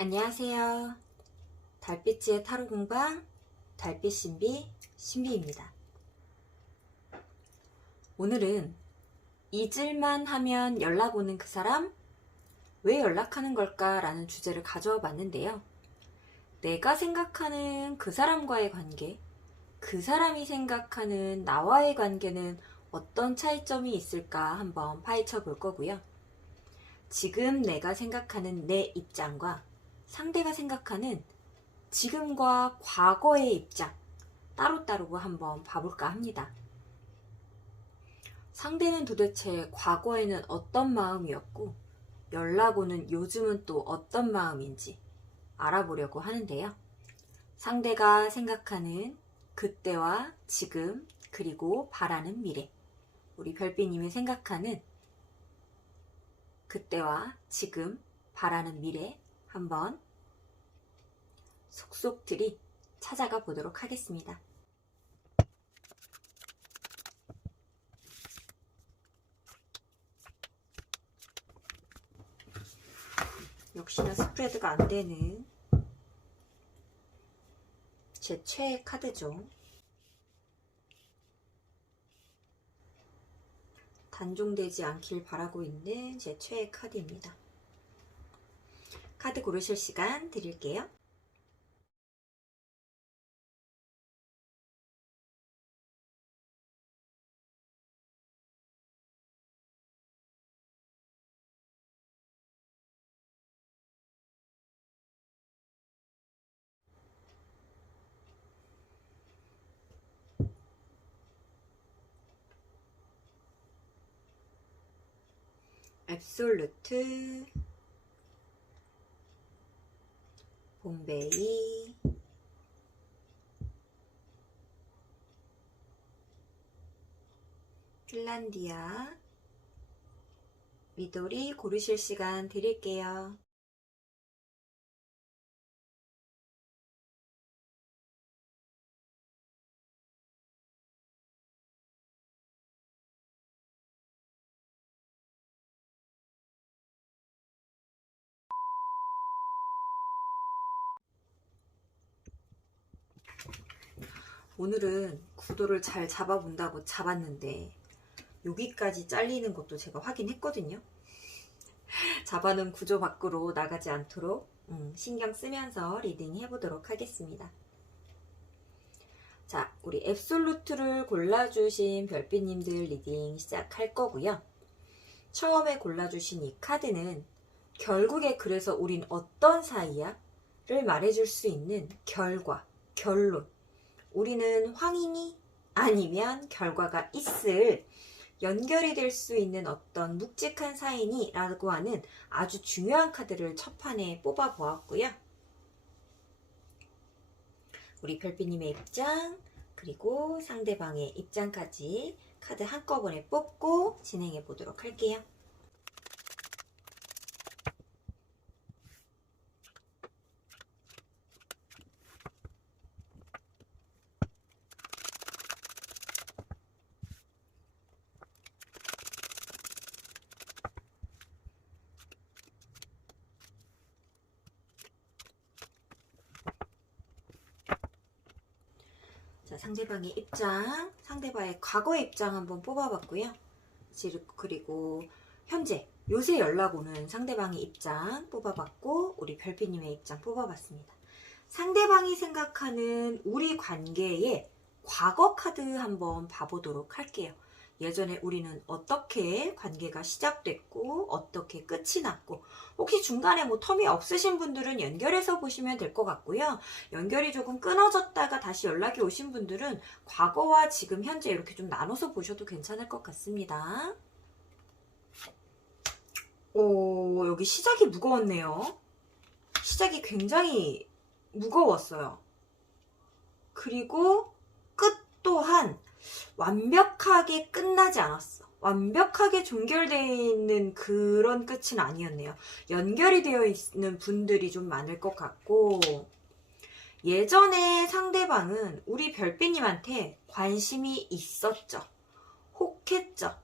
안녕하세요. 달빛의 타로 공방 달빛 신비 신비입니다. 오늘은 잊을만 하면 연락 오는 그 사람? 왜 연락하는 걸까? 라는 주제를 가져와 봤는데요. 내가 생각하는 그 사람과의 관계, 그 사람이 생각하는 나와의 관계는 어떤 차이점이 있을까 한번 파헤쳐 볼 거고요. 지금 내가 생각하는 내 입장과 상대가 생각하는 지금과 과거의 입장 따로따로 한번 봐볼까 합니다. 상대는 도대체 과거에는 어떤 마음이었고 연락 오는 요즘은 또 어떤 마음인지 알아보려고 하는데요. 상대가 생각하는 그때와 지금 그리고 바라는 미래, 우리 별빛님이 생각하는 그때와 지금 바라는 미래 한번 속속들이 찾아가 보도록 하겠습니다. 역시나 스프레드가 안 되는 제 최애 카드죠. 단종되지 않길 바라고 있는 제 최애 카드입니다. 카드 고르실 시간 드릴게요. 앱솔루트, 봄베이, 핀란디아, 미도리 고르실 시간 드릴게요. 오늘은 구도를 잘 잡아본다고 잡았는데 여기까지 잘리는 것도 제가 확인했거든요. 잡아놓은 구조 밖으로 나가지 않도록 신경 쓰면서 리딩 해보도록 하겠습니다. 자, 우리 앱솔루트를 골라주신 별빛님들 리딩 시작할 거고요. 처음에 골라주신 이 카드는 결국에 그래서 우린 어떤 사이야? 를 말해줄 수 있는 결과, 결론. 우리는 황이니? 아니면 결과가 있을 연결이 될 수 있는 어떤 묵직한 사이니? 라고 하는 아주 중요한 카드를 첫 판에 뽑아 보았고요. 우리 별빛님의 입장, 그리고 상대방의 입장까지 카드 한꺼번에 뽑고 진행해 보도록 할게요. 자, 상대방의 입장, 상대방의 과거의 입장 한번 뽑아봤고요. 그리고 현재, 요새 연락 오는 상대방의 입장 뽑아봤고 우리 별빛님의 입장 뽑아봤습니다. 상대방이 생각하는 우리 관계의 과거 카드 한번 봐보도록 할게요. 예전에 우리는 어떻게 관계가 시작됐고 어떻게 끝이 났고, 혹시 중간에 뭐 텀이 없으신 분들은 연결해서 보시면 될 것 같고요. 연결이 조금 끊어졌다가 다시 연락이 오신 분들은 과거와 지금 현재 이렇게 좀 나눠서 보셔도 괜찮을 것 같습니다. 오, 여기 시작이 무거웠네요. 시작이 굉장히 무거웠어요. 그리고 끝 또한 완벽하게 끝나지 않았어. 완벽하게 종결되어 있는 그런 끝은 아니었네요. 연결이 되어 있는 분들이 좀 많을 것 같고, 예전에 상대방은 우리 별빛님한테 관심이 있었죠. 혹했죠.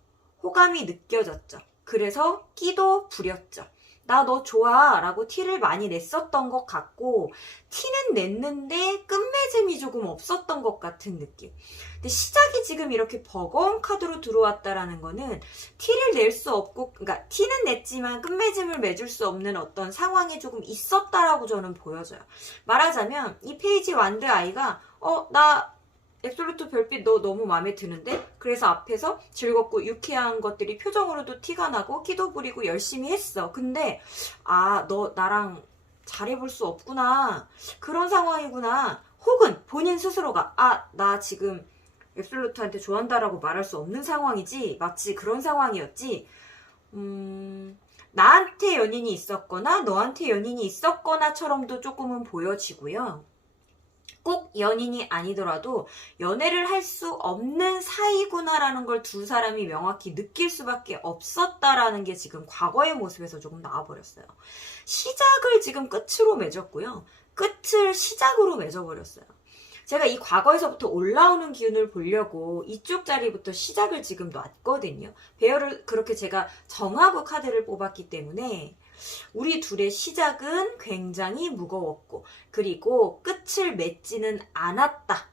호감이 느껴졌죠. 그래서 끼도 부렸죠. 나 너 좋아 라고 티를 많이 냈었던 것 같고, 티는 냈는데 끝맺음이 조금 없었던 것 같은 느낌. 근데 시작이 지금 이렇게 버거운 카드로 들어왔다라는 거는 티를 낼 수 없고, 그러니까 티는 냈지만 끝맺음을 맺을 수 없는 어떤 상황이 조금 있었다라고 저는 보여져요. 말하자면 이 페이지 완드 아이가 나 앱솔루트 별빛 너 너무 마음에 드는데? 그래서 앞에서 즐겁고 유쾌한 것들이 표정으로도 티가 나고 기도 부리고 열심히 했어. 근데 너 나랑 잘해볼 수 없구나. 그런 상황이구나. 혹은 본인 스스로가 나 지금 앱솔루트한테 좋아한다라고 말할 수 없는 상황이지. 마치 그런 상황이었지. 나한테 연인이 있었거나 너한테 연인이 있었거나처럼도 조금은 보여지고요. 꼭 연인이 아니더라도 연애를 할 수 없는 사이구나라는 걸 두 사람이 명확히 느낄 수밖에 없었다라는 게 지금 과거의 모습에서 조금 나와버렸어요. 시작을 지금 끝으로 맺었고요. 끝을 시작으로 맺어버렸어요. 제가 이 과거에서부터 올라오는 기운을 보려고 이쪽 자리부터 시작을 지금 놨거든요. 배열을 그렇게 제가 정하고 카드를 뽑았기 때문에 우리 둘의 시작은 굉장히 무거웠고, 그리고 끝을 맺지는 않았다.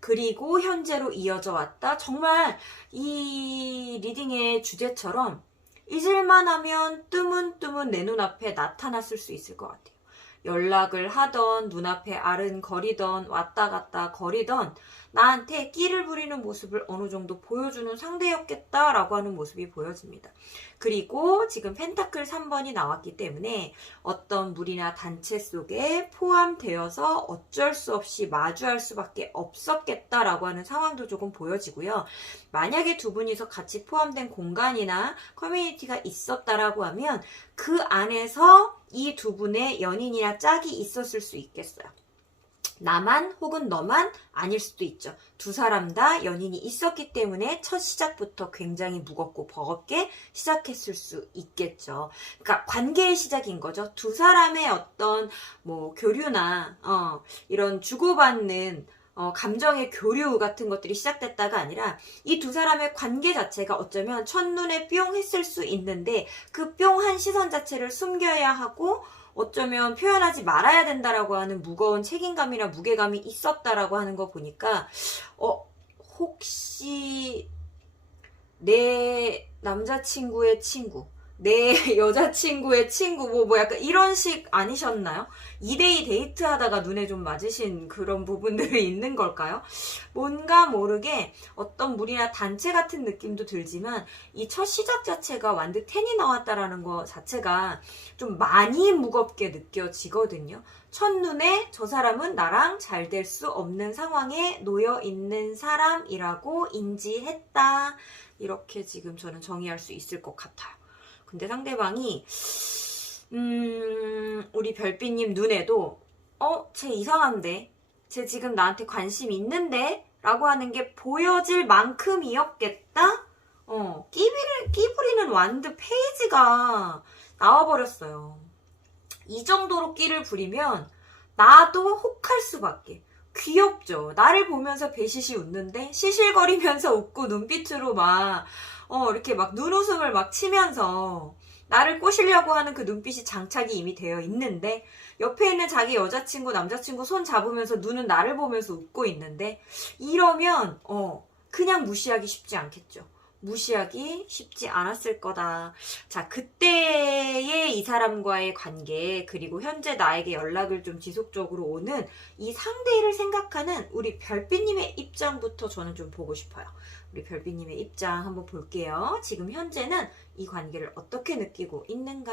그리고 현재로 이어져 왔다. 정말 이 리딩의 주제처럼 잊을만 하면 뜨문뜨문 내 눈앞에 나타났을 수 있을 것 같아요. 연락을 하던, 눈앞에 아른거리던, 왔다 갔다 거리던 나한테 끼를 부리는 모습을 어느 정도 보여주는 상대였겠다라고 하는 모습이 보여집니다. 그리고 지금 펜타클 3번이 나왔기 때문에 어떤 무리나 단체 속에 포함되어서 어쩔 수 없이 마주할 수밖에 없었겠다라고 하는 상황도 조금 보여지고요. 만약에 두 분이서 같이 포함된 공간이나 커뮤니티가 있었다라고 하면 그 안에서 이 두 분의 연인이나 짝이 있었을 수 있겠어요. 나만 혹은 너만 아닐 수도 있죠. 두 사람 다 연인이 있었기 때문에 첫 시작부터 굉장히 무겁고 버겁게 시작했을 수 있겠죠. 그러니까 관계의 시작인 거죠. 두 사람의 어떤 교류나 이런 주고받는 감정의 교류 같은 것들이 시작됐다가 아니라 이 두 사람의 관계 자체가 어쩌면 첫눈에 뿅 했을 수 있는데 그 뿅한 시선 자체를 숨겨야 하고 어쩌면 표현하지 말아야 된다라고 하는 무거운 책임감이나 무게감이 있었다라고 하는 거 보니까 혹시 내 남자친구의 친구, 내 여자친구의 친구 뭐 약간 이런 식 아니셨나요? 2대2 데이트하다가 눈에 좀 맞으신 그런 부분들이 있는 걸까요? 뭔가 모르게 어떤 무리나 단체 같은 느낌도 들지만 이 첫 시작 자체가 완드 10이 나왔다라는 거 자체가 좀 많이 무겁게 느껴지거든요. 첫눈에 저 사람은 나랑 잘 될 수 없는 상황에 놓여 있는 사람이라고 인지했다. 이렇게 지금 저는 정의할 수 있을 것 같아요. 근데 상대방이 우리 별빛님 눈에도 쟤 이상한데? 쟤 지금 나한테 관심 있는데? 라고 하는 게 보여질 만큼이었겠다? 끼 부리는 완드 페이지가 나와버렸어요. 이 정도로 끼를 부리면 나도 혹할 수밖에. 귀엽죠? 나를 보면서 배시시 웃는데 시실거리면서 웃고 눈빛으로 막 이렇게 막 눈웃음을 막 치면서 나를 꼬시려고 하는 그 눈빛이 장착이 이미 되어 있는데 옆에 있는 자기 여자친구, 남자친구 손 잡으면서 눈은 나를 보면서 웃고 있는데 이러면 그냥 무시하기 쉽지 않겠죠. 무시하기 쉽지 않았을 거다. 자, 그때의 이 사람과의 관계, 그리고 현재 나에게 연락을 좀 지속적으로 오는 이 상대를 생각하는 우리 별빛님의 입장부터 저는 좀 보고 싶어요. 우리 별빛님의 입장 한번 볼게요. 지금 현재는 이 관계를 어떻게 느끼고 있는가?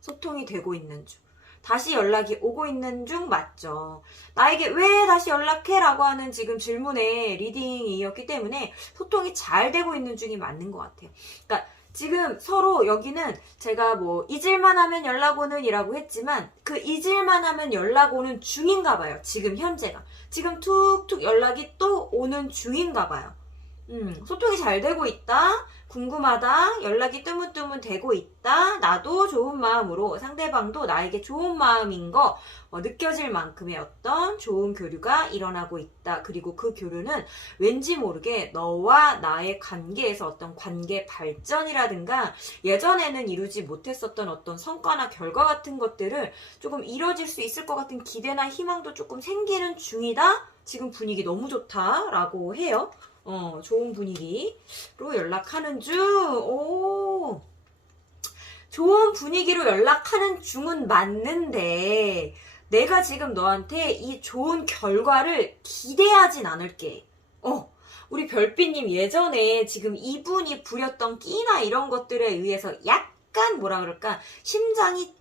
소통이 되고 있는 중. 다시 연락이 오고 있는 중 맞죠. 나에게 왜 다시 연락해? 라고 하는 지금 질문의 리딩이었기 때문에 소통이 잘 되고 있는 중이 맞는 것 같아요. 그러니까 지금 서로 여기는 제가 잊을만 하면 연락 오는 이라고 했지만 그 잊을만 하면 연락 오는 중인가 봐요. 지금 현재가. 지금 툭툭 연락이 또 오는 중인가 봐요. 소통이 잘 되고 있다. 궁금하다, 연락이 뜨문뜨문 되고 있다, 나도 좋은 마음으로 상대방도 나에게 좋은 마음인 거 느껴질 만큼의 어떤 좋은 교류가 일어나고 있다. 그리고 그 교류는 왠지 모르게 너와 나의 관계에서 어떤 관계 발전이라든가 예전에는 이루지 못했었던 어떤 성과나 결과 같은 것들을 조금 이뤄질 수 있을 것 같은 기대나 희망도 조금 생기는 중이다. 지금 분위기 너무 좋다라고 해요. 좋은 분위기로 연락하는 중. 오, 좋은 분위기로 연락하는 중은 맞는데 내가 지금 너한테 이 좋은 결과를 기대하진 않을게. 우리 별빛님 예전에 지금 이분이 부렸던 끼나 이런 것들에 의해서 약간 뭐라 그럴까, 심장이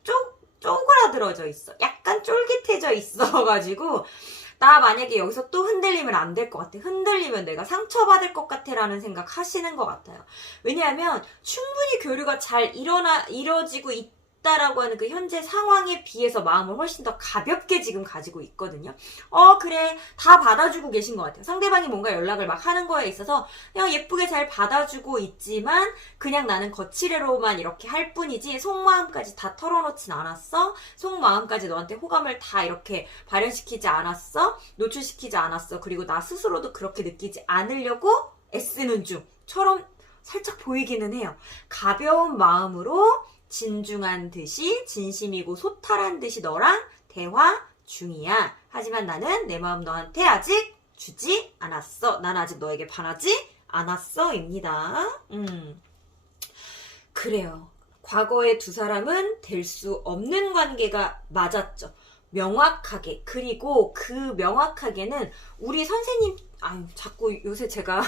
쪼그라들어져 있어. 약간 쫄깃해져 있어가지고 나 만약에 여기서 또 흔들리면 안 될 것 같아. 흔들리면 내가 상처받을 것 같아 라는 생각 하시는 것 같아요. 왜냐하면 충분히 교류가 잘 이뤄지고 있다라고 하는 그 현재 상황에 비해서 마음을 훨씬 더 가볍게 지금 가지고 있거든요. 그래, 다 받아주고 계신 것 같아요. 상대방이 뭔가 연락을 막 하는 거에 있어서 그냥 예쁘게 잘 받아주고 있지만 그냥 나는 거칠애로만 이렇게 할 뿐이지 속마음까지 다 털어놓진 않았어. 속마음까지 너한테 호감을 다 이렇게 발현시키지 않았어. 노출시키지 않았어. 그리고 나 스스로도 그렇게 느끼지 않으려고 애쓰는 중처럼 살짝 보이기는 해요. 가벼운 마음으로 진중한 듯이, 진심이고 소탈한 듯이 너랑 대화 중이야. 하지만 나는 내 마음 너한테 아직 주지 않았어. 난 아직 너에게 반하지 않았어 입니다. 그래요. 과거의 두 사람은 될 수 없는 관계가 맞았죠. 명확하게. 그리고 그 명확하게는 우리 선생님, 자꾸 요새 제가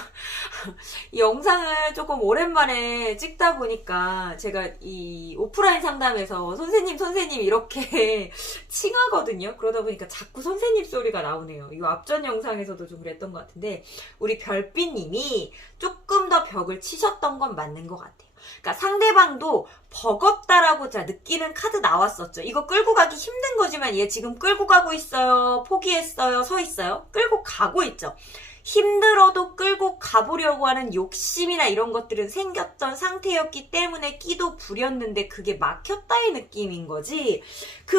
이 영상을 조금 오랜만에 찍다 보니까 제가 이 오프라인 상담에서 선생님 이렇게 칭하거든요. 그러다 보니까 자꾸 선생님 소리가 나오네요. 이 앞전 영상에서도 좀 그랬던 것 같은데 우리 별빛님이 조금 더 벽을 치셨던 건 맞는 것 같아요. 그러니까 상대방도 버겁다라고 느끼는 카드 나왔었죠. 이거 끌고 가기 힘든 거지만 얘 지금 끌고 가고 있어요. 포기했어요. 서 있어요. 끌고 가고 있죠. 힘들어도 끌고 가보려고 하는 욕심이나 이런 것들은 생겼던 상태였기 때문에 끼도 부렸는데 그게 막혔다의 느낌인 거지. 그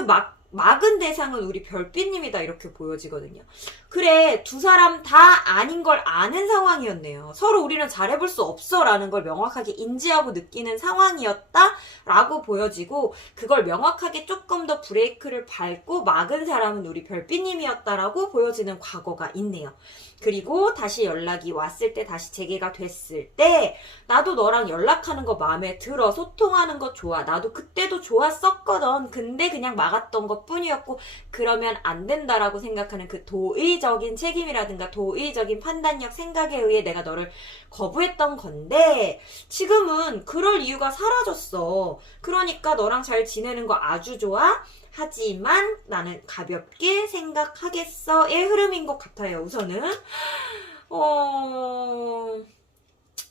막은 대상은 우리 별빛님이다 이렇게 보여지거든요. 그래, 두 사람 다 아닌 걸 아는 상황이었네요. 서로 우리는 잘해볼 수 없어 라는 걸 명확하게 인지하고 느끼는 상황이었다 라고 보여지고 그걸 명확하게 조금 더 브레이크를 밟고 막은 사람은 우리 별빛님이었다라고 보여지는 과거가 있네요. 그리고 다시 연락이 왔을 때, 다시 재개가 됐을 때 나도 너랑 연락하는 거 마음에 들어. 소통하는 거 좋아. 나도 그때도 좋았었거든. 근데 그냥 막았던 것 뿐이었고 그러면 안 된다라고 생각하는 그 도의적인 책임이라든가 도의적인 판단력, 생각에 의해 내가 너를 거부했던 건데 지금은 그럴 이유가 사라졌어. 그러니까 너랑 잘 지내는 거 아주 좋아. 하지만 나는 가볍게 생각하겠어의 흐름인 것 같아요. 우선은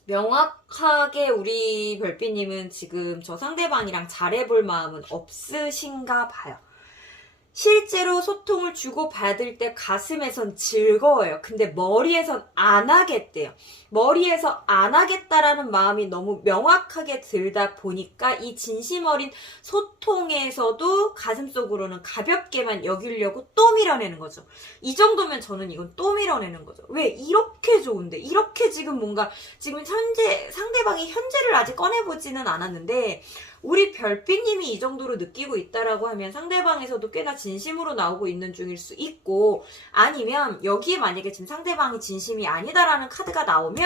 명확하게 우리 별빛님은 지금 저 상대방이랑 잘해볼 마음은 없으신가 봐요. 실제로 소통을 주고받을 때 가슴에선 즐거워요. 근데 머리에선 안 하겠대요. 머리에서 안 하겠다라는 마음이 너무 명확하게 들다 보니까 이 진심 어린 소통에서도 가슴속으로는 가볍게만 여기려고 또 밀어내는 거죠. 이 정도면 저는 이건 또 밀어내는 거죠. 왜? 이렇게 좋은데, 이렇게 지금 뭔가 지금 현재 상대방이 현재를 아직 꺼내보지는 않았는데 우리 별빛님이 이 정도로 느끼고 있다라고 하면 상대방에서도 꽤나 진심으로 나오고 있는 중일 수 있고, 아니면 여기에 만약에 지금 상대방이 진심이 아니다라는 카드가 나오면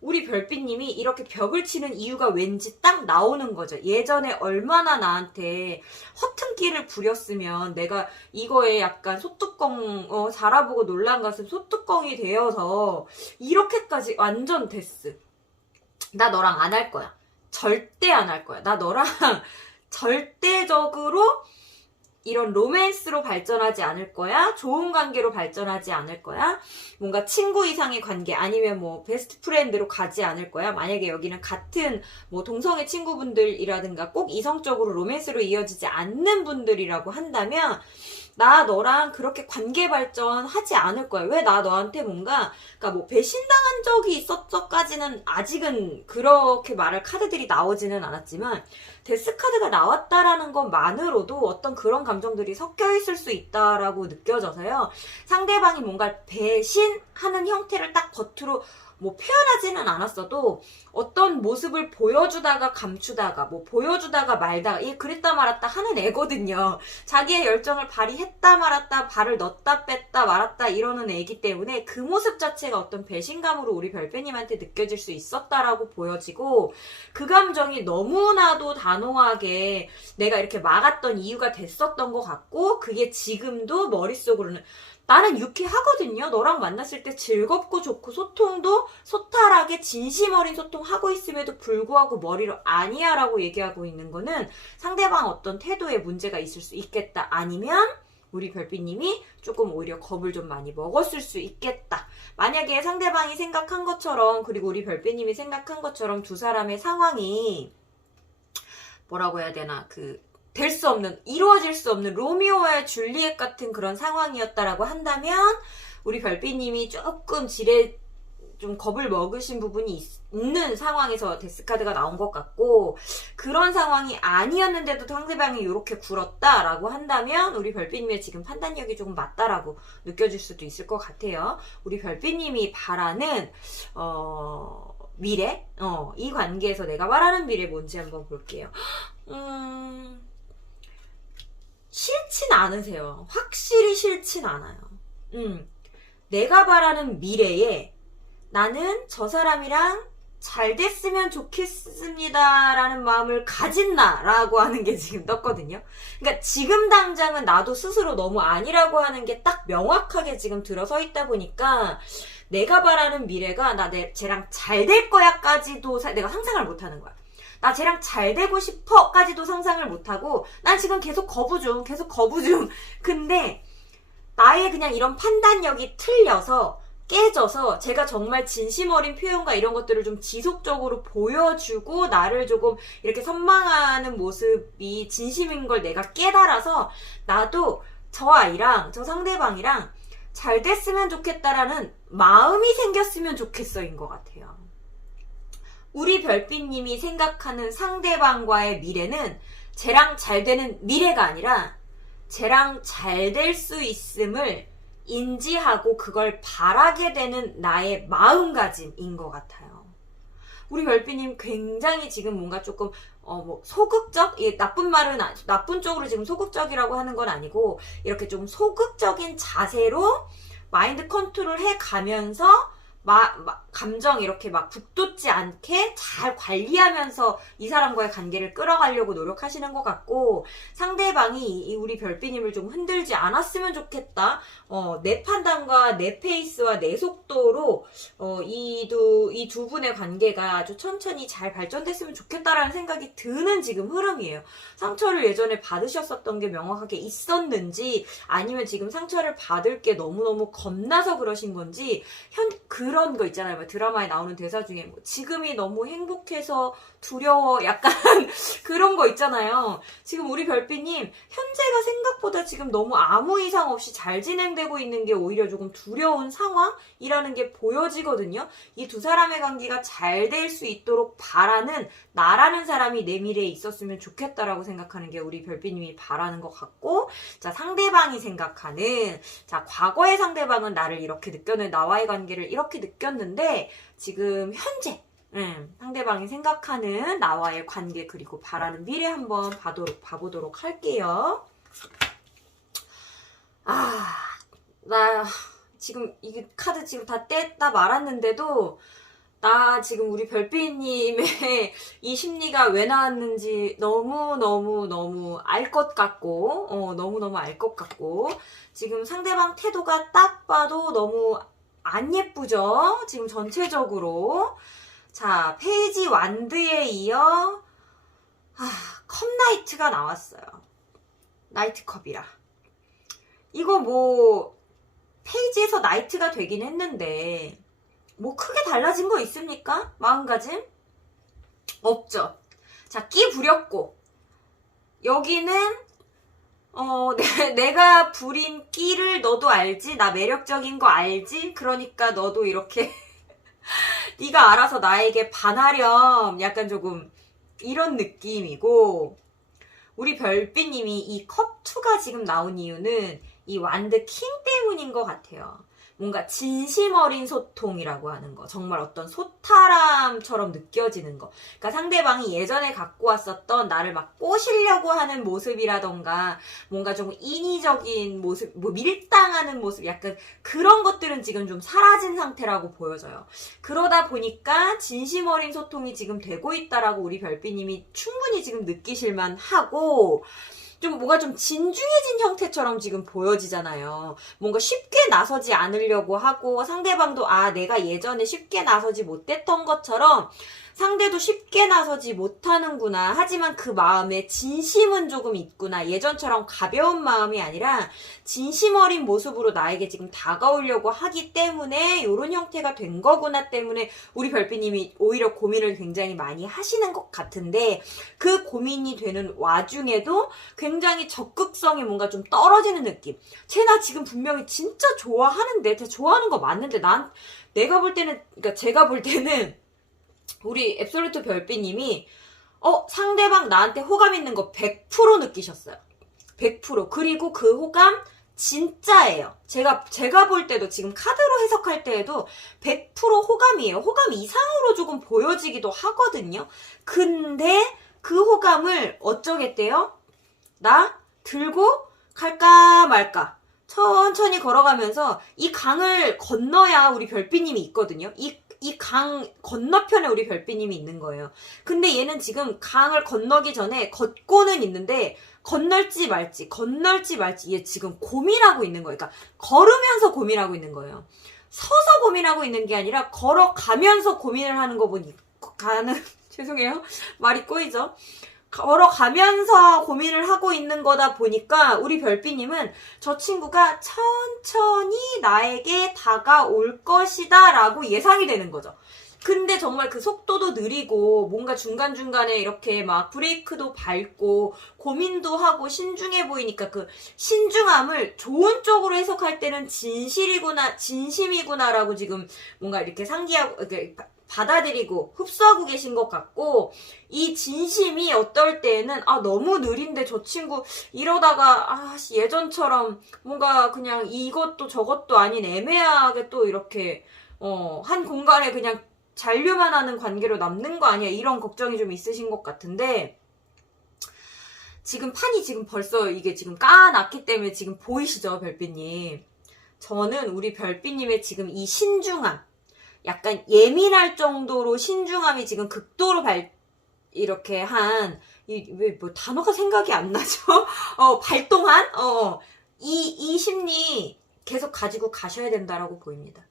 우리 별빛님이 이렇게 벽을 치는 이유가 왠지 딱 나오는 거죠. 예전에 얼마나 나한테 허튼 끼를 부렸으면 내가 이거에 약간 소뚜껑 자라보고 놀란 가슴 소뚜껑이 되어서 이렇게까지 완전 데스. 나 너랑 안 할 거야. 절대 안 할 거야. 나 너랑 절대적으로 이런 로맨스로 발전하지 않을 거야. 좋은 관계로 발전하지 않을 거야. 뭔가 친구 이상의 관계 아니면 뭐 베스트 프렌드로 가지 않을 거야. 만약에 여기는 같은 뭐 동성애 친구분들이라든가 꼭 이성적으로 로맨스로 이어지지 않는 분들이라고 한다면 나 너랑 그렇게 관계 발전하지 않을 거야. 왜 나 너한테 뭔가 그러니까 뭐 배신당한 적이 있었어까지는 아직은 그렇게 말할 카드들이 나오지는 않았지만 데스카드가 나왔다라는 것만으로도 어떤 그런 감정들이 섞여 있을 수 있다라고 느껴져서요. 상대방이 뭔가 배신하는 형태를 딱 겉으로 뭐 표현하지는 않았어도 어떤 모습을 보여주다가 감추다가 뭐 보여주다가 말다가 이게 그랬다 말았다 하는 애거든요. 자기의 열정을 발휘했다 말았다 발을 넣었다 뺐다 말았다 이러는 애기 때문에 그 모습 자체가 어떤 배신감으로 우리 별표님한테 느껴질 수 있었다라고 보여지고 그 감정이 너무나도 단호하게 내가 이렇게 막았던 이유가 됐었던 것 같고 그게 지금도 머릿속으로는 나는 유쾌하거든요. 너랑 만났을 때 즐겁고 좋고 소통도 소탈하게 진심 어린 소통하고 있음에도 불구하고 머리로 아니야 라고 얘기하고 있는 거는 상대방 어떤 태도에 문제가 있을 수 있겠다. 아니면 우리 별빛님이 조금 오히려 겁을 좀 많이 먹었을 수 있겠다. 만약에 상대방이 생각한 것처럼 그리고 우리 별빛님이 생각한 것처럼 두 사람의 상황이 뭐라고 해야 되나 될 수 없는, 이루어질 수 없는 로미오와 줄리엣 같은 그런 상황이었다라고 한다면 우리 별빛님이 조금 좀 겁을 먹으신 부분이 있는 상황에서 데스카드가 나온 것 같고 그런 상황이 아니었는데도 상대방이 이렇게 굴었다라고 한다면 우리 별빛님의 지금 판단력이 조금 맞다라고 느껴질 수도 있을 것 같아요. 우리 별빛님이 바라는 미래? 이 관계에서 내가 바라는 미래 뭔지 한번 볼게요. 싫진 않으세요. 확실히 싫진 않아요. 내가 바라는 미래에 나는 저 사람이랑 잘 됐으면 좋겠습니다 라는 마음을 가진다라고 하는 게 지금 떴거든요. 그러니까 지금 당장은 나도 스스로 너무 아니라고 하는 게 딱 명확하게 지금 들어서 있다 보니까 내가 바라는 미래가 쟤랑 잘 될 거야까지도 내가 상상을 못하는 거야. 나 쟤랑 잘 되고 싶어까지도 상상을 못하고 난 지금 계속 거부 중. 근데 나의 그냥 이런 판단력이 틀려서 깨져서 제가 정말 진심 어린 표현과 이런 것들을 좀 지속적으로 보여주고 나를 조금 이렇게 선망하는 모습이 진심인 걸 내가 깨달아서 나도 저 아이랑 저 상대방이랑 잘 됐으면 좋겠다라는 마음이 생겼으면 좋겠어인 것 같아요. 우리 별빛님이 생각하는 상대방과의 미래는 쟤랑 잘 되는 미래가 아니라 쟤랑 잘 될 수 있음을 인지하고 그걸 바라게 되는 나의 마음가짐인 것 같아요. 우리 별빛님 굉장히 지금 뭔가 조금 소극적? 나쁜 쪽으로 지금 소극적이라고 하는 건 아니고 이렇게 좀 소극적인 자세로 마인드 컨트롤 해가면서 감정 이렇게 막 북돋지 않게 잘 관리하면서 이 사람과의 관계를 끌어가려고 노력하시는 것 같고 상대방이 우리 별빛님을 좀 흔들지 않았으면 좋겠다. 내 판단과 내 페이스와 내 속도로 이 두 분의 관계가 아주 천천히 잘 발전됐으면 좋겠다라는 생각이 드는 지금 흐름이에요. 상처를 예전에 받으셨었던 게 명확하게 있었는지 아니면 지금 상처를 받을 게 너무너무 겁나서 그러신 건지 그런 거 있잖아요. 뭐 드라마에 나오는 대사 중에 뭐 지금이 너무 행복해서 두려워 약간 그런 거 있잖아요. 지금 우리 별빛님 현재가 생각보다 지금 너무 아무 이상 없이 잘 진행되고 있는 게 오히려 조금 두려운 상황이라는 게 보여지거든요. 이 두 사람의 관계가 잘 될 수 있도록 바라는 나라는 사람이 내 미래에 있었으면 좋겠다라고 생각하는 게 우리 별빛님이 바라는 것 같고 자 상대방이 생각하는 자 과거의 상대방은 나를 이렇게 나와의 관계를 이렇게 느꼈는데 지금 현재 상대방이 생각하는 나와의 관계 그리고 바라는 미래 한번 봐보도록 할게요. 나 지금 이 카드 지금 다 뗐다 말았는데도 나 지금 우리 별빛님의 이 심리가 왜 나왔는지 너무 알 것 같고 너무너무 알 것 같고 지금 상대방 태도가 딱 봐도 너무 안 예쁘죠? 지금 전체적으로 자 페이지 완드에 이어 컵나이트가 나왔어요. 나이트컵이라 이거 뭐 페이지에서 나이트가 되긴 했는데 뭐 크게 달라진 거 있습니까? 마음가짐? 없죠. 자, 끼 부렸고 여기는 내가 부린 끼를 너도 알지? 나 매력적인 거 알지? 그러니까 너도 이렇게 네가 알아서 나에게 반하렴. 약간 조금 이런 느낌이고, 우리 별빛님이 이 컵2가 지금 나온 이유는 이 완드 킹 때문인 것 같아요. 뭔가 진심 어린 소통이라고 하는 거. 정말 어떤 소탈함처럼 느껴지는 거. 그러니까 상대방이 예전에 갖고 왔었던 나를 막 꼬시려고 하는 모습이라던가 뭔가 좀 인위적인 모습, 뭐 밀당하는 모습, 약간 그런 것들은 지금 좀 사라진 상태라고 보여져요. 그러다 보니까 진심 어린 소통이 지금 되고 있다라고 우리 별빛님이 충분히 지금 느끼실만 하고, 좀 뭔가 좀 진중해진 형태처럼 지금 보여지잖아요. 뭔가 쉽게 나서지 않으려고 하고, 상대방도 내가 예전에 쉽게 나서지 못했던 것처럼 상대도 쉽게 나서지 못하는구나. 하지만 그 마음에 진심은 조금 있구나. 예전처럼 가벼운 마음이 아니라 진심 어린 모습으로 나에게 지금 다가오려고 하기 때문에 이런 형태가 된 거구나 때문에 우리 별빛님이 오히려 고민을 굉장히 많이 하시는 것 같은데, 그 고민이 되는 와중에도 굉장히 적극성이 뭔가 좀 떨어지는 느낌. 쟤 나 지금 분명히 진짜 좋아하는데, 쟤 좋아하는 거 맞는데 내가 볼 때는, 그러니까 제가 볼 때는 우리 앱솔루트 별빛님이 상대방 나한테 호감 있는 거 100% 느끼셨어요. 100%. 그리고 그 호감 진짜예요. 제가 볼 때도 지금 카드로 해석할 때에도 100% 호감이에요. 호감 이상으로 조금 보여지기도 하거든요. 근데 그 호감을 어쩌겠대요? 나 들고 갈까 말까. 천천히 걸어가면서 이 강을 건너야 우리 별빛님이 있거든요. 이 강 건너편에 우리 별빛님이 있는 거예요. 근데 얘는 지금 강을 건너기 전에 걷고는 있는데 건널지 말지 얘 지금 고민하고 있는 거예요. 그러니까 걸으면서 고민하고 있는 거예요. 서서 고민하고 있는 게 아니라 걸어가면서 고민을 하는 거 보니 죄송해요. 말이 꼬이죠. 걸어가면서 고민을 하고 있는 거다 보니까 우리 별빛님은 저 친구가 천천히 나에게 다가올 것이다 라고 예상이 되는 거죠. 근데 정말 그 속도도 느리고 뭔가 중간중간에 이렇게 막 브레이크도 밟고 고민도 하고 신중해 보이니까 그 신중함을 좋은 쪽으로 해석할 때는 진심이구나 라고 지금 뭔가 이렇게 상기하고 이렇게 받아들이고 흡수하고 계신 것 같고, 이 진심이 어떨 때는 너무 느린데 저 친구 이러다가 예전처럼 뭔가 그냥 이것도 저것도 아닌 애매하게 또 이렇게 한 공간에 그냥 잔류만 하는 관계로 남는 거 아니야, 이런 걱정이 좀 있으신 것 같은데, 지금 판이 지금 벌써 이게 지금 까놨기 때문에 지금 보이시죠, 별빛님? 저는 우리 별빛님의 지금 이 신중함, 약간 예민할 정도로 신중함이 지금 극도로 이렇게 왜 단어가 생각이 안 나죠? 발동한? 이 심리 계속 가지고 가셔야 된다라고 보입니다.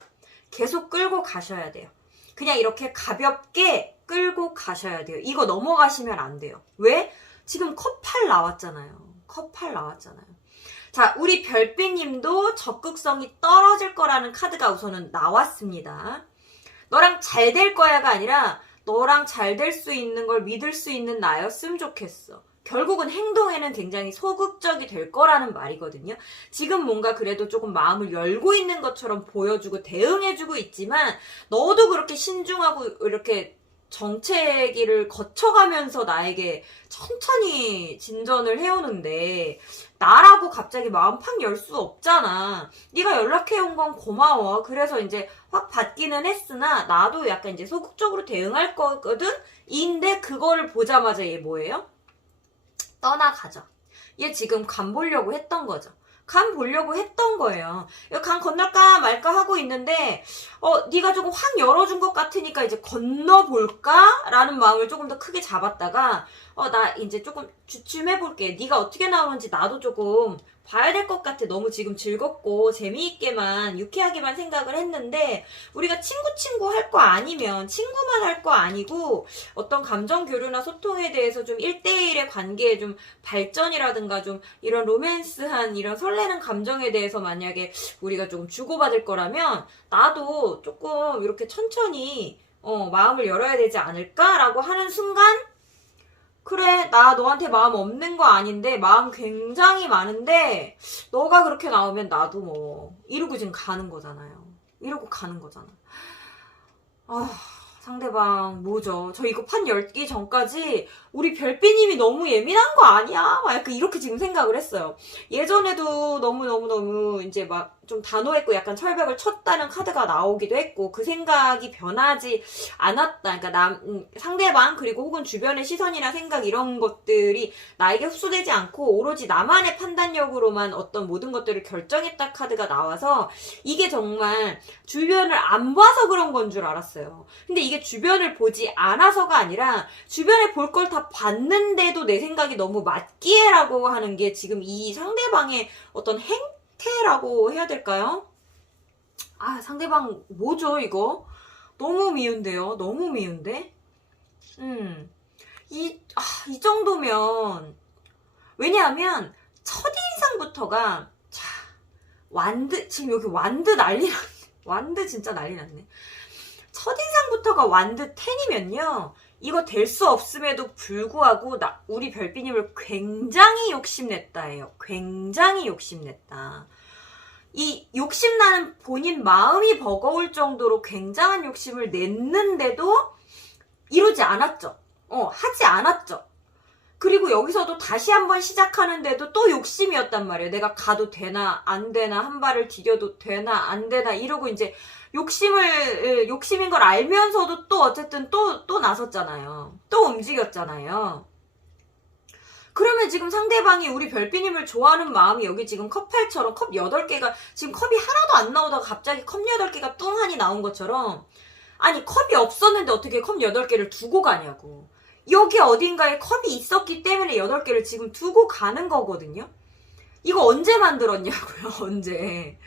계속 끌고 가셔야 돼요. 그냥 이렇게 가볍게 끌고 가셔야 돼요. 이거 넘어가시면 안 돼요. 왜? 지금 컵8 나왔잖아요. 컵8 나왔잖아요. 자, 우리 별빛님도 적극성이 떨어질 거라는 카드가 우선은 나왔습니다. 너랑 잘 될 거야가 아니라 너랑 잘 될 수 있는 걸 믿을 수 있는 나였으면 좋겠어. 결국은 행동에는 굉장히 소극적이 될 거라는 말이거든요. 지금 뭔가 그래도 조금 마음을 열고 있는 것처럼 보여주고 대응해주고 있지만 너도 그렇게 신중하고 이렇게 정체기를 거쳐가면서 나에게 천천히 진전을 해오는데 나라고 갑자기 마음 팍 열 수 없잖아. 네가 연락해온 건 고마워. 그래서 이제 확 받기는 했으나 나도 약간 이제 소극적으로 대응할 거거든? 인데 그거를 보자마자 얘 뭐예요? 떠나가죠. 얘 지금 간 보려고 했던 거죠. 간 보려고 했던 거예요. 간 건널까 말까 하고 있는데 네가 조금 확 열어준 것 같으니까 이제 건너볼까? 라는 마음을 조금 더 크게 잡았다가 나 이제 조금 주춤해볼게. 네가 어떻게 나오는지 나도 조금 봐야 될 것 같아. 너무 지금 즐겁고 재미있게만 유쾌하게만 생각을 했는데 우리가 친구 할 거 아니면 친구만 할 거 아니고 어떤 감정 교류나 소통에 대해서 좀 1대1의 관계에 좀 발전이라든가 좀 이런 로맨스한 이런 설레는 감정에 대해서 만약에 우리가 조금 주고받을 거라면 나도 조금 이렇게 천천히 마음을 열어야 되지 않을까라고 하는 순간 그래, 나 너한테 마음 없는 거 아닌데, 마음 굉장히 많은데, 너가 그렇게 나오면 나도 뭐, 이러고 지금 가는 거잖아요. 이러고 가는 거잖아. 아, 상대방 뭐죠? 저 이거 판 열기 전까지 우리 별비님이 너무 예민한 거 아니야? 막 약간 이렇게 지금 생각을 했어요. 예전에도 너무 이제 막 좀 단호했고 약간 철벽을 쳤다는 카드가 나오기도 했고 그 생각이 변하지 않았다. 그러니까 상대방 그리고 혹은 주변의 시선이나 생각 이런 것들이 나에게 흡수되지 않고 오로지 나만의 판단력으로만 어떤 모든 것들을 결정했다 카드가 나와서 이게 정말 주변을 안 봐서 그런 건 줄 알았어요. 근데 이게 주변을 보지 않아서가 아니라 주변에 볼 걸 다 봤는데도 내 생각이 너무 맞기에라고 하는 게 지금 이 상대방의 어떤 행태라고 해야 될까요? 아, 상대방 뭐죠 이거? 너무 미운데요. 너무 미운데? 이 정도면 왜냐하면 첫인상부터가 자, 지금 여기 완드 난리 났네. 완드 진짜 난리 났네. 첫인상부터가 완드 10이면요. 이거 될 수 없음에도 불구하고 우리 별비님을 굉장히 욕심냈다예요. 굉장히 욕심냈다. 이 욕심나는 본인 마음이 버거울 정도로 굉장한 욕심을 냈는데도 이러지 않았죠. 하지 않았죠. 그리고 여기서도 다시 한번 시작하는데도 또 욕심이었단 말이에요. 내가 가도 되나 안 되나 한 발을 디뎌도 되나 안 되나 이러고 이제 욕심인 걸 알면서도 또 어쨌든 또 나섰잖아요. 또 움직였잖아요. 그러면 지금 상대방이 우리 별비님을 좋아하는 마음이 여기 지금 컵8처럼 컵 8개가 지금 컵이 하나도 안 나오다가 갑자기 컵 8개가 뚱하니 나온 것처럼 아니 컵이 없었는데 어떻게 컵 8개를 두고 가냐고. 여기 어딘가에 컵이 있었기 때문에 8개를 지금 두고 가는 거거든요. 이거 언제 만들었냐고요. 언제.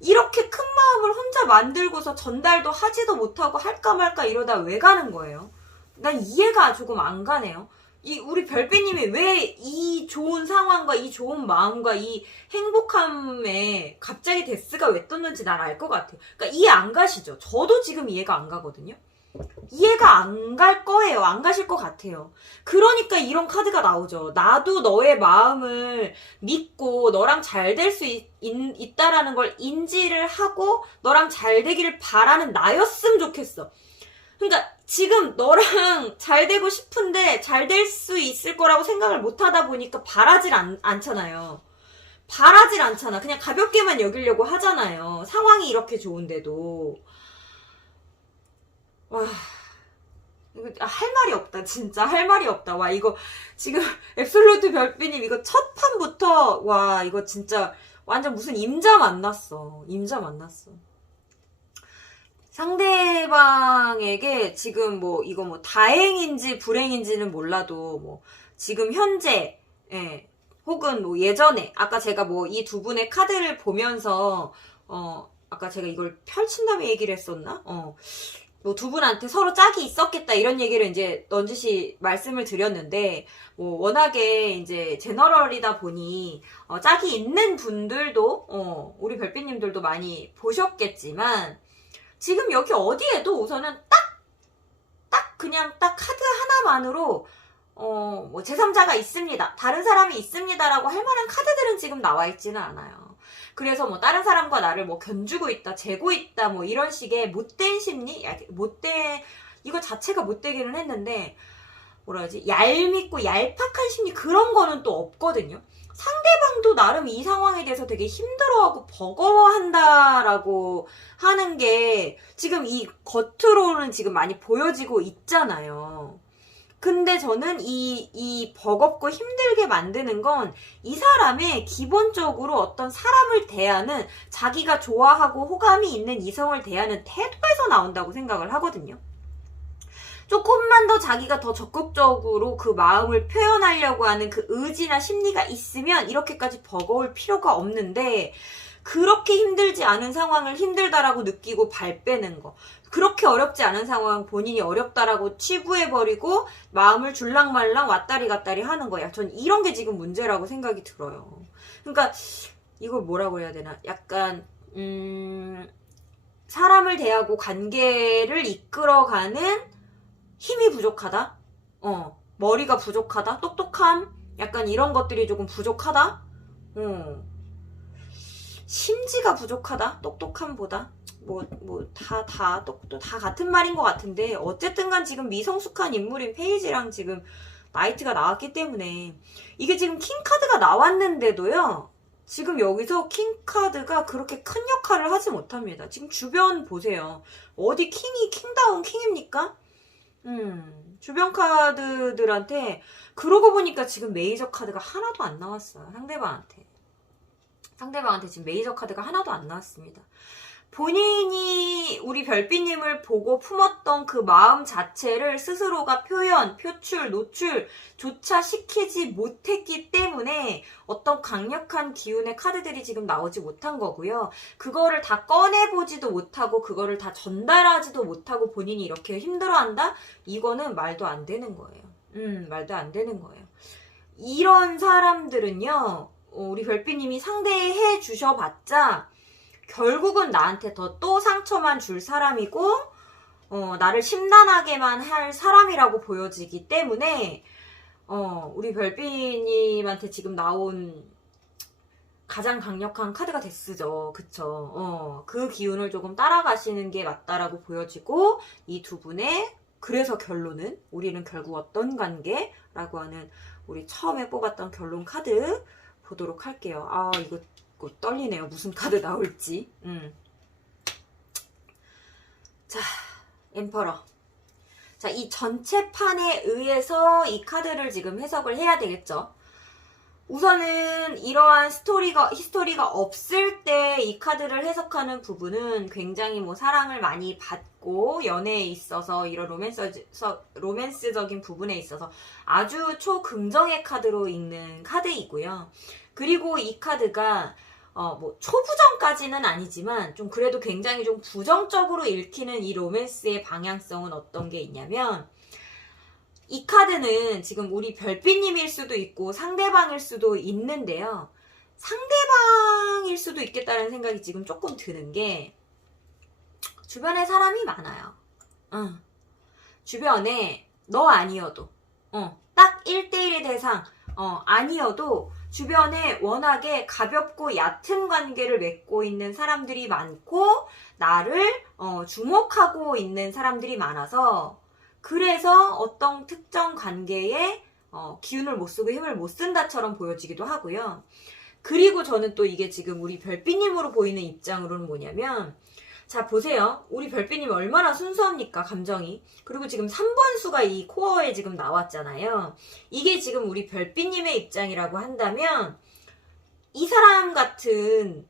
이렇게 큰 마음을 혼자 만들고서 전달도 하지도 못하고 할까 말까 이러다 왜 가는 거예요? 난 이해가 조금 안 가네요. 우리 별비님이 왜 이 좋은 상황과 이 좋은 마음과 이 행복함에 갑자기 데스가 왜 떴는지 난 알 것 같아요. 그러니까 이해 안 가시죠? 저도 지금 이해가 안 가거든요. 이해가 안 갈 거예요. 안 가실 것 같아요. 그러니까 이런 카드가 나오죠. 나도 너의 마음을 믿고 너랑 잘 될 수 있다라는 걸 인지를 하고 너랑 잘 되기를 바라는 나였으면 좋겠어. 그러니까 지금 너랑 잘 되고 싶은데 잘 될 수 있을 거라고 생각을 못 하다 보니까 바라질 않잖아요. 바라질 않잖아. 그냥 가볍게만 여기려고 하잖아요. 상황이 이렇게 좋은데도. 와, 이거 할 말이 없다. 진짜 할 말이 없다. 와, 이거 지금 앱솔루트 별비님 이거 첫 판부터 와, 이거 진짜 완전 무슨 임자 만났어. 임자 만났어. 상대방에게 지금 뭐 이거 뭐 다행인지 불행인지는 몰라도 뭐 지금 현재 혹은 뭐 예전에 아까 제가 뭐 이 두 분의 카드를 보면서 아까 제가 이걸 펼친 다음에 얘기를 했었나? 뭐 두 분한테 서로 짝이 있었겠다 이런 얘기를 이제 넌지시 말씀을 드렸는데 뭐 워낙에 이제 제너럴이다 보니 짝이 있는 분들도 우리 별빛님들도 많이 보셨겠지만 지금 여기 어디에도 우선은 그냥 딱 카드 하나만으로 뭐 제3자가 있습니다. 다른 사람이 있습니다라고 할 만한 카드들은 지금 나와 있지는 않아요. 그래서 뭐 다른 사람과 나를 뭐 견주고 있다, 재고 있다, 뭐 이런 식의 못된 심리, 이거 자체가 못되기는 했는데 뭐라 하지? 얄밉고 얄팍한 심리 그런 거는 또 없거든요. 상대방도 나름 이 상황에 대해서 되게 힘들어하고 버거워한다라고 하는 게 지금 이 겉으로는 지금 많이 보여지고 있잖아요. 근데 저는 이 버겁고 힘들게 만드는 건 이 사람의 기본적으로 어떤 사람을 대하는 자기가 좋아하고 호감이 있는 이성을 대하는 태도에서 나온다고 생각을 하거든요. 조금만 더 자기가 더 적극적으로 그 마음을 표현하려고 하는 그 의지나 심리가 있으면 이렇게까지 버거울 필요가 없는데 그렇게 힘들지 않은 상황을 힘들다라고 느끼고 발 빼는 거. 그렇게 어렵지 않은 상황 본인이 어렵다라고 치부해버리고 마음을 줄랑말랑 왔다리 갔다리 하는 거야. 전 이런 게 지금 문제라고 생각이 들어요. 그러니까 이걸 뭐라고 해야 되나. 약간 사람을 대하고 관계를 이끌어가는 힘이 부족하다? 머리가 부족하다? 똑똑함? 약간 이런 것들이 조금 부족하다? 심지가 부족하다? 똑똑함보다? 다 같은 말인 것 같은데, 어쨌든 간 지금 미성숙한 인물인 페이지랑 지금 나이트가 나왔기 때문에, 이게 지금 킹카드가 나왔는데도요, 지금 여기서 킹카드가 그렇게 큰 역할을 하지 못합니다. 지금 주변 보세요. 어디 킹다운 킹입니까? 주변 카드들한테, 그러고 보니까 지금 메이저 카드가 하나도 안 나왔어요. 상대방한테 지금 메이저 카드가 하나도 안 나왔습니다. 본인이 우리 별빛님을 보고 품었던 그 마음 자체를 스스로가 표현, 표출, 노출조차 시키지 못했기 때문에 어떤 강력한 기운의 카드들이 지금 나오지 못한 거고요. 그거를 다 꺼내보지도 못하고 그거를 다 전달하지도 못하고 본인이 이렇게 힘들어한다? 이거는 말도 안 되는 거예요. 말도 안 되는 거예요. 이런 사람들은요, 우리 별빛님이 상대해 주셔봤자 결국은 나한테 또 상처만 줄 사람이고 나를 심란하게만 할 사람이라고 보여지기 때문에 우리 별빛님한테 지금 나온 가장 강력한 카드가 데스죠. 그쵸? 그 기운을 조금 따라가시는 게 맞다라고 보여지고, 이 두 분의 그래서 결론은 우리는 결국 어떤 관계라고 하는 우리 처음에 뽑았던 결론 카드 보도록 할게요. 이거 떨리네요. 무슨 카드 나올지. 자, 엠퍼러. 자, 이 전체 판에 의해서 이 카드를 지금 해석을 해야 되겠죠. 우선은 이러한 히스토리가 없을 때 이 카드를 해석하는 부분은 굉장히 사랑을 많이 받고 연애에 있어서 이런 로맨스적인 부분에 있어서 아주 초긍정의 카드로 읽는 카드이고요. 그리고 이 카드가 초부정까지는 아니지만 좀 그래도 굉장히 좀 부정적으로 읽히는 이 로맨스의 방향성은 어떤 게 있냐면, 이 카드는 지금 우리 별빛님일 수도 있고 상대방일 수도 있는데요. 상대방일 수도 있겠다는 생각이 지금 조금 드는 게, 주변에 사람이 많아요. 주변에 너 아니어도 딱 1대1의 대상 아니어도 주변에 워낙에 가볍고 얕은 관계를 맺고 있는 사람들이 많고 나를 주목하고 있는 사람들이 많아서, 그래서 어떤 특정 관계에 기운을 못 쓰고 힘을 못 쓴다처럼 보여지기도 하고요. 그리고 저는 또 이게 지금 우리 별빛님으로 보이는 입장으로는 뭐냐면, 자 보세요. 우리 별빛님이 얼마나 순수합니까, 감정이. 그리고 지금 3번 수가 이 코어에 지금 나왔잖아요. 이게 지금 우리 별빛님의 입장이라고 한다면, 이 사람 같은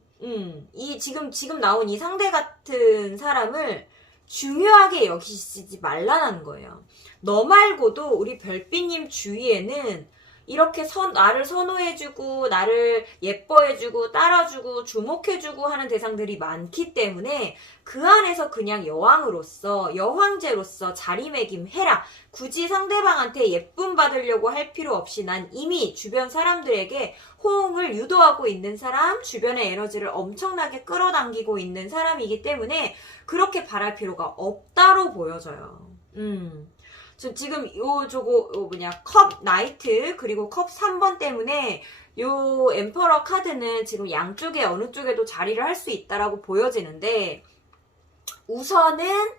이 지금 나온 이 상대 같은 사람을 중요하게 여기시지 말라는 거예요. 너 말고도 우리 별빛님 주위에는 이렇게 나를 선호해주고 나를 예뻐해주고 따라주고 주목해주고 하는 대상들이 많기 때문에 그 안에서 그냥 여왕제로서 자리매김해라. 굳이 상대방한테 예쁨 받으려고 할 필요 없이 난 이미 주변 사람들에게 호응을 유도하고 있는 사람, 주변의 에너지를 엄청나게 끌어당기고 있는 사람이기 때문에 그렇게 바랄 필요가 없다로 보여져요. 저 지금 컵 나이트 그리고 컵 3번 때문에 요 엠퍼러 카드는 지금 양쪽에 어느 쪽에도 자리를 할 수 있다라고 보여지는데, 우선은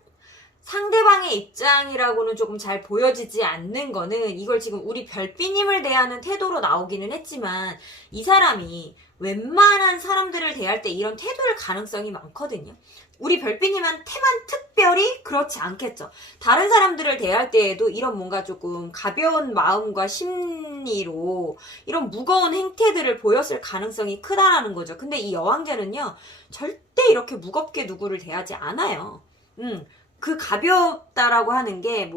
상대방의 입장이라고는 조금 잘 보여지지 않는 거는, 이걸 지금 우리 별빛님을 대하는 태도로 나오기는 했지만 이 사람이 웬만한 사람들을 대할 때 이런 태도일 가능성이 많거든요. 우리 별빛님한테만 특별히 그렇지 않겠죠. 다른 사람들을 대할 때에도 이런 뭔가 조금 가벼운 마음과 심리로 이런 무거운 행태들을 보였을 가능성이 크다라는 거죠. 근데 이 여왕제는요, 절대 이렇게 무겁게 누구를 대하지 않아요. 그 가볍다라고 하는 게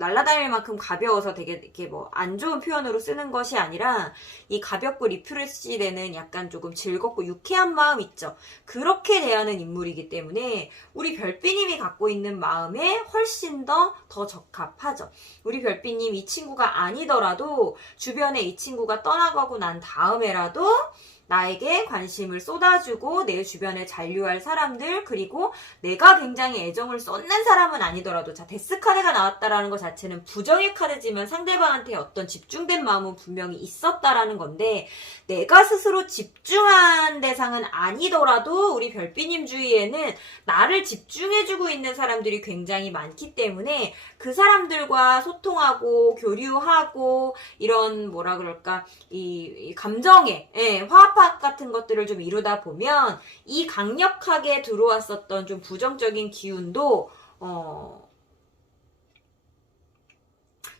날아다닐 만큼 가벼워서 되게 이렇게 안 좋은 표현으로 쓰는 것이 아니라, 이 가볍고 리프레시 되는 약간 조금 즐겁고 유쾌한 마음 있죠. 그렇게 대하는 인물이기 때문에 우리 별빛님이 갖고 있는 마음에 훨씬 더 적합하죠. 우리 별빛님 이 친구가 아니더라도 주변에 이 친구가 떠나가고 난 다음에라도 나에게 관심을 쏟아주고 내 주변에 잔류할 사람들, 그리고 내가 굉장히 애정을 쏟는 사람은 아니더라도, 자, 데스 카드가 나왔다라는 것 자체는 부정의 카드지만 상대방한테 어떤 집중된 마음은 분명히 있었다라는 건데, 내가 스스로 집중한 대상은 아니더라도 우리 별빛님 주위에는 나를 집중해주고 있는 사람들이 굉장히 많기 때문에 그 사람들과 소통하고 교류하고 이런 뭐라 그럴까, 이 감정의 화합 같은 것들을 좀 이루다 보면 이 강력하게 들어왔었던 좀 부정적인 기운도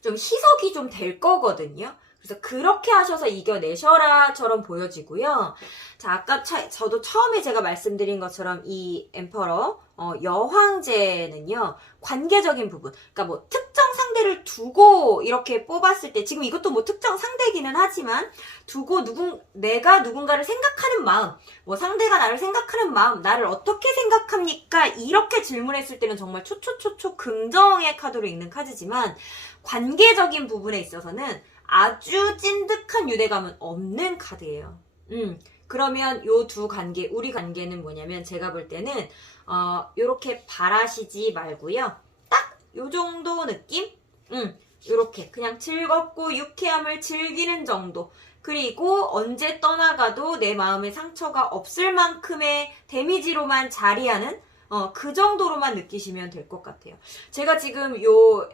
좀 희석이 좀 될 거거든요. 그래서 그렇게 하셔서 이겨내셔라처럼 보여지고요. 자, 아까 저도 처음에 제가 말씀드린 것처럼 이 엠퍼러 여황제는요, 관계적인 부분, 그러니까 뭐 특정 상대를 두고 이렇게 뽑았을 때, 지금 이것도 뭐 특정 상대기는 하지만 두고 내가 누군가를 생각하는 마음, 뭐 상대가 나를 생각하는 마음, 나를 어떻게 생각합니까? 이렇게 질문했을 때는 정말 초초초초 긍정의 카드로 읽는 카드지만, 관계적인 부분에 있어서는 아주 찐득한 유대감은 없는 카드예요. 그러면 요 두 관계, 우리 관계는 뭐냐면, 제가 볼 때는 요렇게 바라시지 말고요, 딱 요 정도 느낌? 요렇게 그냥 즐겁고 유쾌함을 즐기는 정도, 그리고 언제 떠나가도 내 마음에 상처가 없을 만큼의 데미지로만 자리하는 그 정도로만 느끼시면 될 것 같아요. 제가 지금 요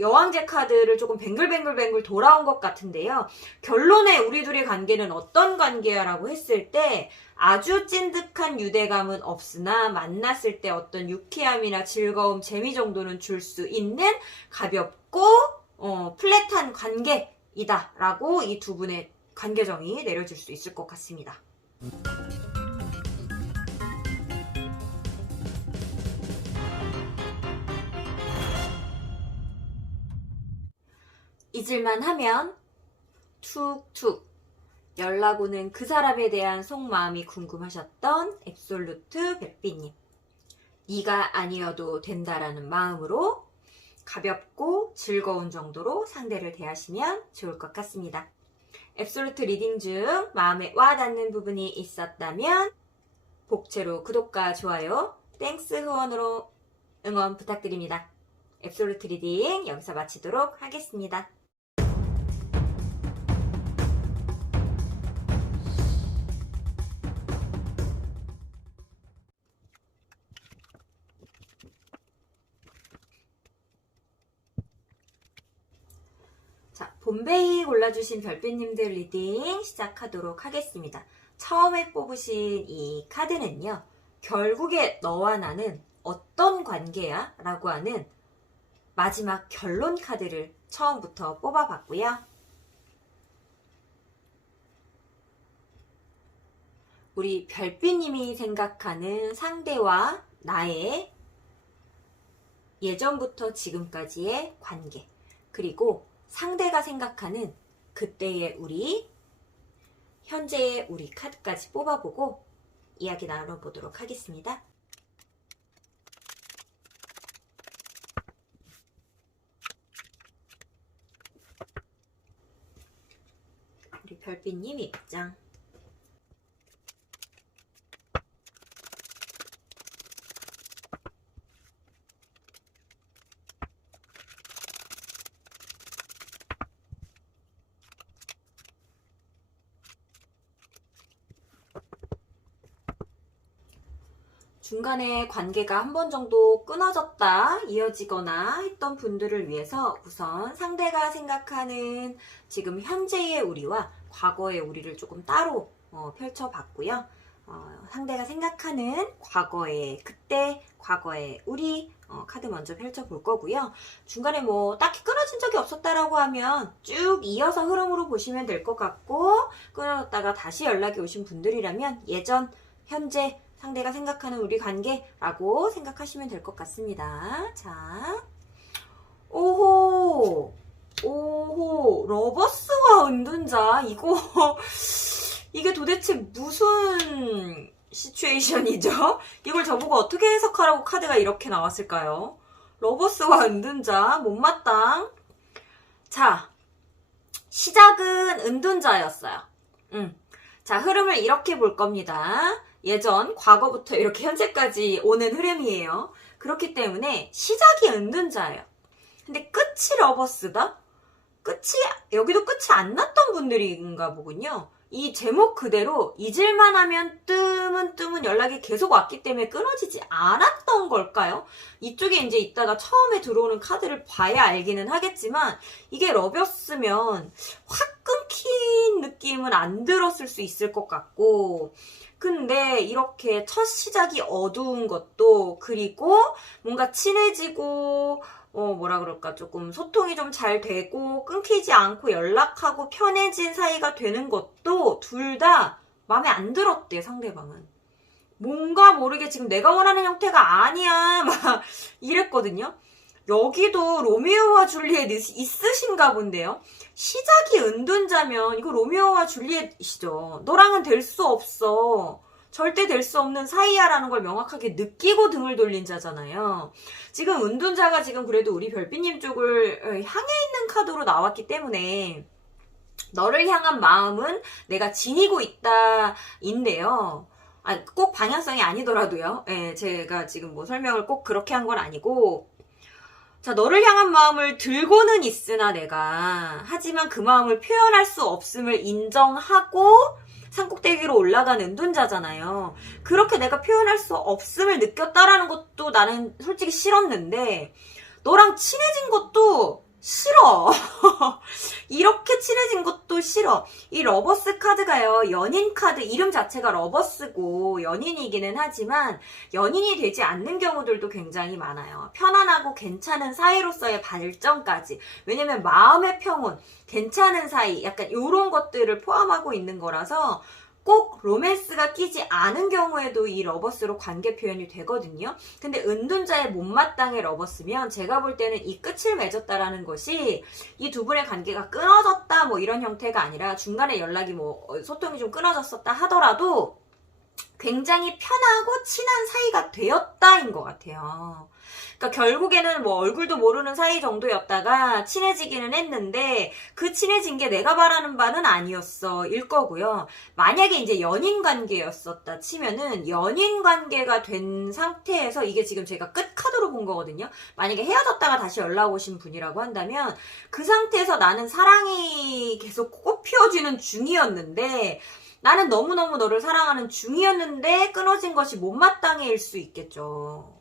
여왕제 카드를 조금 뱅글뱅글 돌아온 것 같은데요. 결론에 우리 둘의 관계는 어떤 관계야 라고 했을 때, 아주 찐득한 유대감은 없으나 만났을 때 어떤 유쾌함이나 즐거움, 재미 정도는 줄 수 있는 가볍고 플랫한 관계이다 라고 이 두 분의 관계정이 내려질 수 있을 것 같습니다. 잊을만 하면 툭툭 연락 오는 그 사람에 대한 속마음이 궁금하셨던 앱솔루트 별빛님, 네가 아니어도 된다라는 마음으로 가볍고 즐거운 정도로 상대를 대하시면 좋을 것 같습니다. 앱솔루트 리딩 중 마음에 와닿는 부분이 있었다면 복채로 구독과 좋아요, 땡스 후원으로 응원 부탁드립니다. 앱솔루트 리딩 여기서 마치도록 하겠습니다. 자, 봄베이 골라주신 별빛님들 리딩 시작하도록 하겠습니다. 처음에 뽑으신 이 카드는요, 결국에 너와 나는 어떤 관계야? 라고 하는 마지막 결론 카드를 처음부터 뽑아봤고요. 우리 별빛님이 생각하는 상대와 나의 예전부터 지금까지의 관계, 그리고 상대가 생각하는 그때의 우리, 현재의 우리 카드까지 뽑아보고 이야기 나눠보도록 하겠습니다. 우리 별빛님 입장. 중간에 관계가 한 번 정도 끊어졌다, 이어지거나 했던 분들을 위해서 우선 상대가 생각하는 지금 현재의 우리와 과거의 우리를 조금 따로 펼쳐봤고요. 상대가 생각하는 과거의 그때, 과거의 우리 카드 먼저 펼쳐볼 거고요. 중간에 뭐 딱히 끊어진 적이 없었다라고 하면 쭉 이어서 흐름으로 보시면 될 것 같고, 끊어졌다가 다시 연락이 오신 분들이라면 예전, 현재, 상대가 생각하는 우리 관계라고 생각하시면 될 것 같습니다. 자, 오호, 러버스와 은둔자, 이게 도대체 무슨 시츄에이션이죠? 이걸 저보고 어떻게 해석하라고 카드가 이렇게 나왔을까요? 러버스와 은둔자, 못마땅. 자, 시작은 은둔자였어요. 자, 흐름을 이렇게 볼 겁니다. 예전, 과거부터 이렇게 현재까지 오는 흐름이에요. 그렇기 때문에 시작이 은둔자예요. 근데 끝이 러버스다? 여기도 끝이 안 났던 분들인가 보군요. 이 제목 그대로 잊을만 하면 뜸은 연락이 계속 왔기 때문에 끊어지지 않았던 걸까요? 이쪽에 이제 이따가 처음에 들어오는 카드를 봐야 알기는 하겠지만 이게 러버스면 확 끊긴 느낌은 안 들었을 수 있을 것 같고 근데 이렇게 첫 시작이 어두운 것도 그리고 뭔가 친해지고 뭐라 그럴까, 조금 소통이 좀 잘 되고, 끊기지 않고 연락하고 편해진 사이가 되는 것도 둘 다 마음에 안 들었대, 상대방은. 뭔가 모르게 지금 내가 원하는 형태가 아니야, 막 이랬거든요. 여기도 로미오와 줄리엣 있으신가 본데요. 시작이 은둔자면 이거 로미오와 줄리엣이죠. 너랑은 될 수 없어. 절대 될 수 없는 사이야라는 걸 명확하게 느끼고 등을 돌린 자잖아요. 지금 은둔자가 지금 그래도 우리 별빛님 쪽을 향해 있는 카드로 나왔기 때문에 너를 향한 마음은 내가 지니고 있다인데요. 꼭 방향성이 아니더라도요. 예, 제가 지금 뭐 설명을 꼭 그렇게 한 건 아니고 자, 너를 향한 마음을 들고는 있으나 내가 하지만 그 마음을 표현할 수 없음을 인정하고 산꼭대기로 올라간 은둔자잖아요. 그렇게 내가 표현할 수 없음을 느꼈다라는 것도 나는 솔직히 싫었는데 너랑 친해진 것도 싫어. 이렇게 친해진 것도 싫어. 이 러버스 카드가요. 연인 카드 이름 자체가 러버스고 연인이기는 하지만 연인이 되지 않는 경우들도 굉장히 많아요. 편안하고 괜찮은 사이로서의 발전까지. 왜냐면 마음의 평온, 괜찮은 사이 약간 이런 것들을 포함하고 있는 거라서 꼭 로맨스가 끼지 않은 경우에도 이 러버스로 관계 표현이 되거든요. 근데 은둔자의 못마땅의 러버스면 제가 볼 때는 이 끝을 맺었다라는 것이 이 두 분의 관계가 끊어졌다 뭐 이런 형태가 아니라 중간에 연락이 뭐 소통이 좀 끊어졌었다 하더라도 굉장히 편하고 친한 사이가 되었다인 것 같아요. 그러니까 결국에는 뭐 얼굴도 모르는 사이 정도였다가 친해지기는 했는데 그 친해진 게 내가 바라는 바는 아니었어 일 거고요. 만약에 이제 연인 관계였었다 치면은 연인 관계가 된 상태에서 이게 지금 제가 끝 카드로 본 거거든요. 만약에 헤어졌다가 다시 연락 오신 분이라고 한다면 그 상태에서 나는 사랑이 계속 꽃피워주는 중이었는데 나는 너무너무 너를 사랑하는 중이었는데 끊어진 것이 못마땅해일 수 있겠죠.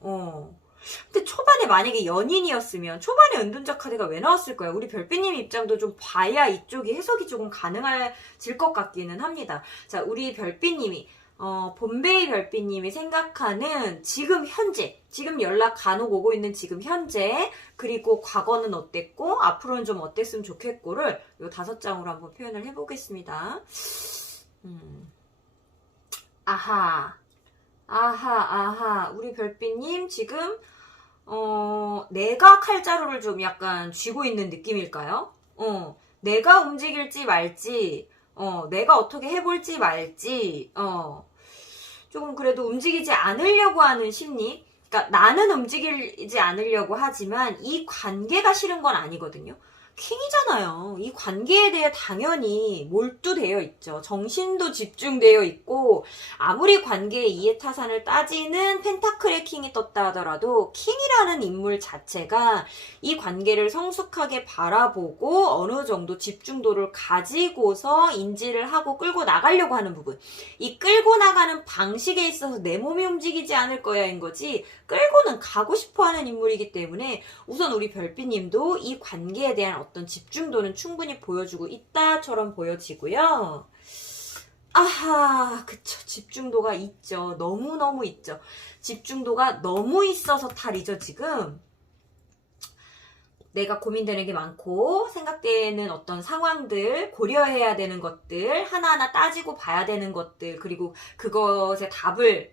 근데 초반에 만약에 연인이었으면 초반에 은둔자 카드가 왜 나왔을까요? 우리 별빛님 입장도 좀 봐야 이쪽이 해석이 조금 가능해질 것 같기는 합니다. 자, 우리 별빛님이 봄베이 별빛님이 생각하는 지금 현재, 지금 연락 간혹 오고 있는 지금 현재, 그리고 과거는 어땠고 앞으로는 좀 어땠으면 좋겠고를 요 5장으로 한번 표현을 해보겠습니다. 아하. 우리 별빛님 지금 내가 칼자루를 좀 약간 쥐고 있는 느낌일까요? 내가 움직일지 말지, 내가 어떻게 해볼지 말지, 조금 그래도 움직이지 않으려고 하는 심리? 그러니까 나는 움직이지 않으려고 하지만 이 관계가 싫은 건 아니거든요. 킹이잖아요. 이 관계에 대해 당연히 몰두되어 있죠. 정신도 집중되어 있고 아무리 관계의 이해타산을 따지는 펜타클의 킹이 떴다 하더라도 킹이라는 인물 자체가 이 관계를 성숙하게 바라보고 어느 정도 집중도를 가지고서 인지를 하고 끌고 나가려고 하는 부분. 이 끌고 나가는 방식에 있어서 내 몸이 움직이지 않을 거야인 거지 끌고는 가고 싶어하는 인물이기 때문에 우선 우리 별빛님도 이 관계에 대한 어떤 집중도는 충분히 보여주고 있다처럼 보여지고요. 아하, 그쵸. 집중도가 있죠. 너무너무 있죠. 집중도가 너무 있어서 탈이죠, 지금. 내가 고민되는 게 많고 생각되는 어떤 상황들, 고려해야 되는 것들, 하나하나 따지고 봐야 되는 것들, 그리고 그것의 답을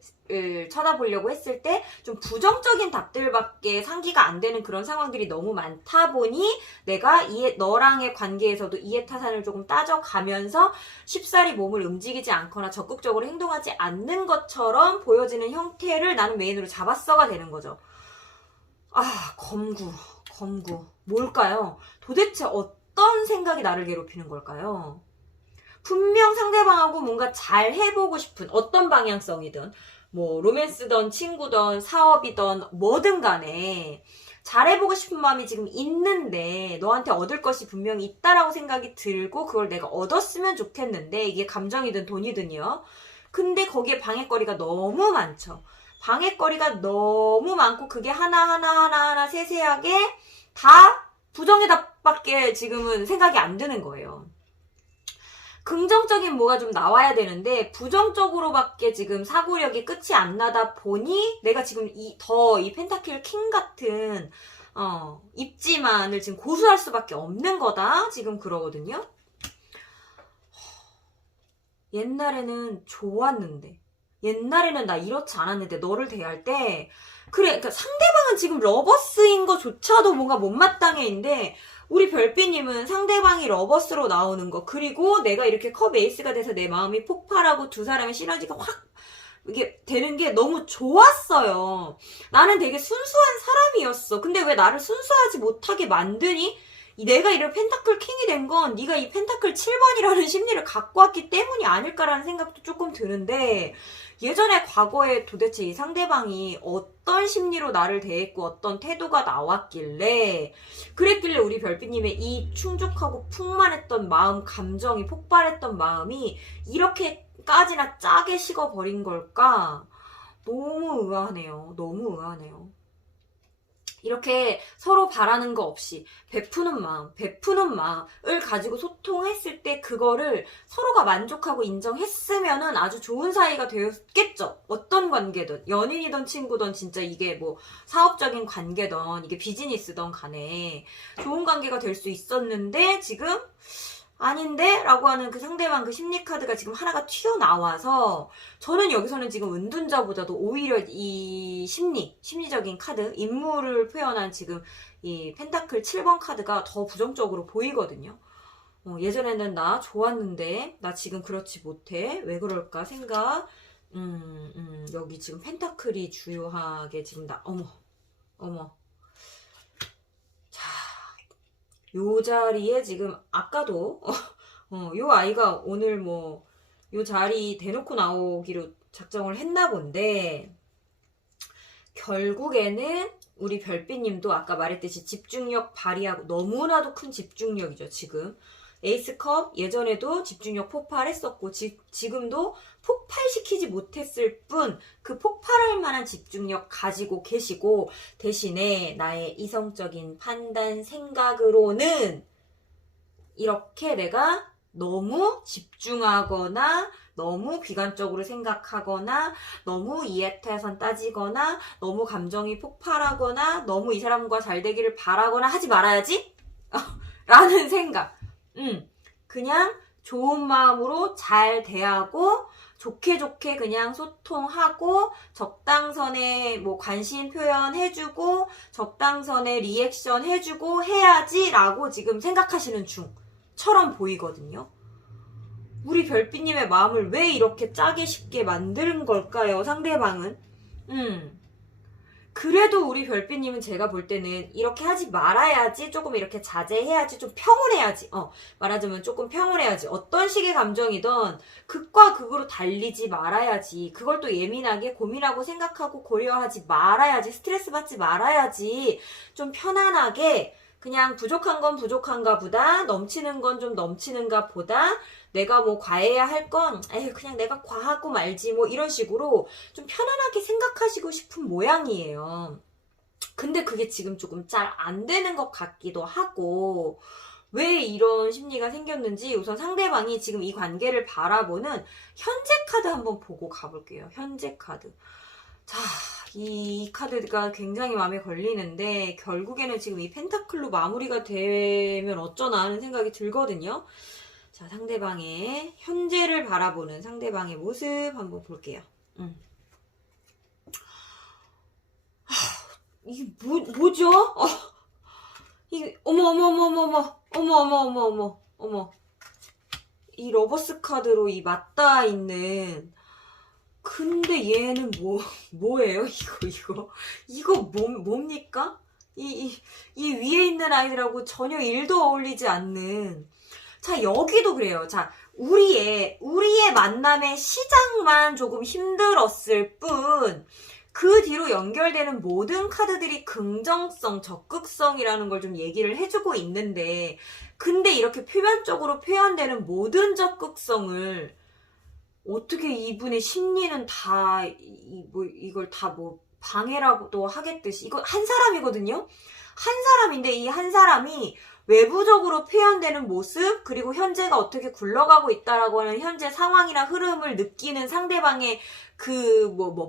쳐다보려고 했을 때 좀 부정적인 답들밖에 상기가 안 되는 그런 상황들이 너무 많다 보니 내가 너랑의 관계에서도 이해타산을 조금 따져가면서 쉽사리 몸을 움직이지 않거나 적극적으로 행동하지 않는 것처럼 보여지는 형태를 나는 메인으로 잡았어가 되는 거죠. 검구. 뭘까요? 도대체 어떤 생각이 나를 괴롭히는 걸까요? 분명 상대방하고 뭔가 잘 해보고 싶은 어떤 방향성이든 뭐 로맨스든 친구든 사업이든 뭐든 간에 잘해보고 싶은 마음이 지금 있는데 너한테 얻을 것이 분명히 있다라고 생각이 들고 그걸 내가 얻었으면 좋겠는데 이게 감정이든 돈이든요. 근데 거기에 방해거리가 너무 많죠. 방해거리가 너무 많고 그게 하나하나 세세하게 다 부정의 답밖에 지금은 생각이 안 드는 거예요. 긍정적인 뭐가 좀 나와야 되는데 부정적으로밖에 지금 사고력이 끝이 안 나다 보니 내가 지금 이 펜타킬 킹 같은 입지만을 지금 고수할 수밖에 없는 거다 지금 그러거든요. 옛날에는 좋았는데 옛날에는 나 이렇지 않았는데 너를 대할 때 그래 그러니까 상대방은 지금 러버스인 거조차도 뭔가 못마땅해인데 우리 별빛님은 상대방이 러버스로 나오는 거 그리고 내가 이렇게 컵 에이스가 돼서 내 마음이 폭발하고 두 사람의 시너지가 확 이게 되는 게 너무 좋았어요. 나는 되게 순수한 사람이었어. 근데 왜 나를 순수하지 못하게 만드니? 내가 이런 펜타클 킹이 된 건 네가 이 펜타클 7번이라는 심리를 갖고 왔기 때문이 아닐까라는 생각도 조금 드는데 예전에 과거에 도대체 이 상대방이 어떤 심리로 나를 대했고 어떤 태도가 나왔길래 그랬길래 우리 별빛님의 이 충족하고 풍만했던 마음 감정이 폭발했던 마음이 이렇게까지나 짜게 식어버린 걸까? 너무 의아하네요. 너무 의아하네요. 이렇게 서로 바라는 거 없이 베푸는 마음을 가지고 소통했을 때 그거를 서로가 만족하고 인정했으면은 아주 좋은 사이가 되었겠죠. 어떤 관계든 연인이든 친구든 진짜 이게 뭐 사업적인 관계든 이게 비즈니스든 간에 좋은 관계가 될 수 있었는데 지금 아닌데? 라고 하는 그 상대방 그 심리카드가 지금 하나가 튀어나와서 저는 여기서는 지금 은둔자보다도 오히려 이 심리적인 카드, 인물을 표현한 지금 이 펜타클 7번 카드가 더 부정적으로 보이거든요. 예전에는 나 좋았는데 나 지금 그렇지 못해. 왜 그럴까 생각. 여기 지금 펜타클이 주요하게 지금 어머. 요 자리에 지금 아까도 요 아이가 오늘 뭐 요 자리 대놓고 나오기로 작정을 했나 본데 결국에는 우리 별빛님도 아까 말했듯이 집중력 발휘하고 너무나도 큰 집중력이죠 지금. 에이스컵 예전에도 집중력 폭발했었고 지금도 폭발시키지 못했을 뿐 그 폭발할 만한 집중력 가지고 계시고 대신에 나의 이성적인 판단 생각으로는 이렇게 내가 너무 집중하거나 너무 비관적으로 생각하거나 너무 이해타선 따지거나 너무 감정이 폭발하거나 너무 이 사람과 잘 되기를 바라거나 하지 말아야지 라는 생각. 그냥 좋은 마음으로 잘 대하고 좋게 그냥 소통하고 적당선에 뭐 관심 표현해주고 적당선에 리액션 해주고 해야지라고 지금 생각하시는 중처럼 보이거든요. 우리 별빛님의 마음을 왜 이렇게 짜게 쉽게 만드는 걸까요? 상대방은 그래도 우리 별빛님은 제가 볼 때는 이렇게 하지 말아야지, 조금 이렇게 자제해야지, 좀 평온해야지, 말하자면 조금 평온해야지. 어떤 식의 감정이든 극과 극으로 달리지 말아야지. 그걸 또 예민하게 고민하고 생각하고 고려하지 말아야지. 스트레스 받지 말아야지. 좀 편안하게 그냥 부족한 건 부족한가 보다, 넘치는 건 좀 넘치는가 보다, 내가 뭐 과해야 할 건 그냥 내가 과하고 말지 뭐 이런 식으로 좀 편안하게 생각하시고 싶은 모양이에요. 근데 그게 지금 조금 잘 안 되는 것 같기도 하고 왜 이런 심리가 생겼는지 우선 상대방이 지금 이 관계를 바라보는 현재 카드 한번 보고 가볼게요. 현재 카드. 자, 이 카드가 굉장히 마음에 걸리는데 결국에는 지금 이 펜타클로 마무리가 되면 어쩌나 하는 생각이 들거든요. 자, 상대방의 현재를 바라보는 상대방의 모습 한번 볼게요. 이게 뭐죠? 이게 어머. 이 러버스 카드로 이 맞닿아 있는. 근데 얘는 뭐예요? 이거 뭡니까? 이 위에 있는 아이들하고 전혀 1도 어울리지 않는. 자, 여기도 그래요. 자, 우리의 만남의 시작만 조금 힘들었을 뿐, 그 뒤로 연결되는 모든 카드들이 긍정성, 적극성이라는 걸 좀 얘기를 해주고 있는데, 근데 이렇게 표면적으로 표현되는 모든 적극성을 어떻게 이분의 심리는 다, 이걸 다 뭐 방해라고도 하겠듯이, 이거 한 사람이거든요? 한 사람인데 이 한 사람이 외부적으로 표현되는 모습, 그리고 현재가 어떻게 굴러가고 있다라고 하는 현재 상황이나 흐름을 느끼는 상대방의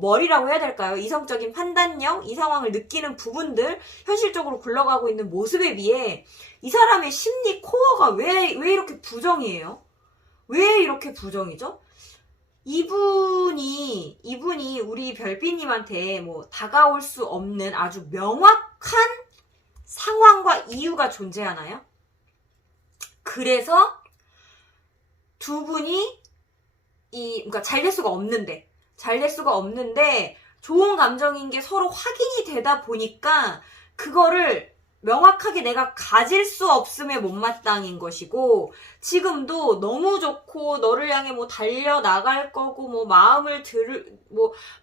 머리라고 해야 될까요? 이성적인 판단력, 이 상황을 느끼는 부분들, 현실적으로 굴러가고 있는 모습에 비해 이 사람의 심리 코어가 왜 이렇게 부정이에요? 왜 이렇게 부정이죠? 이분이 우리 별비님한테 뭐 다가올 수 없는 아주 명확한 상황과 이유가 존재하나요? 그래서 두 분이 그러니까 잘 될 수가 없는데 좋은 감정인 게 서로 확인이 되다 보니까 그거를 명확하게 내가 가질 수 없음의 못마땅인 것이고, 지금도 너무 좋고 너를 향해 뭐 달려나갈 거고 뭐 마음을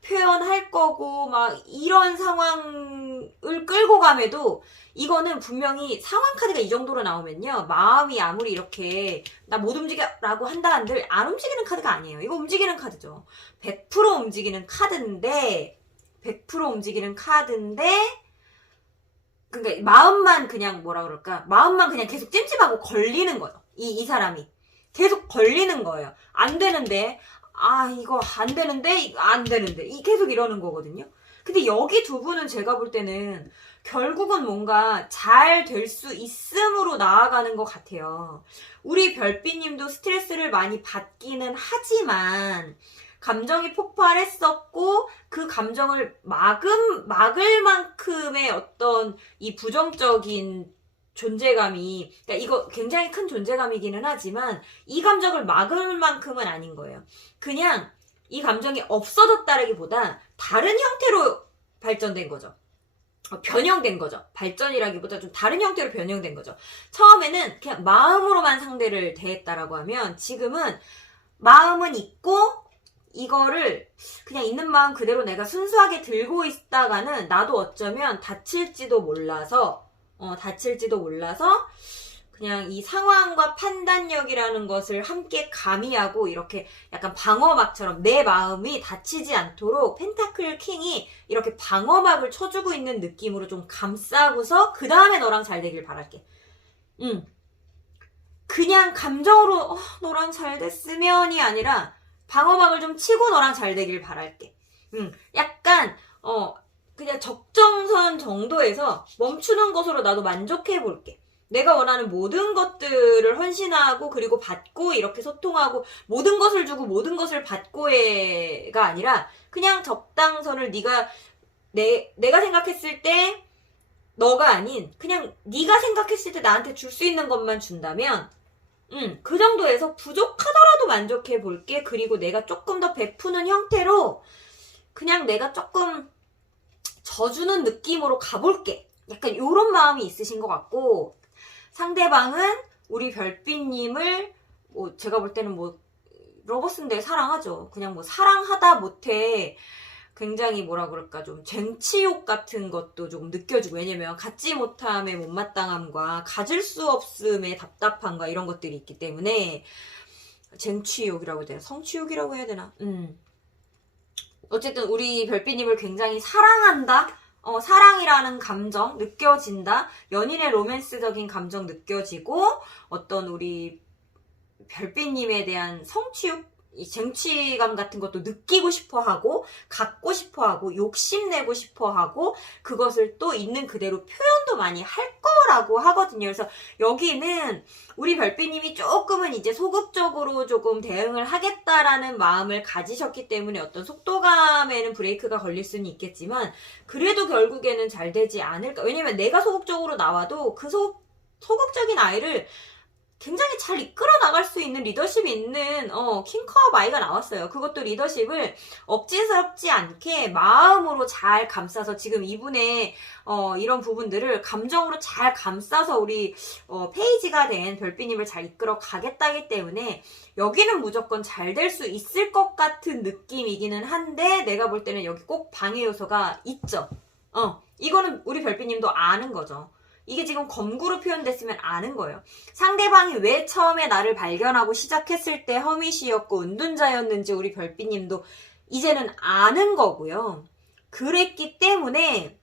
표현할 거고 막 이런 상황을 끌고 감에도, 이거는 분명히 상황 카드가 이 정도로 나오면요, 마음이 아무리 이렇게 나 못 움직여 라고 한다 한들 안 움직이는 카드가 아니에요. 이거 움직이는 카드죠. 100% 움직이는 카드인데 그러니까 마음만 그냥 마음만 그냥 계속 찜찜하고 걸리는 거죠. 이 사람이 계속 걸리는 거예요. 안 되는데, 이거 안 되는데 계속 이러는 거거든요. 근데 여기 두 분은 제가 볼 때는 결국은 뭔가 잘 될 수 있음으로 나아가는 것 같아요. 우리 별비님도 스트레스를 많이 받기는 하지만 감정이 폭발했었고, 그 감정을 막을 만큼의 어떤 이 부정적인 존재감이, 그러니까 이거 굉장히 큰 존재감이기는 하지만 이 감정을 막을 만큼은 아닌 거예요. 그냥 이 감정이 없어졌다라기보다 다른 형태로 발전된 거죠. 변형된 거죠. 발전이라기보다 좀 다른 형태로 변형된 거죠. 처음에는 그냥 마음으로만 상대를 대했다라고 하면, 지금은 마음은 있고 이거를 그냥 있는 마음 그대로 내가 순수하게 들고 있다가는 나도 어쩌면 다칠지도 몰라서 그냥 이 상황과 판단력이라는 것을 함께 가미하고 이렇게 약간 방어막처럼 내 마음이 다치지 않도록 펜타클 킹이 이렇게 방어막을 쳐주고 있는 느낌으로 좀 감싸고서 그 다음에 너랑 잘 되길 바랄게. 그냥 감정으로 너랑 잘 됐으면이 아니라 방어막을 좀 치고 너랑 잘 되길 바랄게. 약간 그냥 적정선 정도에서 멈추는 것으로 나도 만족해 볼게. 내가 원하는 모든 것들을 헌신하고 그리고 받고 이렇게 소통하고 모든 것을 주고 모든 것을 받고가 아니라 그냥 적당선을 내가 생각했을 때 너가 아닌 그냥 네가 생각했을 때 나한테 줄 수 있는 것만 준다면 그 정도에서 부족하더라도 만족해 볼게. 그리고 내가 조금 더 베푸는 형태로 그냥 내가 조금 져주는 느낌으로 가볼게. 약간 요런 마음이 있으신 것 같고, 상대방은 우리 별빛님을 제가 볼 때는 러버스인데 사랑하죠. 그냥 사랑하다 못해 굉장히 좀 쟁취욕 같은 것도 조금 느껴지고, 왜냐면 갖지 못함의 못마땅함과 가질 수 없음의 답답함과 이런 것들이 있기 때문에 쟁취욕이라고 해야 되나? 성취욕이라고 해야 되나? 어쨌든 우리 별빛님을 굉장히 사랑한다? 사랑이라는 감정 느껴진다. 연인의 로맨스적인 감정 느껴지고, 어떤 우리 별빛님에 대한 성취욕, 이 쟁취감 같은 것도 느끼고 싶어 하고, 갖고 싶어 하고, 욕심내고 싶어 하고, 그것을 또 있는 그대로 표현도 많이 할 거라고 하거든요. 그래서 여기는 우리 별빛님이 조금은 이제 소극적으로 조금 대응을 하겠다라는 마음을 가지셨기 때문에 어떤 속도감에는 브레이크가 걸릴 수는 있겠지만, 그래도 결국에는 잘 되지 않을까. 왜냐면 내가 소극적으로 나와도 그 소극적인 아이를 굉장히 잘 이끌어 나갈 수 있는 리더십이 있는 킹컵 아이가 나왔어요. 그것도 리더십을 억지스럽지 않게 마음으로 잘 감싸서 지금 이분의 이런 부분들을 감정으로 잘 감싸서 우리 페이지가 된 별빛님을 잘 이끌어 가겠다기 때문에 여기는 무조건 잘 될 수 있을 것 같은 느낌이기는 한데 내가 볼 때는 여기 꼭 방해 요소가 있죠. 이거는 우리 별빛님도 아는 거죠. 이게 지금 검구로 표현됐으면 아는 거예요. 상대방이 왜 처음에 나를 발견하고 시작했을 때 허밋이었고 은둔자였는지 우리 별빛님도 이제는 아는 거고요. 그랬기 때문에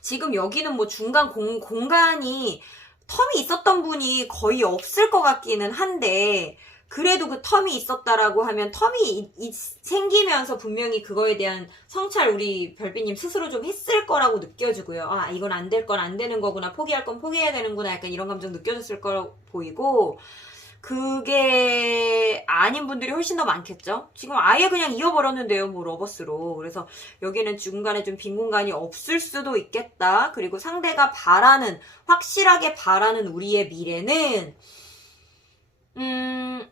지금 여기는 뭐 중간 공간이 텀이 있었던 분이 거의 없을 것 같기는 한데 그래도 그 텀이 있었다라고 하면 텀이 생기면서 분명히 그거에 대한 성찰 우리 별빛님 스스로 좀 했을 거라고 느껴지고요. 아, 이건 안 될 건 안 되는 거구나. 포기할 건 포기해야 되는구나. 약간 이런 감정 느껴졌을 거라고 보이고 그게 아닌 분들이 훨씬 더 많겠죠. 지금 아예 그냥 이어버렸는데요. 뭐 러버스로. 그래서 여기는 중간에 좀 빈 공간이 없을 수도 있겠다. 그리고 상대가 확실하게 바라는 우리의 미래는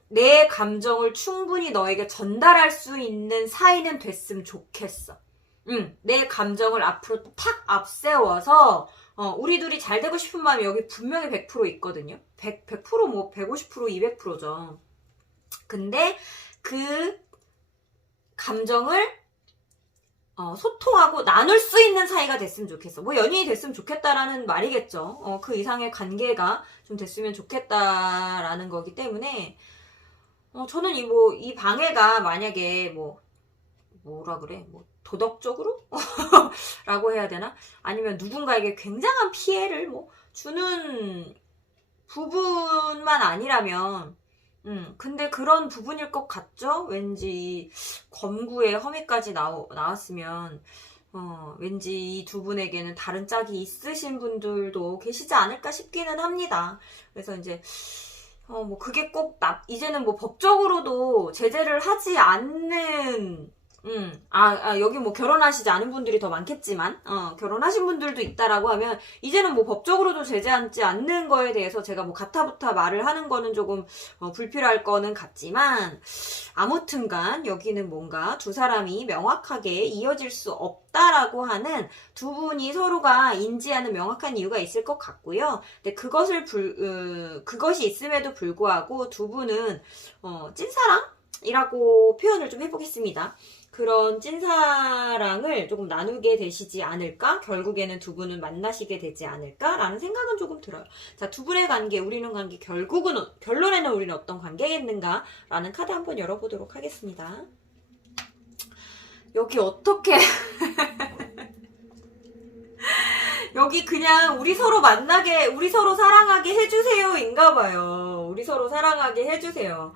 내 감정을 충분히 너에게 전달할 수 있는 사이는 됐으면 좋겠어. 내 감정을 앞으로 탁 앞세워서 우리 둘이 잘 되고 싶은 마음이 여기 분명히 100% 있거든요. 100% 뭐 150% 200%죠. 근데 그 감정을 소통하고 나눌 수 있는 사이가 됐으면 좋겠어. 뭐 연인이 됐으면 좋겠다라는 말이겠죠. 그 이상의 관계가 좀 됐으면 좋겠다라는 거기 때문에 저는 이 방해가 만약에 뭐라 그래? 도덕적으로? 라고 해야 되나? 아니면 누군가에게 굉장한 피해를 주는 부분만 아니라면 근데 그런 부분일 것 같죠? 왠지 검구에 허미까지 나왔으면 왠지 이 두 분에게는 다른 짝이 있으신 분들도 계시지 않을까 싶기는 합니다. 그래서 이제 그게 꼭 이제는 법적으로도 제재를 하지 않는 여기 결혼하시지 않은 분들이 더 많겠지만, 결혼하신 분들도 있다라고 하면, 이제는 법적으로도 제재하지 않는 거에 대해서 제가 가타부타 말을 하는 거는 조금, 불필요할 거는 같지만, 아무튼간, 여기는 뭔가 두 사람이 명확하게 이어질 수 없다라고 하는 두 분이 서로가 인지하는 명확한 이유가 있을 것 같고요. 근데 그것이 있음에도 불구하고 두 분은, 찐사랑이라고 표현을 좀 해보겠습니다. 그런 찐사랑을 조금 나누게 되시지 않을까? 결국에는 두 분은 만나시게 되지 않을까라는 생각은 조금 들어요. 자, 두 분의 관계, 우리는 관계, 결론에는 우리는 어떤 관계겠는가라는 카드 한번 열어보도록 하겠습니다. 여기 어떻게 여기 그냥 우리 서로 만나게, 우리 서로 사랑하게 해주세요 인가봐요. 우리 서로 사랑하게 해주세요.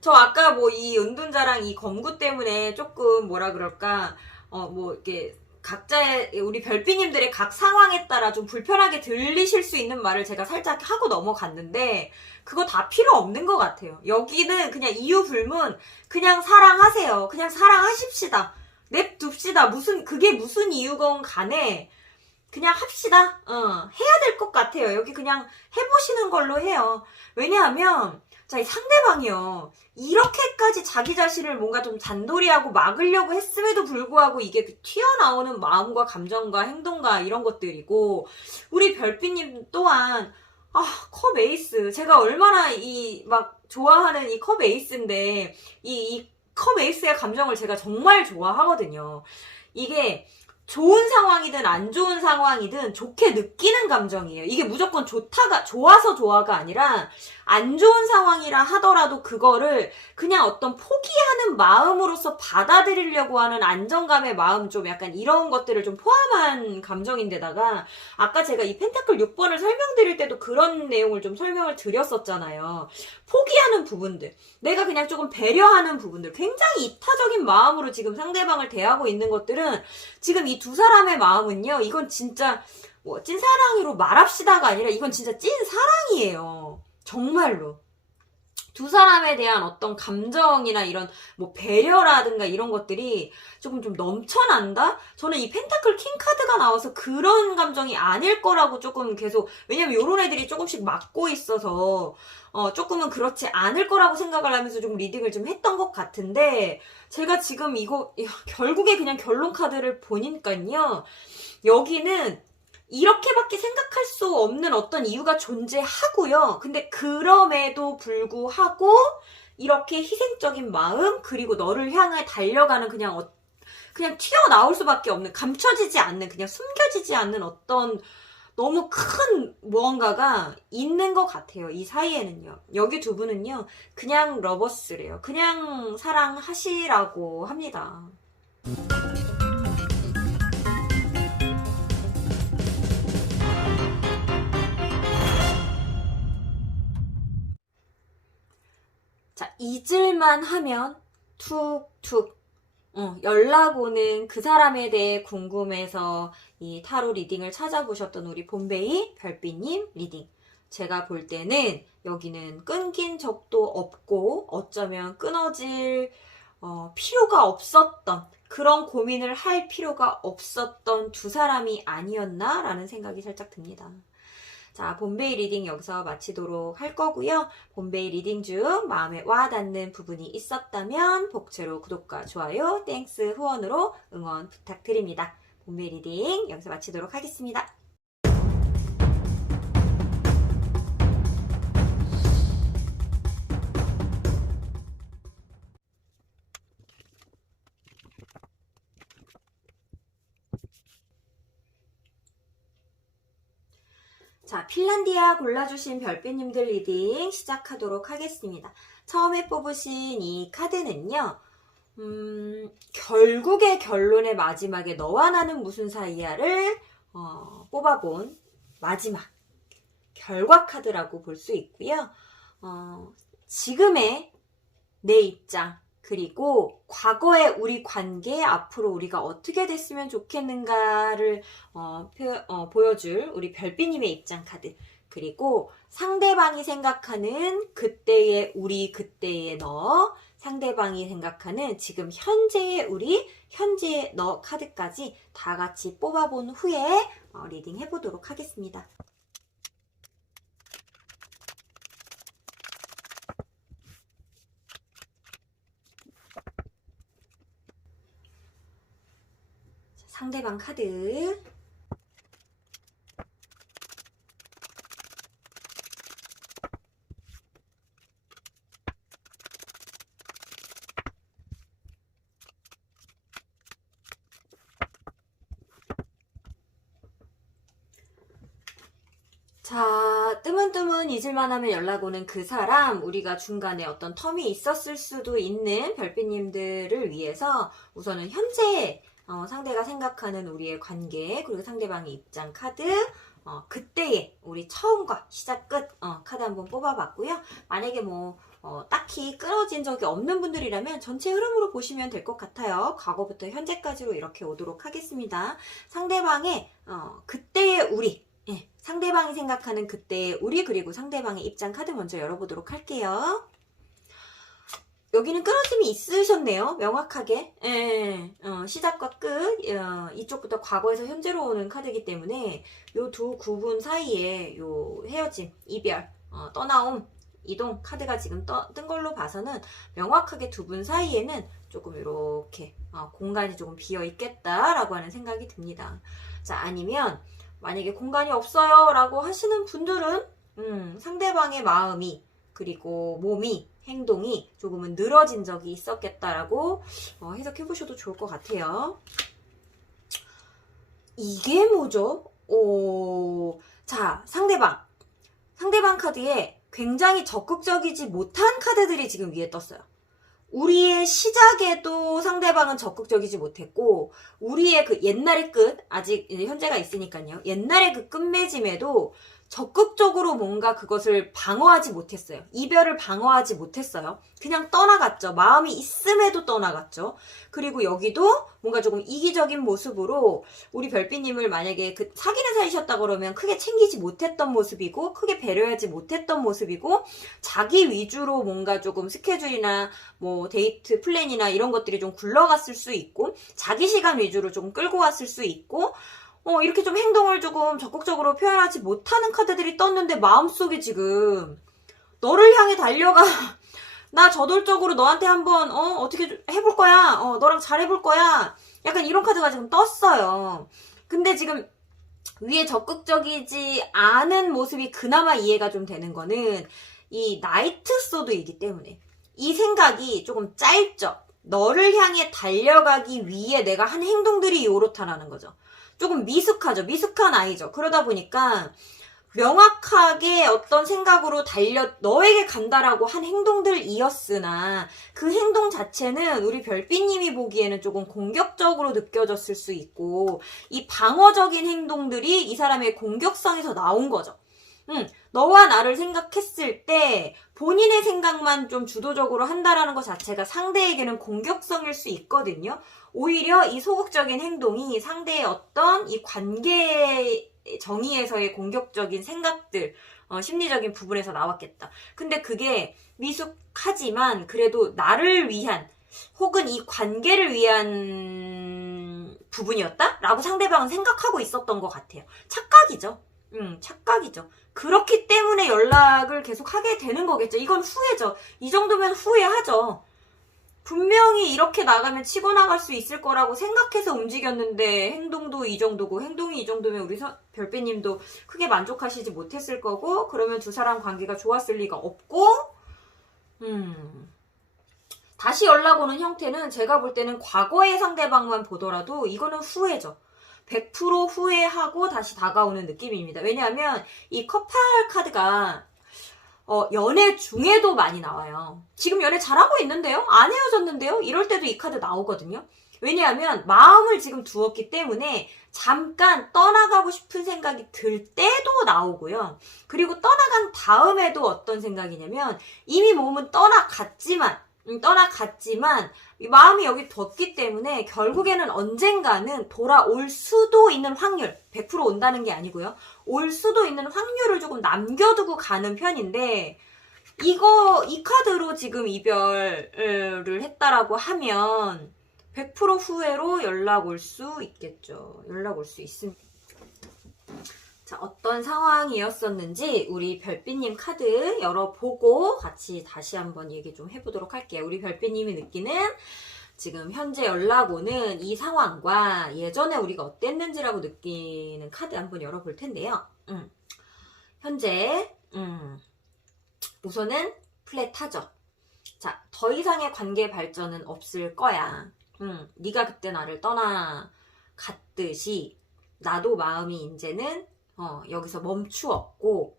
저 아까 이 은둔자랑 이 검구 때문에 조금 뭐라 그럴까 이렇게 각자의 우리 별빛님들의 각 상황에 따라 좀 불편하게 들리실 수 있는 말을 제가 살짝 하고 넘어갔는데 그거 다 필요 없는 것 같아요. 여기는 그냥 이유 불문 그냥 사랑하세요. 그냥 사랑하십시다. 냅둡시다. 그게 무슨 이유건 간에 그냥 합시다. 해야 될 것 같아요. 여기 그냥 해보시는 걸로 해요. 왜냐하면 자, 이 상대방이요. 이렇게까지 자기 자신을 뭔가 좀 잔돌이하고 막으려고 했음에도 불구하고 이게 튀어나오는 마음과 감정과 행동과 이런 것들이고, 우리 별빛님 또한, 컵 에이스. 제가 얼마나 좋아하는 이 컵 에이스인데, 이 컵 에이스의 감정을 제가 정말 좋아하거든요. 이게, 좋은 상황이든 안 좋은 상황이든 좋게 느끼는 감정이에요. 이게 무조건 좋아서 좋아가 아니라 안 좋은 상황이라 하더라도 그거를 그냥 어떤 포기하는 마음으로서 받아들이려고 하는 안정감의 마음 좀 약간 이런 것들을 좀 포함한 감정인데다가 아까 제가 이 펜타클 6번을 설명드릴 때도 그런 내용을 좀 설명을 드렸었잖아요. 포기하는 부분들, 내가 그냥 조금 배려하는 부분들, 굉장히 이타적인 마음으로 지금 상대방을 대하고 있는 것들은 지금 이 두 사람의 마음은요, 이건 진짜 찐사랑으로 말합시다가 아니라 이건 진짜 찐사랑이에요. 정말로. 두 사람에 대한 어떤 감정이나 이런 뭐 배려라든가 이런 것들이 조금 좀 넘쳐난다? 저는 이 펜타클 킹 카드가 나와서 그런 감정이 아닐 거라고 조금 계속, 왜냐면 요런 애들이 조금씩 막고 있어서 조금은 그렇지 않을 거라고 생각을 하면서 조금 리딩을 좀 했던 것 같은데, 제가 지금 이거 결국에 그냥 결론 카드를 보니까요, 여기는 이렇게밖에 생각할 수 없는 어떤 이유가 존재하고요. 근데 그럼에도 불구하고 이렇게 희생적인 마음, 그리고 너를 향해 달려가는 그냥 튀어나올 수밖에 없는, 감춰지지 않는, 그냥 숨겨지지 않는 어떤 너무 큰 무언가가 있는 것 같아요. 이 사이에는요. 여기 두 분은요, 그냥 러버스래요. 그냥 사랑하시라고 합니다. 자, 잊을만 하면 툭툭 연락 오는 그 사람에 대해 궁금해서 이 타로 리딩을 찾아보셨던 우리 봄베이 별빛님 리딩. 제가 볼 때는 여기는 끊긴 적도 없고 어쩌면 끊어질 필요가 없었던, 그런 고민을 할 필요가 없었던 두 사람이 아니었나 라는 생각이 살짝 듭니다. 자, 봄베이 리딩 여기서 마치도록 할 거고요. 봄베이 리딩 중 마음에 와닿는 부분이 있었다면 복채로 구독과 좋아요, 땡스 후원으로 응원 부탁드립니다. 봄베이 리딩 여기서 마치도록 하겠습니다. 자, 핀란디아 골라주신 별빛님들 리딩 시작하도록 하겠습니다. 처음에 뽑으신 이 카드는요, 결국의 결론의 마지막에 너와 나는 무슨 사이야를 뽑아본 마지막 결과 카드라고 볼 수 있고요. 지금의 내 입장, 그리고 과거의 우리 관계, 앞으로 우리가 어떻게 됐으면 좋겠는가를 보여줄 우리 별빛님의 입장 카드, 그리고 상대방이 생각하는 그때의 우리, 그때의 너, 상대방이 생각하는 지금 현재의 우리, 현재의 너 카드까지 다 같이 뽑아본 후에 리딩 해보도록 하겠습니다. 상대방 카드. 자, 뜨문뜨문 잊을만 하면 연락 오는 그 사람, 우리가 중간에 어떤 텀이 있었을 수도 있는 별빛님들을 위해서 우선은 현재 상대가 생각하는 우리의 관계, 그리고 상대방의 입장 카드, 그때의 우리 처음과 시작 끝 카드 한번 뽑아봤고요. 만약에 뭐 딱히 끊어진 적이 없는 분들이라면 전체 흐름으로 보시면 될 것 같아요. 과거부터 현재까지로 이렇게 오도록 하겠습니다. 상대방의 그때의 우리, 상대방이 생각하는 그때의 우리, 그리고 상대방의 입장 카드 먼저 열어보도록 할게요. 여기는 끊어짐이 있으셨네요. 명확하게. 시작과 끝, 이쪽부터 과거에서 현재로 오는 카드이기 때문에 요 두 구분 사이에 요 헤어짐, 이별, 떠나옴, 이동 카드가 지금 뜬 걸로 봐서는 명확하게 두 분 사이에는 조금 이렇게 공간이 조금 비어 있겠다라고 하는 생각이 듭니다. 자, 아니면 만약에 공간이 없어요 라고 하시는 분들은 상대방의 마음이, 그리고 몸이, 행동이 조금은 늘어진 적이 있었겠다라고 해석해 보셔도 좋을 것 같아요. 이게 뭐죠? 자, 상대방 카드에 굉장히 적극적이지 못한 카드들이 지금 위에 떴어요. 우리의 시작에도 상대방은 적극적이지 못했고, 우리의 그 옛날의 끝, 아직 현재가 있으니까요. 옛날의 그 끝맺음에도 적극적으로 뭔가 그것을 방어하지 못했어요. 이별을 방어하지 못했어요. 그냥 떠나갔죠. 마음이 있음에도 떠나갔죠. 그리고 여기도 뭔가 조금 이기적인 모습으로 우리 별빛님을 만약에 그 사귀는 사이셨다 그러면 크게 챙기지 못했던 모습이고, 크게 배려하지 못했던 모습이고, 자기 위주로 뭔가 조금 스케줄이나 뭐 데이트 플랜이나 이런 것들이 좀 굴러갔을 수 있고, 자기 시간 위주로 조금 끌고 왔을 수 있고, 이렇게 좀 행동을 조금 적극적으로 표현하지 못하는 카드들이 떴는데, 마음속에 지금 너를 향해 달려가. 나 저돌적으로 너한테 한번 어떻게 해볼 거야. 너랑 잘해볼 거야. 약간 이런 카드가 지금 떴어요. 근데 지금 위에 적극적이지 않은 모습이 그나마 이해가 좀 되는 거는 이 나이트 소드이기 때문에 이 생각이 조금 짧죠. 너를 향해 달려가기 위해 내가 한 행동들이 요렇다라는 거죠. 조금 미숙하죠. 미숙한 아이죠. 그러다 보니까 명확하게 어떤 생각으로 너에게 간다라고 한 행동들이었으나 그 행동 자체는 우리 별빛님이 보기에는 조금 공격적으로 느껴졌을 수 있고, 이 방어적인 행동들이 이 사람의 공격성에서 나온 거죠. 너와 나를 생각했을 때 본인의 생각만 좀 주도적으로 한다라는 것 자체가 상대에게는 공격성일 수 있거든요. 오히려 이 소극적인 행동이 상대의 어떤 이 관계 정의에서의 공격적인 생각들, 심리적인 부분에서 나왔겠다. 근데 그게 미숙하지만 그래도 나를 위한 혹은 이 관계를 위한 부분이었다? 라고 상대방은 생각하고 있었던 것 같아요. 착각이죠. 착각이죠. 그렇기 때문에 연락을 계속 하게 되는 거겠죠. 이건 후회죠. 이 정도면 후회하죠. 분명히 이렇게 나가면 치고 나갈 수 있을 거라고 생각해서 움직였는데 행동도 이 정도고, 행동이 이 정도면 우리 별빛님도 크게 만족하시지 못했을 거고, 그러면 두 사람 관계가 좋았을 리가 없고, 다시 연락 오는 형태는 제가 볼 때는 과거의 상대방만 보더라도 이거는 후회죠. 100% 후회하고 다시 다가오는 느낌입니다. 왜냐하면 이 커플 카드가 연애 중에도 많이 나와요. 지금 연애 잘하고 있는데요? 안 헤어졌는데요? 이럴 때도 이 카드 나오거든요. 왜냐하면 마음을 지금 두었기 때문에 잠깐 떠나가고 싶은 생각이 들 때도 나오고요. 그리고 떠나간 다음에도 어떤 생각이냐면 이미 몸은 떠나갔지만 마음이 여기 뒀기 때문에 결국에는 언젠가는 돌아올 수도 있는 확률, 100% 온다는 게 아니고요. 올 수도 있는 확률을 조금 남겨두고 가는 편인데, 이 카드로 지금 이별을 했다라고 하면 100% 후회로 연락 올 수 있겠죠. 연락 올 수 있습니다. 자, 어떤 상황이었었는지 우리 별빛님 카드 열어보고 같이 다시 한번 얘기 좀 해보도록 할게요. 우리 별빛님이 느끼는 지금 현재 연락 오는 이 상황과 예전에 우리가 어땠는지라고 느끼는 카드 한번 열어볼 텐데요. 현재 우선은 플랫하죠. 자, 더 이상의 관계 발전은 없을 거야. 네가 그때 나를 떠나갔듯이 나도 마음이 이제는 여기서 멈추었고,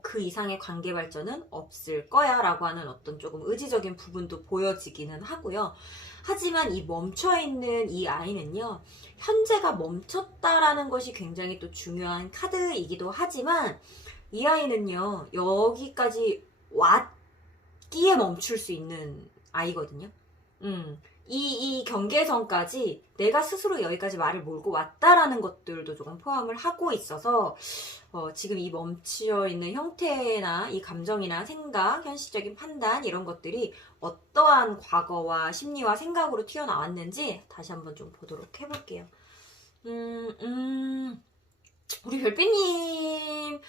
그 이상의 관계 발전은 없을 거야 라고 하는 어떤 조금 의지적인 부분도 보여지기는 하고요. 하지만 이 멈춰있는 이 아이는요, 현재가 멈췄다라는 것이 굉장히 또 중요한 카드이기도 하지만, 이 아이는요, 여기까지 왔기에 멈출 수 있는 아이거든요. 이 경계선까지 내가 스스로 여기까지 말을 몰고 왔다라는 것들도 조금 포함을 하고 있어서 지금 이 멈춰있는 형태나 이 감정이나 생각, 현실적인 판단 이런 것들이 어떠한 과거와 심리와 생각으로 튀어나왔는지 다시 한번 좀 보도록 해볼게요. 우리 별빛님한테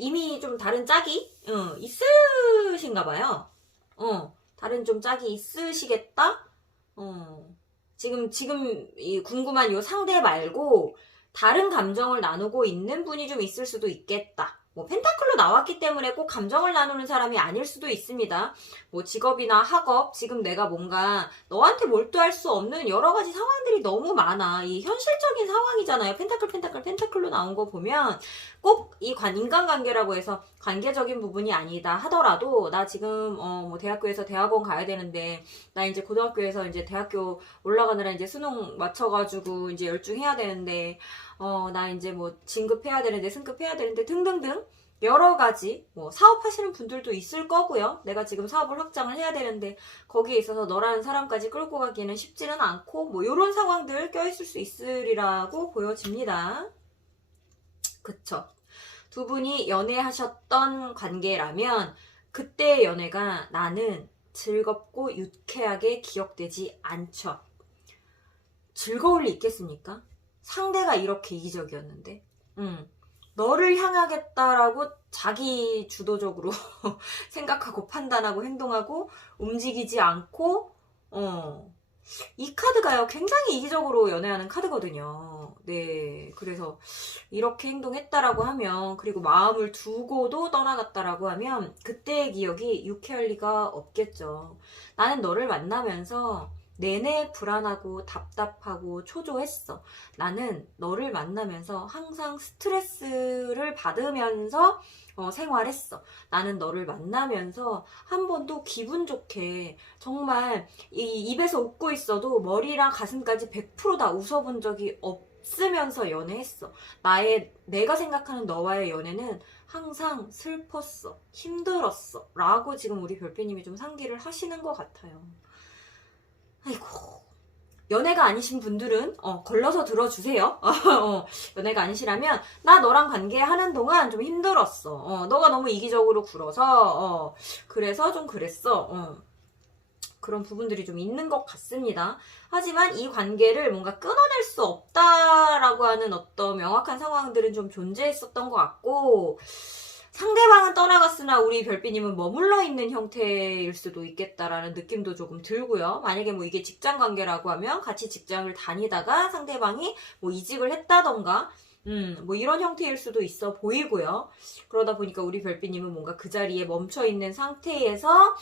이미 좀 다른 짝이 있으신가 봐요. 다른 좀 짝이 있으시겠다? 지금 이 궁금한 요 상대 말고 다른 감정을 나누고 있는 분이 좀 있을 수도 있겠다. 뭐 펜타클로 나왔기 때문에 꼭 감정을 나누는 사람이 아닐 수도 있습니다. 뭐 직업이나 학업, 지금 내가 뭔가 너한테 몰두할 수 없는 여러 가지 상황들이 너무 많아. 이 현실적인 상황이잖아요. 펜타클로 나온 거 보면 꼭 이 인간관계라고 해서 관계적인 부분이 아니다 하더라도 나 지금 뭐 대학교에서 대학원 가야 되는데 나 이제 고등학교에서 이제 대학교 올라가느라 이제 수능 맞춰가지고 이제 열중해야 되는데 나 이제 뭐 진급해야 되는데 승급해야 되는데 등등등 여러 가지 뭐 사업하시는 분들도 있을 거고요. 내가 지금 사업을 확장을 해야 되는데 거기에 있어서 너라는 사람까지 끌고 가기는 쉽지는 않고 뭐 이런 상황들 껴있을 수 있으리라고 보여집니다. 그쵸? 두 분이 연애하셨던 관계라면 그때의 연애가 나는 즐겁고 유쾌하게 기억되지 않죠. 즐거울 리 있겠습니까? 상대가 이렇게 이기적이었는데 너를 향하겠다라고 자기 주도적으로 생각하고 판단하고 행동하고 움직이지 않고 이 카드가요 굉장히 이기적으로 연애하는 카드거든요. 네, 그래서 이렇게 행동했다라고 하면 그리고 마음을 두고도 떠나갔다라고 하면 그때의 기억이 유쾌할 리가 없겠죠. 나는 너를 만나면서 내내 불안하고 답답하고 초조했어. 나는 너를 만나면서 항상 스트레스를 받으면서 생활했어. 나는 너를 만나면서 한 번도 기분 좋게 정말 입에서 웃고 있어도 머리랑 가슴까지 100%다 웃어본 적이 없으면서 연애했어. 내가 생각하는 너와의 연애는 항상 슬펐어. 힘들었어. 라고 지금 우리 별빛님이 좀 상기를 하시는 것 같아요. 아이고, 연애가 아니신 분들은 걸러서 들어주세요. 연애가 아니시라면 나 너랑 관계하는 동안 좀 힘들었어. 너가 너무 이기적으로 굴어서 그래서 좀 그랬어. 그런 부분들이 좀 있는 것 같습니다. 하지만 이 관계를 뭔가 끊어낼 수 없다라고 하는 어떤 명확한 상황들은 좀 존재했었던 것 같고 상대방은 떠나갔으나 우리 별빛님은 머물러 있는 형태일 수도 있겠다라는 느낌도 조금 들고요. 만약에 뭐 이게 직장 관계라고 하면 같이 직장을 다니다가 상대방이 뭐 이직을 했다던가 뭐 이런 형태일 수도 있어 보이고요. 그러다 보니까 우리 별빛님은 뭔가 그 자리에 멈춰 있는 상태에서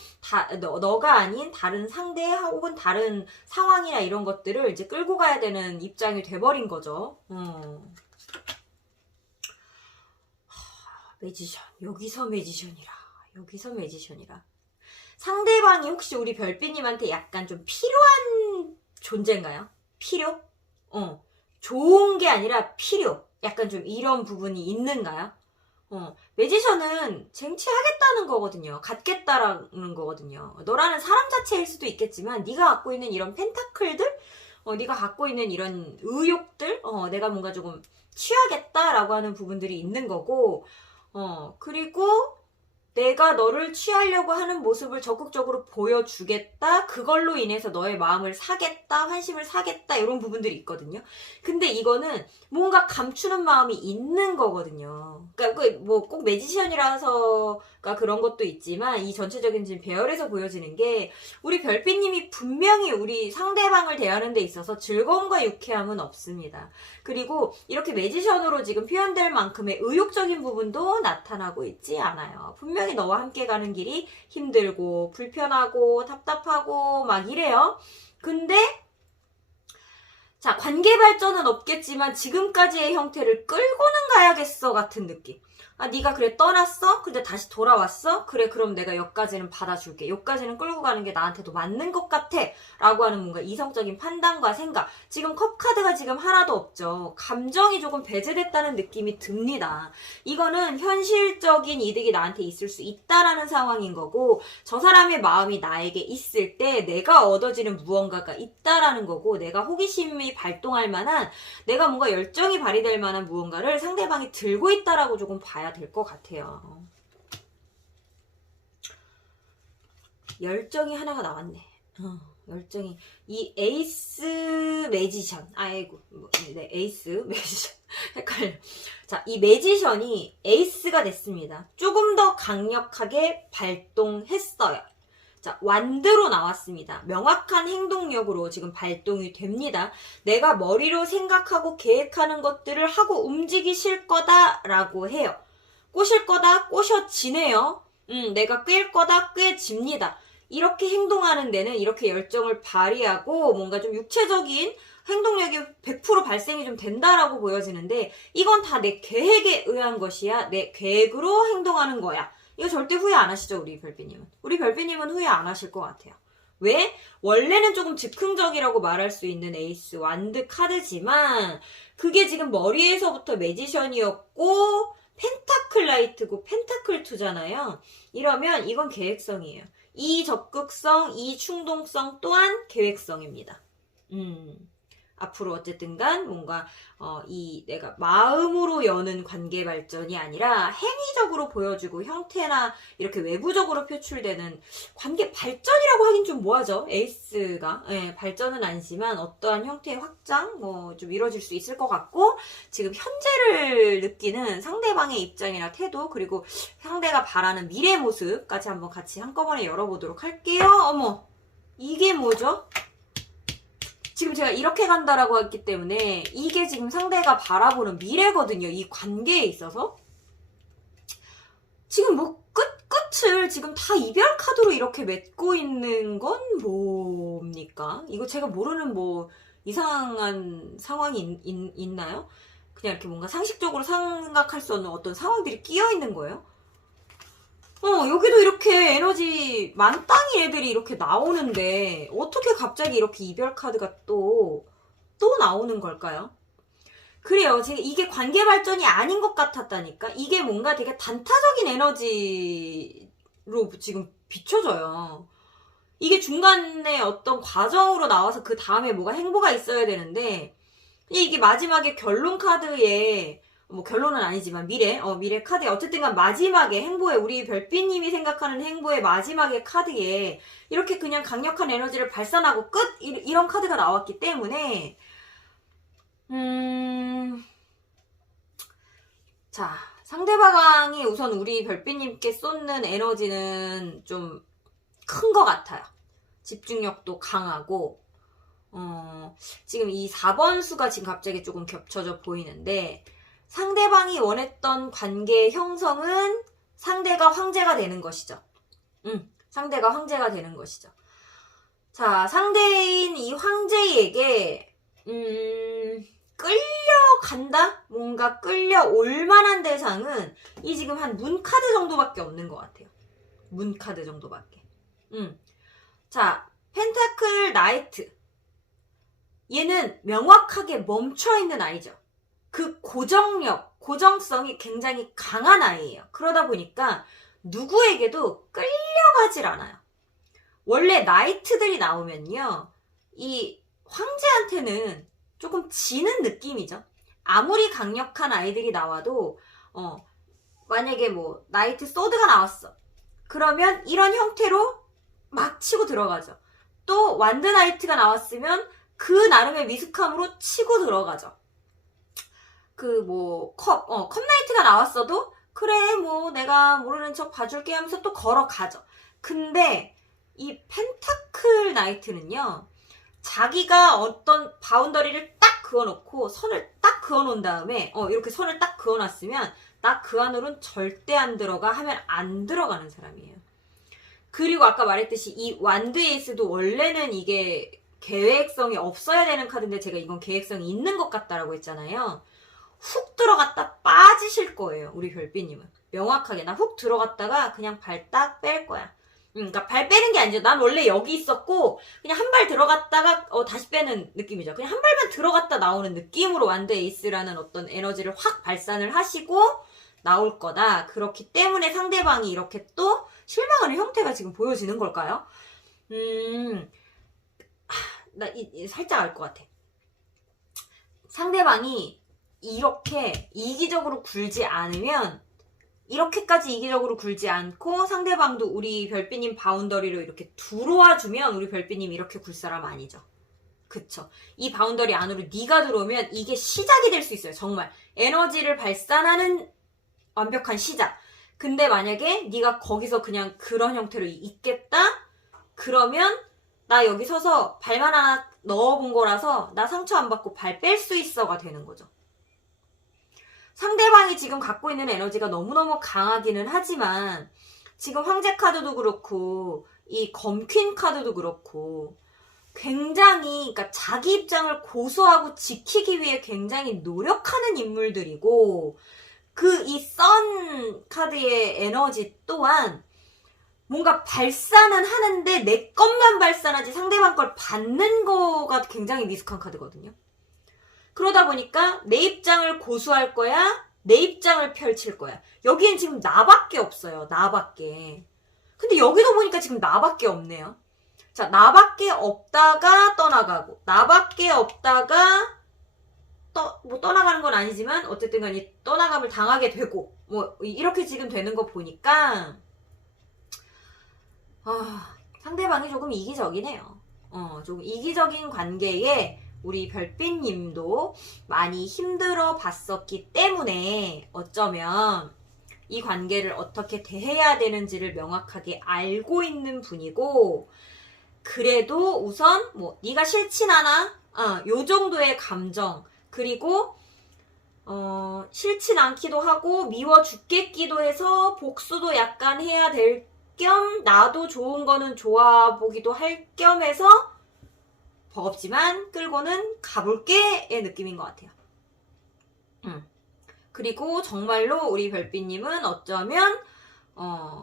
너가 아닌 다른 상대 혹은 다른 상황이나 이런 것들을 이제 끌고 가야 되는 입장이 돼버린 거죠. 매지션. 여기서 매지션이라. 상대방이 혹시 우리 별빛님한테 약간 좀 필요한 존재인가요? 필요? 좋은 게 아니라 필요. 약간 좀 이런 부분이 있는가요? 매지션은 쟁취하겠다는 거거든요. 갖겠다라는 거거든요. 너라는 사람 자체일 수도 있겠지만 네가 갖고 있는 이런 펜타클들, 네가 갖고 있는 이런 의욕들, 내가 뭔가 조금 취하겠다라고 하는 부분들이 있는 거고 그리고 내가 너를 취하려고 하는 모습을 적극적으로 보여주겠다. 그걸로 인해서 너의 마음을 사겠다. 환심을 사겠다. 이런 부분들이 있거든요. 근데 이거는 뭔가 감추는 마음이 있는 거거든요. 그러니까 뭐 꼭 매지션이라서가 그런 것도 있지만 이 전체적인 지금 배열에서 보여지는 게 우리 별빛님이 분명히 우리 상대방을 대하는 데 있어서 즐거움과 유쾌함은 없습니다. 그리고 이렇게 매지션으로 지금 표현될 만큼의 의욕적인 부분도 나타나고 있지 않아요. 분명히 너와 함께 가는 길이 힘들고 불편하고 답답하고 막 이래요. 근데 자, 관계 발전은 없겠지만 지금까지의 형태를 끌고는 가야겠어 같은 느낌. 아, 네가 그래 떠났어? 근데 다시 돌아왔어? 그래, 그럼 내가 여기까지는 받아줄게. 여기까지는 끌고 가는 게 나한테도 맞는 것 같아. 라고 하는 뭔가 이성적인 판단과 생각. 지금 컵 카드가 지금 하나도 없죠. 감정이 조금 배제됐다는 느낌이 듭니다. 이거는 현실적인 이득이 나한테 있을 수 있다라는 상황인 거고 저 사람의 마음이 나에게 있을 때 내가 얻어지는 무언가가 있다라는 거고 내가 호기심이 발동할 만한 내가 뭔가 열정이 발휘될 만한 무언가를 상대방이 들고 있다라고 조금 봐야 될 것 같아요. 열정이 하나가 나왔네. 열정이 이 에이스 매지션 네, 에이스 매지션 헷갈려. 자, 이 매지션이 에이스가 됐습니다. 조금 더 강력하게 발동했어요. 자, 완드로 나왔습니다. 명확한 행동력으로 지금 발동이 됩니다. 내가 머리로 생각하고 계획하는 것들을 하고 움직이실 거다라고 해요. 꼬실 거다, 꼬셔지네요. 내가 꿰일 거다, 꿰집니다. 이렇게 행동하는 데는 이렇게 열정을 발휘하고 뭔가 좀 육체적인 행동력이 100% 발생이 좀 된다라고 보여지는데 이건 다 내 계획에 의한 것이야. 내 계획으로 행동하는 거야. 이거 절대 후회 안 하시죠, 우리 별비님은? 우리 별비님은 후회 안 하실 것 같아요. 왜? 원래는 조금 즉흥적이라고 말할 수 있는 에이스 완드 카드지만 그게 지금 머리에서부터 매지션이었고 펜타클 라이트고 펜타클 2잖아요. 이러면 이건 계획성이에요. 이 적극성, 이 충동성 또한 계획성입니다. 앞으로 어쨌든 간 뭔가 내가 마음으로 여는 관계 발전이 아니라 행위적으로 보여주고 형태나 이렇게 외부적으로 표출되는 관계 발전이라고 하긴 좀 뭐하죠? 에이스가 발전은 아니지만 어떠한 형태의 확장 뭐 좀 이루어질 수 있을 것 같고 지금 현재를 느끼는 상대방의 입장이나 태도 그리고 상대가 바라는 미래 모습까지 한번 같이 한꺼번에 열어보도록 할게요. 어머 이게 뭐죠? 지금 제가 이렇게 간다라고 했기 때문에 이게 지금 상대가 바라보는 미래거든요. 이 관계에 있어서. 지금 뭐 끝을 지금 다 이별 카드로 이렇게 맺고 있는 건 뭡니까? 이거 제가 모르는 뭐 이상한 상황이 있나요? 그냥 이렇게 뭔가 상식적으로 생각할 수 없는 어떤 상황들이 끼어 있는 거예요? 여기도 이렇게 에너지 만땅이 애들이 이렇게 나오는데 어떻게 갑자기 이렇게 이별 카드가 또 나오는 걸까요? 그래요. 제가 이게 관계 발전이 아닌 것 같았다니까. 이게 뭔가 되게 단타적인 에너지로 지금 비춰져요. 이게 중간에 어떤 과정으로 나와서 그 다음에 뭐가 행보가 있어야 되는데 이게 마지막에 결론 카드에 뭐 결론은 아니지만 미래 카드에 어쨌든 간 마지막에 행보에 우리 별빛님이 생각하는 행보의 마지막에 카드에 이렇게 그냥 강력한 에너지를 발산하고 끝! 이런 카드가 나왔기 때문에 자 상대방이 우선 우리 별빛님께 쏟는 에너지는 좀 큰 것 같아요. 집중력도 강하고 지금 이 4번 수가 지금 갑자기 조금 겹쳐져 보이는데 상대방이 원했던 관계 형성은 상대가 황제가 되는 것이죠. 상대가 황제가 되는 것이죠. 자, 상대인 이 황제에게 끌려간다? 뭔가 끌려올 만한 대상은 이 지금 한 문카드 정도밖에 없는 것 같아요. 문카드 정도밖에. 자, 펜타클 나이트. 얘는 명확하게 멈춰있는 아이죠. 그 고정성이 굉장히 강한 아이예요. 그러다 보니까 누구에게도 끌려가질 않아요. 원래 나이트들이 나오면요. 이 황제한테는 조금 지는 느낌이죠. 아무리 강력한 아이들이 나와도 만약에 뭐 나이트 소드가 나왔어. 그러면 이런 형태로 막 치고 들어가죠. 또 완드 나이트가 나왔으면 그 나름의 미숙함으로 치고 들어가죠. 컵 나이트가 나왔어도 그래 뭐 내가 모르는 척 봐줄게 하면서 또 걸어가죠. 근데 이 펜타클 나이트는요. 자기가 어떤 바운더리를 딱 그어놓고 선을 딱 그어놓은 다음에 이렇게 선을 딱 그어놨으면 나 그 안으로는 절대 안 들어가 하면 안 들어가는 사람이에요. 그리고 아까 말했듯이 이 완드 에이스도 원래는 이게 계획성이 없어야 되는 카드인데 제가 이건 계획성이 있는 것 같다라고 했잖아요. 훅 들어갔다 빠지실 거예요. 우리 별빛님은. 명확하게 나 훅 들어갔다가 그냥 발 딱 뺄 거야. 그러니까 발 빼는 게 아니죠. 난 원래 여기 있었고 그냥 한 발 들어갔다가 다시 빼는 느낌이죠. 그냥 한 발만 들어갔다 나오는 느낌으로 완드 에이스라는 어떤 에너지를 확 발산을 하시고 나올 거다. 그렇기 때문에 상대방이 이렇게 또 실망하는 형태가 지금 보여지는 걸까요? 나 살짝 알 것 같아. 상대방이 이렇게 이기적으로 굴지 않으면 이렇게까지 이기적으로 굴지 않고 상대방도 우리 별빛님 바운더리로 이렇게 들어와 주면 우리 별빛님 이렇게 굴 사람 아니죠. 그쵸. 이 바운더리 안으로 네가 들어오면 이게 시작이 될 수 있어요. 정말 에너지를 발산하는 완벽한 시작. 근데 만약에 네가 거기서 그냥 그런 형태로 있겠다? 그러면 나 여기 서서 발만 하나 넣어본 거라서 나 상처 안 받고 발 뺄 수 있어가 되는 거죠. 상대방이 지금 갖고 있는 에너지가 너무너무 강하기는 하지만 지금 황제 카드도 그렇고 이 검퀸 카드도 그렇고 굉장히 그러니까 자기 입장을 고수하고 지키기 위해 굉장히 노력하는 인물들이고 그 이 선 카드의 에너지 또한 뭔가 발산은 하는데 내 것만 발산하지 상대방 걸 받는 거가 굉장히 미숙한 카드거든요. 그러다 보니까 내 입장을 고수할 거야, 내 입장을 펼칠 거야. 여기엔 지금 나밖에 없어요. 나밖에. 근데 여기도 보니까 지금 나밖에 없네요. 자, 나밖에 없다가 떠나가고 나밖에 없다가 뭐 떠나가는 건 아니지만 어쨌든 간에 떠나감을 당하게 되고 뭐 이렇게 지금 되는 거 보니까 상대방이 조금 이기적이네요. 조금 이기적인 관계에 우리 별빛님도 많이 힘들어 봤었기 때문에 어쩌면 이 관계를 어떻게 대해야 되는지를 명확하게 알고 있는 분이고 그래도 우선 뭐 네가 싫진 않아? 요 정도의 감정 그리고 싫진 않기도 하고 미워 죽겠기도 해서 복수도 약간 해야 될 겸 나도 좋은 거는 좋아 보기도 할 겸해서 버겁지만 끌고는 가볼게의 느낌인 것 같아요. 그리고 정말로 우리 별빛님은 어쩌면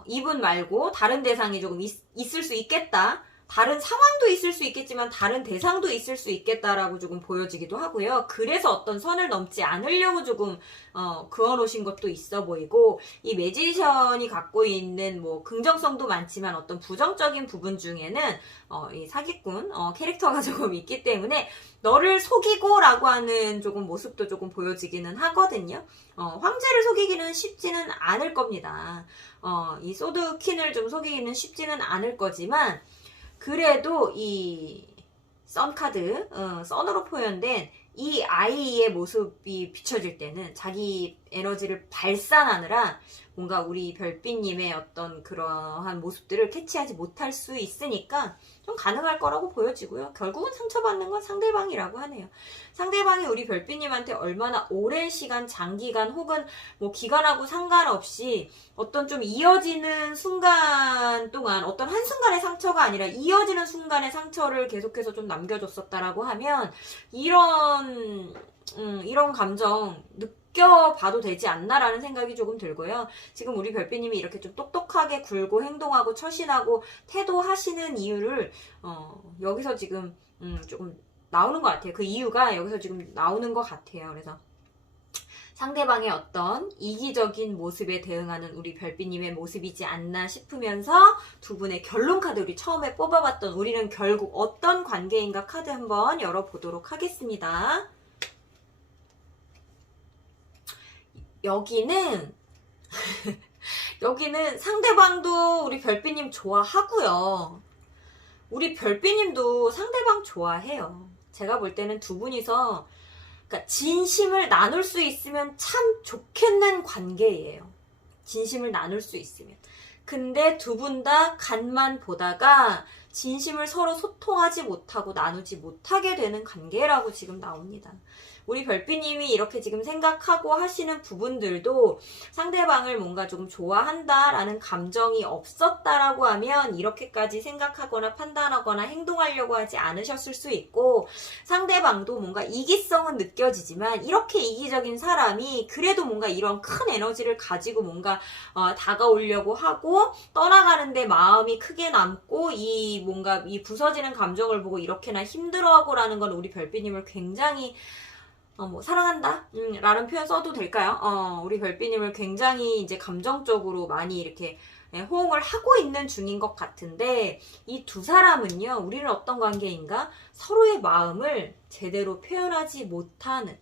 이분 말고 다른 대상이 조금 있을 수 있겠다. 다른 상황도 있을 수 있겠지만 다른 대상도 있을 수 있겠다라고 조금 보여지기도 하고요. 그래서 어떤 선을 넘지 않으려고 조금 그어놓으신 것도 있어 보이고 이 매지션이 갖고 있는 뭐 긍정성도 많지만 어떤 부정적인 부분 중에는 이 사기꾼 캐릭터가 조금 있기 때문에 너를 속이고라고 하는 조금 모습도 조금 보여지기는 하거든요. 황제를 속이기는 쉽지는 않을 겁니다. 이 소드퀸을 좀 속이기는 쉽지는 않을 거지만 그래도 이 썬카드, 썬으로 표현된 이 아이의 모습이 비춰질 때는 자기 에너지를 발산하느라 뭔가 우리 별빛님의 어떤 그러한 모습들을 캐치하지 못할 수 있으니까 좀 가능할 거라고 보여지고요. 결국은 상처받는 건 상대방이라고 하네요. 상대방이 우리 별빛님한테 얼마나 오랜 시간, 장기간 혹은 뭐 기간하고 상관없이 어떤 좀 이어지는 순간 동안 어떤 한순간의 상처가 아니라 이어지는 순간의 상처를 계속해서 좀 남겨줬었다라고 하면 이런 감정 느껴봐도 되지 않나라는 생각이 조금 들고요. 지금 우리 별빛님이 이렇게 좀 똑똑하게 굴고 행동하고 처신하고 태도하시는 이유를 여기서 지금 조금 나오는 것 같아요. 그 이유가 여기서 지금 나오는 것 같아요. 그래서 상대방의 어떤 이기적인 모습에 대응하는 우리 별빛님의 모습이지 않나 싶으면서 두 분의 결론 카드 우리 처음에 뽑아봤던 우리는 결국 어떤 관계인가 카드 한번 열어보도록 하겠습니다. 여기는 상대방도 우리 별빛님 좋아하고요. 우리 별빛님도 상대방 좋아해요. 제가 볼 때는 두 분이서 그러니까 진심을 나눌 수 있으면 참 좋겠는 관계예요. 진심을 나눌 수 있으면. 근데 두 분 다 간만 보다가 진심을 서로 소통하지 못하고 나누지 못하게 되는 관계라고 지금 나옵니다. 우리 별빛님이 이렇게 지금 생각하고 하시는 부분들도 상대방을 뭔가 조금 좋아한다라는 감정이 없었다라고 하면 이렇게까지 생각하거나 판단하거나 행동하려고 하지 않으셨을 수 있고 상대방도 뭔가 이기성은 느껴지지만 이렇게 이기적인 사람이 그래도 뭔가 이런 큰 에너지를 가지고 뭔가 다가오려고 하고 떠나가는데 마음이 크게 남고 이 뭔가 이 부서지는 감정을 보고 이렇게나 힘들어하고라는 건 우리 별빛님을 굉장히 뭐 사랑한다 라는 표현 써도 될까요? 우리 별빛님을 굉장히 이제 감정적으로 많이 이렇게 호응을 하고 있는 중인 것 같은데 이 두 사람은요 우리는 어떤 관계인가 서로의 마음을 제대로 표현하지 못하는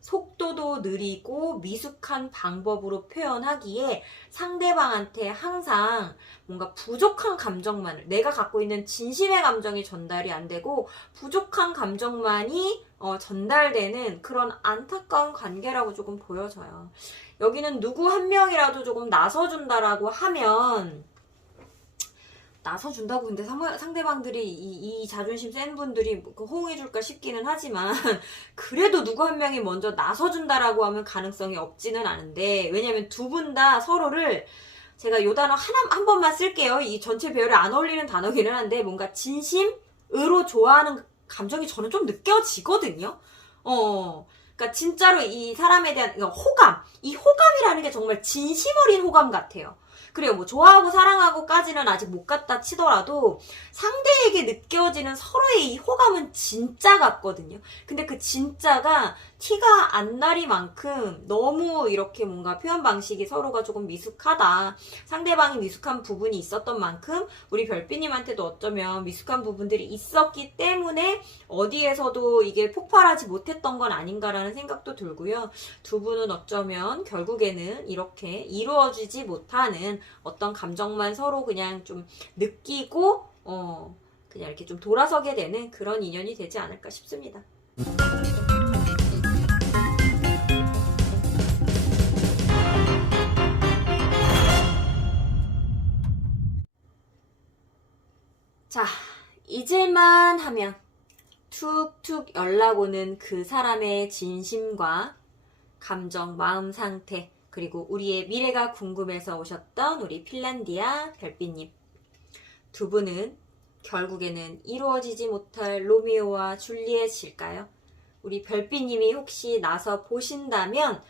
속도도 느리고 미숙한 방법으로 표현하기에 상대방한테 항상 뭔가 부족한 감정만을 내가 갖고 있는 진심의 감정이 전달이 안 되고 부족한 감정만이 전달되는 그런 안타까운 관계라고 조금 보여져요. 여기는 누구 한 명이라도 조금 나서준다라고 하면 나서준다고 근데 상대방들이 이 자존심 센 분들이 호응해줄까 싶기는 하지만 그래도 누구 한 명이 먼저 나서준다라고 하면 가능성이 없지는 않은데, 왜냐면 두 분 다 서로를, 제가 요 단어 한 번만 쓸게요. 이 전체 배열에 안 어울리는 단어기는 한데 뭔가 진심으로 좋아하는 감정이 저는 좀 느껴지거든요. 그러니까 진짜로 이 사람에 대한 호감, 이 호감이라는 게 정말 진심 어린 호감 같아요. 그래요. 뭐 좋아하고 사랑하고까지는 아직 못 갔다 치더라도 상대에게 느껴지는 서로의 이 호감은 진짜 같거든요. 근데 그 진짜가 티가 안 나리만큼 너무 이렇게 뭔가 표현 방식이 서로가 조금 미숙하다. 상대방이 미숙한 부분이 있었던 만큼 우리 별빛님한테도 어쩌면 미숙한 부분들이 있었기 때문에 어디에서도 이게 폭발하지 못했던 건 아닌가라는 생각도 들고요. 두 분은 어쩌면 결국에는 이렇게 이루어지지 못하는 어떤 감정만 서로 그냥 좀 느끼고 그냥 이렇게 좀 돌아서게 되는 그런 인연이 되지 않을까 싶습니다. 자, 잊을만 하면 툭툭 연락 오는 그 사람의 진심과 감정, 마음 상태, 그리고 우리의 미래가 궁금해서 오셨던 우리 핀란디아 별빛님. 두 분은 결국에는 이루어지지 못할 로미오와 줄리엣일까요? 우리 별빛님이 혹시 나서 보신다면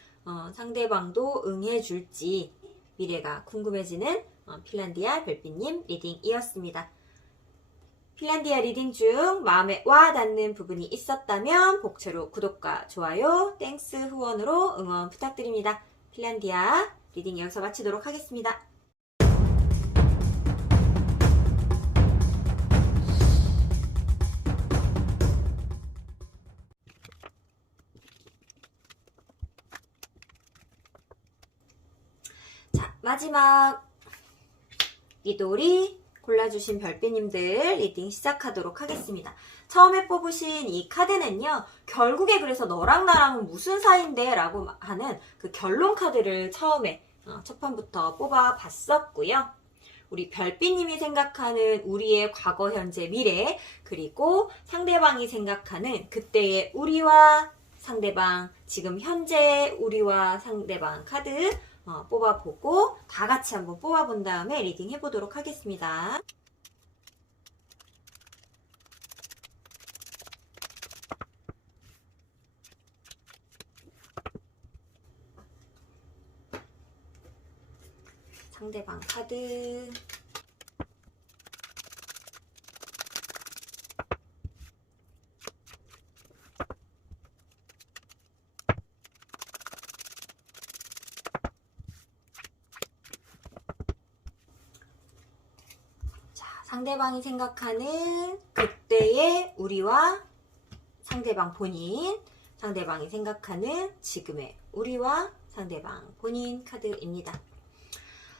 상대방도 응해줄지 미래가 궁금해지는 핀란디아 별빛님 리딩이었습니다. 핀란디아 리딩 중 마음에 와닿는 부분이 있었다면 복채로 구독과 좋아요, 땡스 후원으로 응원 부탁드립니다. 핀란디아 리딩 여기서 마치도록 하겠습니다. 자, 마지막 리돌이 골라주신 별빛님들 리딩 시작하도록 하겠습니다. 처음에 뽑으신 이 카드는요, 결국에 그래서 너랑 나랑은 무슨 사이인데 라고 하는 그 결론 카드를 처음에 첫 판부터 뽑아봤었고요. 우리 별빛님이 생각하는 우리의 과거, 현재, 미래, 그리고 상대방이 생각하는 그때의 우리와 상대방, 지금 현재 우리와 상대방 카드 뽑아보고 다 같이 한번 뽑아본 다음에 리딩 해보도록 하겠습니다. 상대방 카드, 상대방이 생각하는 그때의 우리와 상대방 본인, 상대방이 생각하는 지금의 우리와 상대방 본인 카드입니다.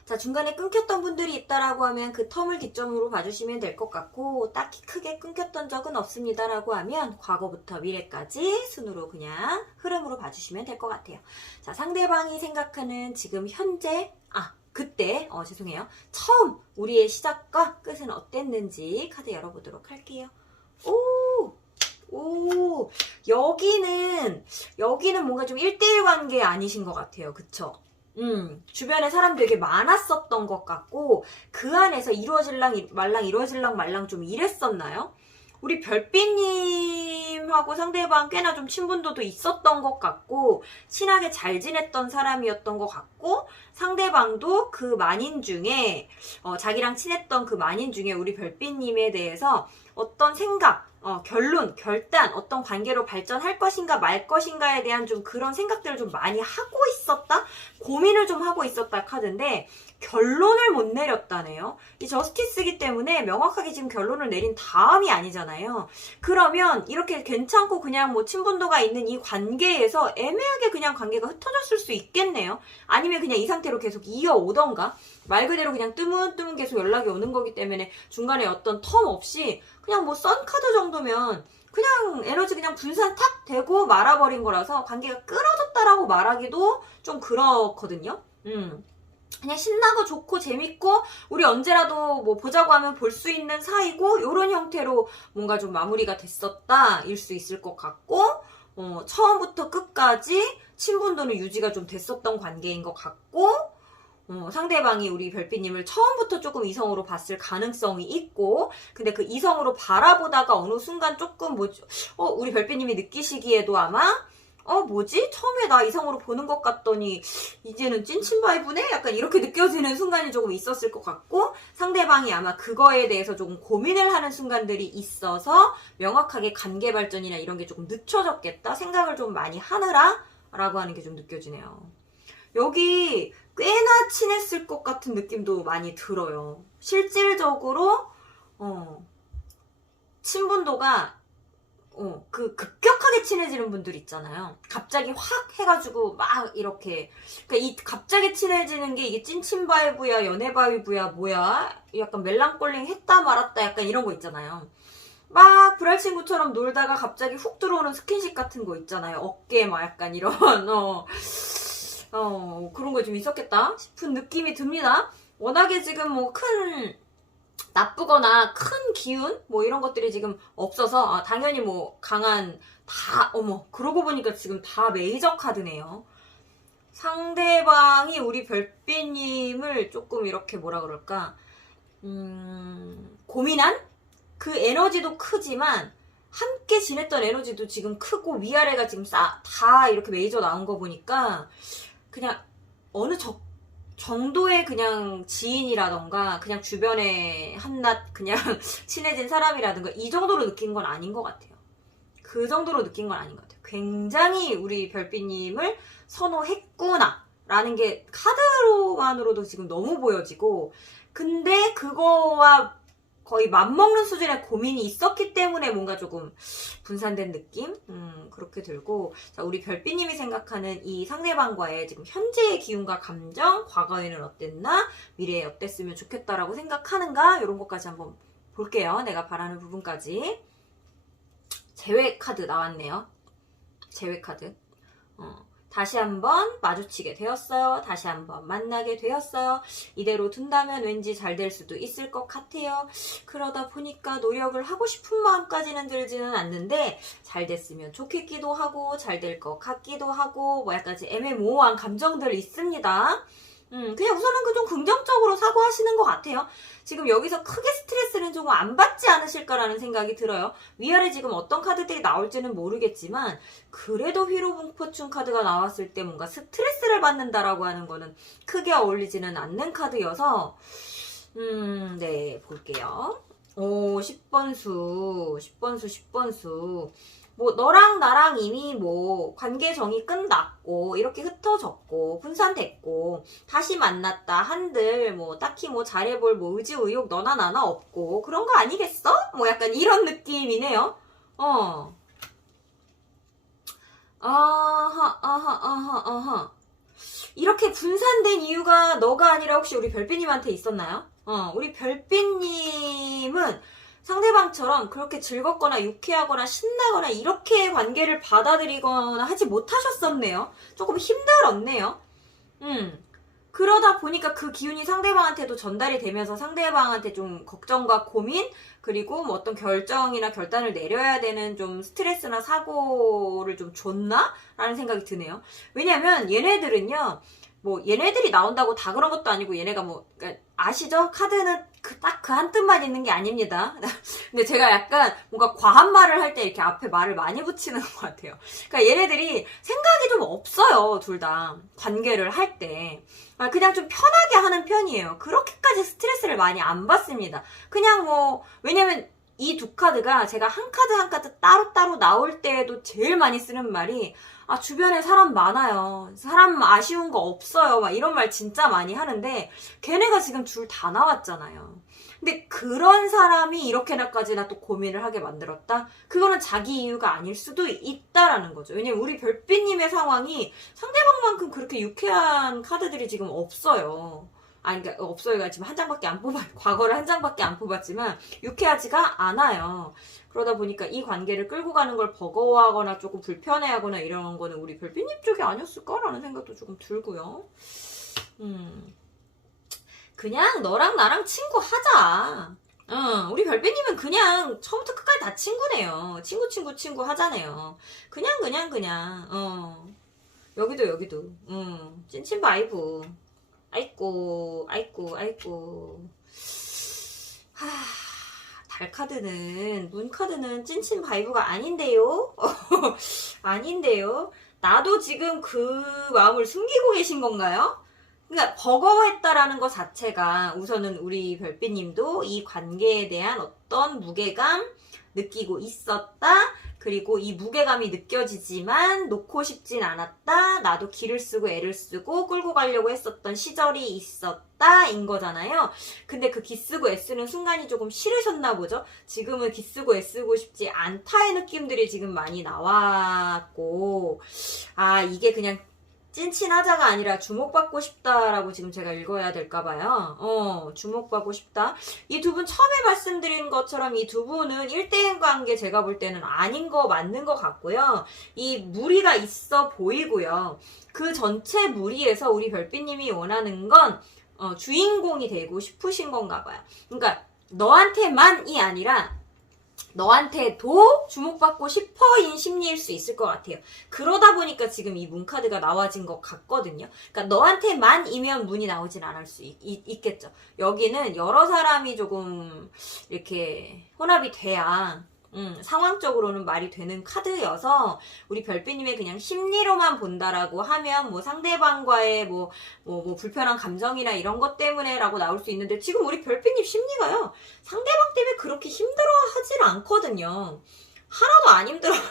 자, 중간에 끊겼던 분들이 있다라고 하면 그 텀을 기점으로 봐주시면 될 것 같고, 딱히 크게 끊겼던 적은 없습니다라고 하면 과거부터 미래까지 순으로 그냥 흐름으로 봐주시면 될 것 같아요. 자, 상대방이 생각하는 지금 현재, 그때, 죄송해요. 처음 우리의 시작과 끝은 어땠는지 카드 열어보도록 할게요. 여기는 뭔가 좀 1대1 관계 아니신 것 같아요. 그쵸? 주변에 사람 되게 많았었던 것 같고, 그 안에서 이루어질랑 말랑 좀 이랬었나요? 우리 별빛님하고 상대방 꽤나 좀 친분도도 있었던 것 같고, 친하게 잘 지냈던 사람이었던 것 같고, 상대방도 그 만인 중에, 자기랑 친했던 그 만인 중에 우리 별빛님에 대해서 어떤 생각, 결론, 결단, 어떤 관계로 발전할 것인가 말 것인가에 대한 좀 그런 생각들을 좀 많이 하고 있었다? 고민을 좀 하고 있었다 카드인데, 결론을 못 내렸다네요. 이 저스티스이기 때문에 명확하게 지금 결론을 내린 다음이 아니잖아요. 그러면 이렇게 괜찮고 그냥 뭐 친분도가 있는 이 관계에서 애매하게 그냥 관계가 흩어졌을 수 있겠네요. 아니면 그냥 이 상태로 계속 이어오던가, 말 그대로 그냥 뜨문뜨문 계속 연락이 오는 거기 때문에 중간에 어떤 텀 없이 그냥 뭐 썬 카드 정도면 그냥 에너지 그냥 분산 탁 되고 말아버린 거라서 관계가 끊어졌다라고 말하기도 좀 그렇거든요. 그냥 신나고 좋고 재밌고 우리 언제라도 뭐 보자고 하면 볼 수 있는 사이고 이런 형태로 뭔가 좀 마무리가 됐었다 일 수 있을 것 같고 처음부터 끝까지 친분도는 유지가 좀 됐었던 관계인 것 같고 상대방이 우리 별빛님을 처음부터 조금 이성으로 봤을 가능성이 있고 근데 그 이성으로 바라보다가 어느 순간 조금 우리 별빛님이 느끼시기에도 아마 뭐지? 처음에 나 이성으로 보는 것 같더니 이제는 찐친 바이브네? 약간 이렇게 느껴지는 순간이 조금 있었을 것 같고 상대방이 아마 그거에 대해서 조금 고민을 하는 순간들이 있어서 명확하게 관계 발전이나 이런 게 조금 늦춰졌겠다? 생각을 좀 많이 하느라 라고 하는 게 좀 느껴지네요. 여기 꽤나 친했을 것 같은 느낌도 많이 들어요. 실질적으로 친분도가 급격하게 친해지는 분들 있잖아요. 갑자기 확 해가지고 막 이렇게 그러니까 이 갑자기 친해지는 게 이게 찐친 바이브야 연애 바이브야 뭐야 약간 멜랑꼴링 했다 말았다 약간 이런 거 있잖아요. 막 불알 친구처럼 놀다가 갑자기 훅 들어오는 스킨십 같은 거 있잖아요. 어깨 막 약간 이런 그런 거 좀 있었겠다 싶은 느낌이 듭니다. 워낙에 지금 뭐 큰 나쁘거나 큰 기운 뭐 이런 것들이 지금 없어서 당연히 뭐 강한 그러고 보니까 지금 다 메이저 카드네요. 상대방이 우리 별빛님을 조금 이렇게 뭐라 그럴까 고민한 그 에너지도 크지만 함께 지냈던 에너지도 지금 크고 위아래가 지금 다 이렇게 메이저 나온 거 보니까 그냥 어느 정도의 그냥 지인이라던가 그냥 주변에 한낱 그냥 친해진 사람이라든가 이 정도로 느낀 건 아닌 것 같아요. 그 정도로 느낀 건 아닌 것 같아요. 굉장히 우리 별빛님을 선호했구나 라는 게 카드로만으로도 지금 너무 보여지고 근데 그거와 거의 맞먹는 수준의 고민이 있었기 때문에 뭔가 조금 분산된 느낌? 그렇게 들고 자, 우리 별빛님이 생각하는 이 상대방과의 지금 현재의 기운과 감정, 과거에는 어땠나, 미래에 어땠으면 좋겠다라고 생각하는가 이런 것까지 한번 볼게요. 내가 바라는 부분까지. 재회 카드 나왔네요. 재회 카드. 다시 한번 마주치게 되었어요. 다시 한번 만나게 되었어요. 이대로 둔다면 왠지 잘 될 수도 있을 것 같아요. 그러다 보니까 노력을 하고 싶은 마음까지는 들지는 않는데 잘 됐으면 좋겠기도 하고 잘 될 것 같기도 하고 뭐 약간 애매모호한 감정들이 있습니다. 그냥 우선은 그 좀 긍정적으로 사고하시는 것 같아요. 지금 여기서 크게 스트레스는 조금 안 받지 않으실까라는 생각이 들어요. 위아래 지금 어떤 카드들이 나올지는 모르겠지만 그래도 휘로봉포춘 카드가 나왔을 때 뭔가 스트레스를 받는다라고 하는 거는 크게 어울리지는 않는 카드여서 네 볼게요. 10번 수 뭐 너랑 나랑 이미 뭐 관계 정이 끝났고 이렇게 흩어졌고 분산됐고 다시 만났다 한들 뭐 딱히 뭐 잘해볼 뭐 의지 의욕 너나 나나 없고 그런 거 아니겠어? 뭐 약간 이런 느낌이네요. 이렇게 분산된 이유가 너가 아니라 혹시 우리 별빛님한테 있었나요? 우리 별빛님은 상대방처럼 그렇게 즐겁거나 유쾌하거나 신나거나 이렇게 관계를 받아들이거나 하지 못하셨었네요. 조금 힘들었네요. 그러다 보니까 그 기운이 상대방한테도 전달이 되면서 상대방한테 좀 걱정과 고민 그리고 뭐 어떤 결정이나 결단을 내려야 되는 좀 스트레스나 사고를 좀 줬나? 라는 생각이 드네요. 왜냐면 얘네들은요. 뭐 얘네들이 나온다고 다 그런 것도 아니고 얘네가 뭐 그러니까 아시죠? 카드는 딱 그 한 뜻만 있는 게 아닙니다. 근데 제가 약간 뭔가 과한 말을 할 때 이렇게 앞에 말을 많이 붙이는 것 같아요. 그러니까 얘네들이 생각이 좀 없어요. 둘 다 관계를 할 때. 그냥 좀 편하게 하는 편이에요. 그렇게까지 스트레스를 많이 안 받습니다. 그냥 뭐 왜냐면 이 두 카드가 제가 한 카드 한 카드 따로따로 나올 때에도 제일 많이 쓰는 말이 주변에 사람 많아요. 사람 아쉬운 거 없어요. 막 이런 말 진짜 많이 하는데 걔네가 지금 둘 다 나왔잖아요. 근데 그런 사람이 이렇게나까지나 또 고민을 하게 만들었다? 그거는 자기 이유가 아닐 수도 있다라는 거죠. 왜냐면 우리 별빛님의 상황이 상대방만큼 그렇게 유쾌한 카드들이 지금 없어요. 그러니까 없어요가 지금 한 장밖에 안 과거를 한 장밖에 안 뽑았지만 유쾌하지가 않아요. 그러다 보니까 이 관계를 끌고 가는 걸 버거워하거나 조금 불편해하거나 이런 거는 우리 별빛님 쪽이 아니었을까라는 생각도 조금 들고요. 그냥 너랑 나랑 친구 하자. 우리 별빛님은 그냥 처음부터 끝까지 다 친구네요. 친구 하잖아요. 그냥. 여기도. 찐친 바이브. 아이고. 하, 문카드는 찐친 바이브가 아닌데요? 아닌데요? 나도 지금 그 마음을 숨기고 계신 건가요? 그러니까 버거워했다라는 것 자체가 우선은 우리 별빛님도 이 관계에 대한 어떤 무게감 느끼고 있었다. 그리고 이 무게감이 느껴지지만 놓고 싶진 않았다. 나도 기를 쓰고 애를 쓰고 끌고 가려고 했었던 시절이 있었다. 인 거잖아요. 근데 그 기쓰고 애쓰는 순간이 조금 싫으셨나 보죠. 지금은 기쓰고 애쓰고 싶지 않다의 느낌들이 지금 많이 나왔고, 이게 그냥 찐친하자가 아니라 주목받고 싶다라고 지금 제가 읽어야 될까봐요. 주목받고 싶다. 이 두 분 처음에 말씀드린 것처럼 이 두 분은 1대1 관계 제가 볼 때는 아닌 거 맞는 것 같고요. 이 무리가 있어 보이고요. 그 전체 무리에서 우리 별빛님이 원하는 건 주인공이 되고 싶으신 건가 봐요. 그러니까 너한테만이 아니라 너한테도 주목받고 싶어인 심리일 수 있을 것 같아요. 그러다 보니까 지금 이 문카드가 나와진 것 같거든요. 그러니까 너한테만이면 문이 나오진 않을 수 있겠죠. 여기는 여러 사람이 조금 이렇게 혼합이 돼야 상황적으로는 말이 되는 카드여서 우리 별빛님의 그냥 심리로만 본다라고 하면 뭐 상대방과의 뭐 불편한 감정이나 이런 것 때문에라고 나올 수 있는데 지금 우리 별빛님 심리가요. 상대방 때문에 그렇게 힘들어하질 않거든요. 하나도 안 힘들어요.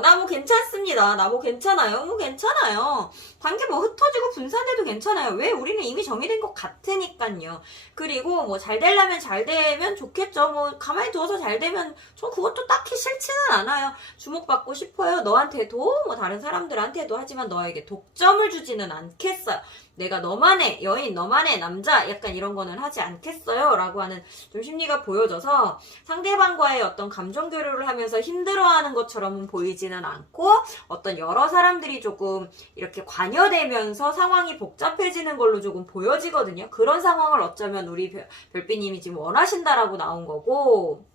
나 뭐 괜찮습니다. 나 뭐 괜찮아요. 뭐 괜찮아요. 관계 뭐 흩어지고 분산돼도 괜찮아요. 왜? 우리는 이미 정의된 것 같으니까요. 그리고 뭐 잘 되려면 잘 되면 좋겠죠. 뭐 가만히 두어서 잘 되면 전 그것도 딱히 싫지는 않아요. 주목받고 싶어요. 너한테도 뭐 다른 사람들한테도 하지만 너에게 독점을 주지는 않겠어요. 내가 너만의 여인, 너만의 남자 약간 이런 거는 하지 않겠어요 라고 하는 좀 심리가 보여져서 상대방과의 어떤 감정 교류를 하면서 힘들어하는 것처럼은 보이지는 않고 어떤 여러 사람들이 조금 이렇게 관여되면서 상황이 복잡해지는 걸로 조금 보여지거든요. 그런 상황을 어쩌면 우리 별빛님이 지금 원하신다라고 나온 거고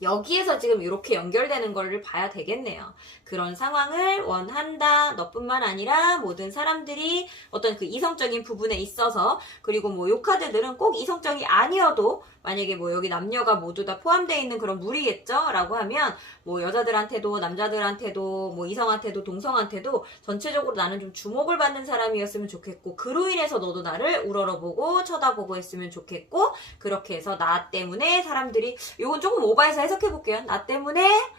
여기에서 지금 이렇게 연결되는 거를 봐야 되겠네요. 그런 상황을 원한다. 너뿐만 아니라 모든 사람들이 어떤 그 이성적인 부분에 있어서 그리고 뭐 요 카드들은 꼭 이성적이 아니어도 만약에 뭐 여기 남녀가 모두 다 포함되어 있는 그런 무리겠죠? 라고 하면 뭐 여자들한테도 남자들한테도 뭐 이성한테도 동성한테도 전체적으로 나는 좀 주목을 받는 사람이었으면 좋겠고 그로 인해서 너도 나를 우러러보고 쳐다보고 했으면 좋겠고 그렇게 해서 나 때문에 사람들이 요건 조금 오버해서 해석해볼게요. 나 때문에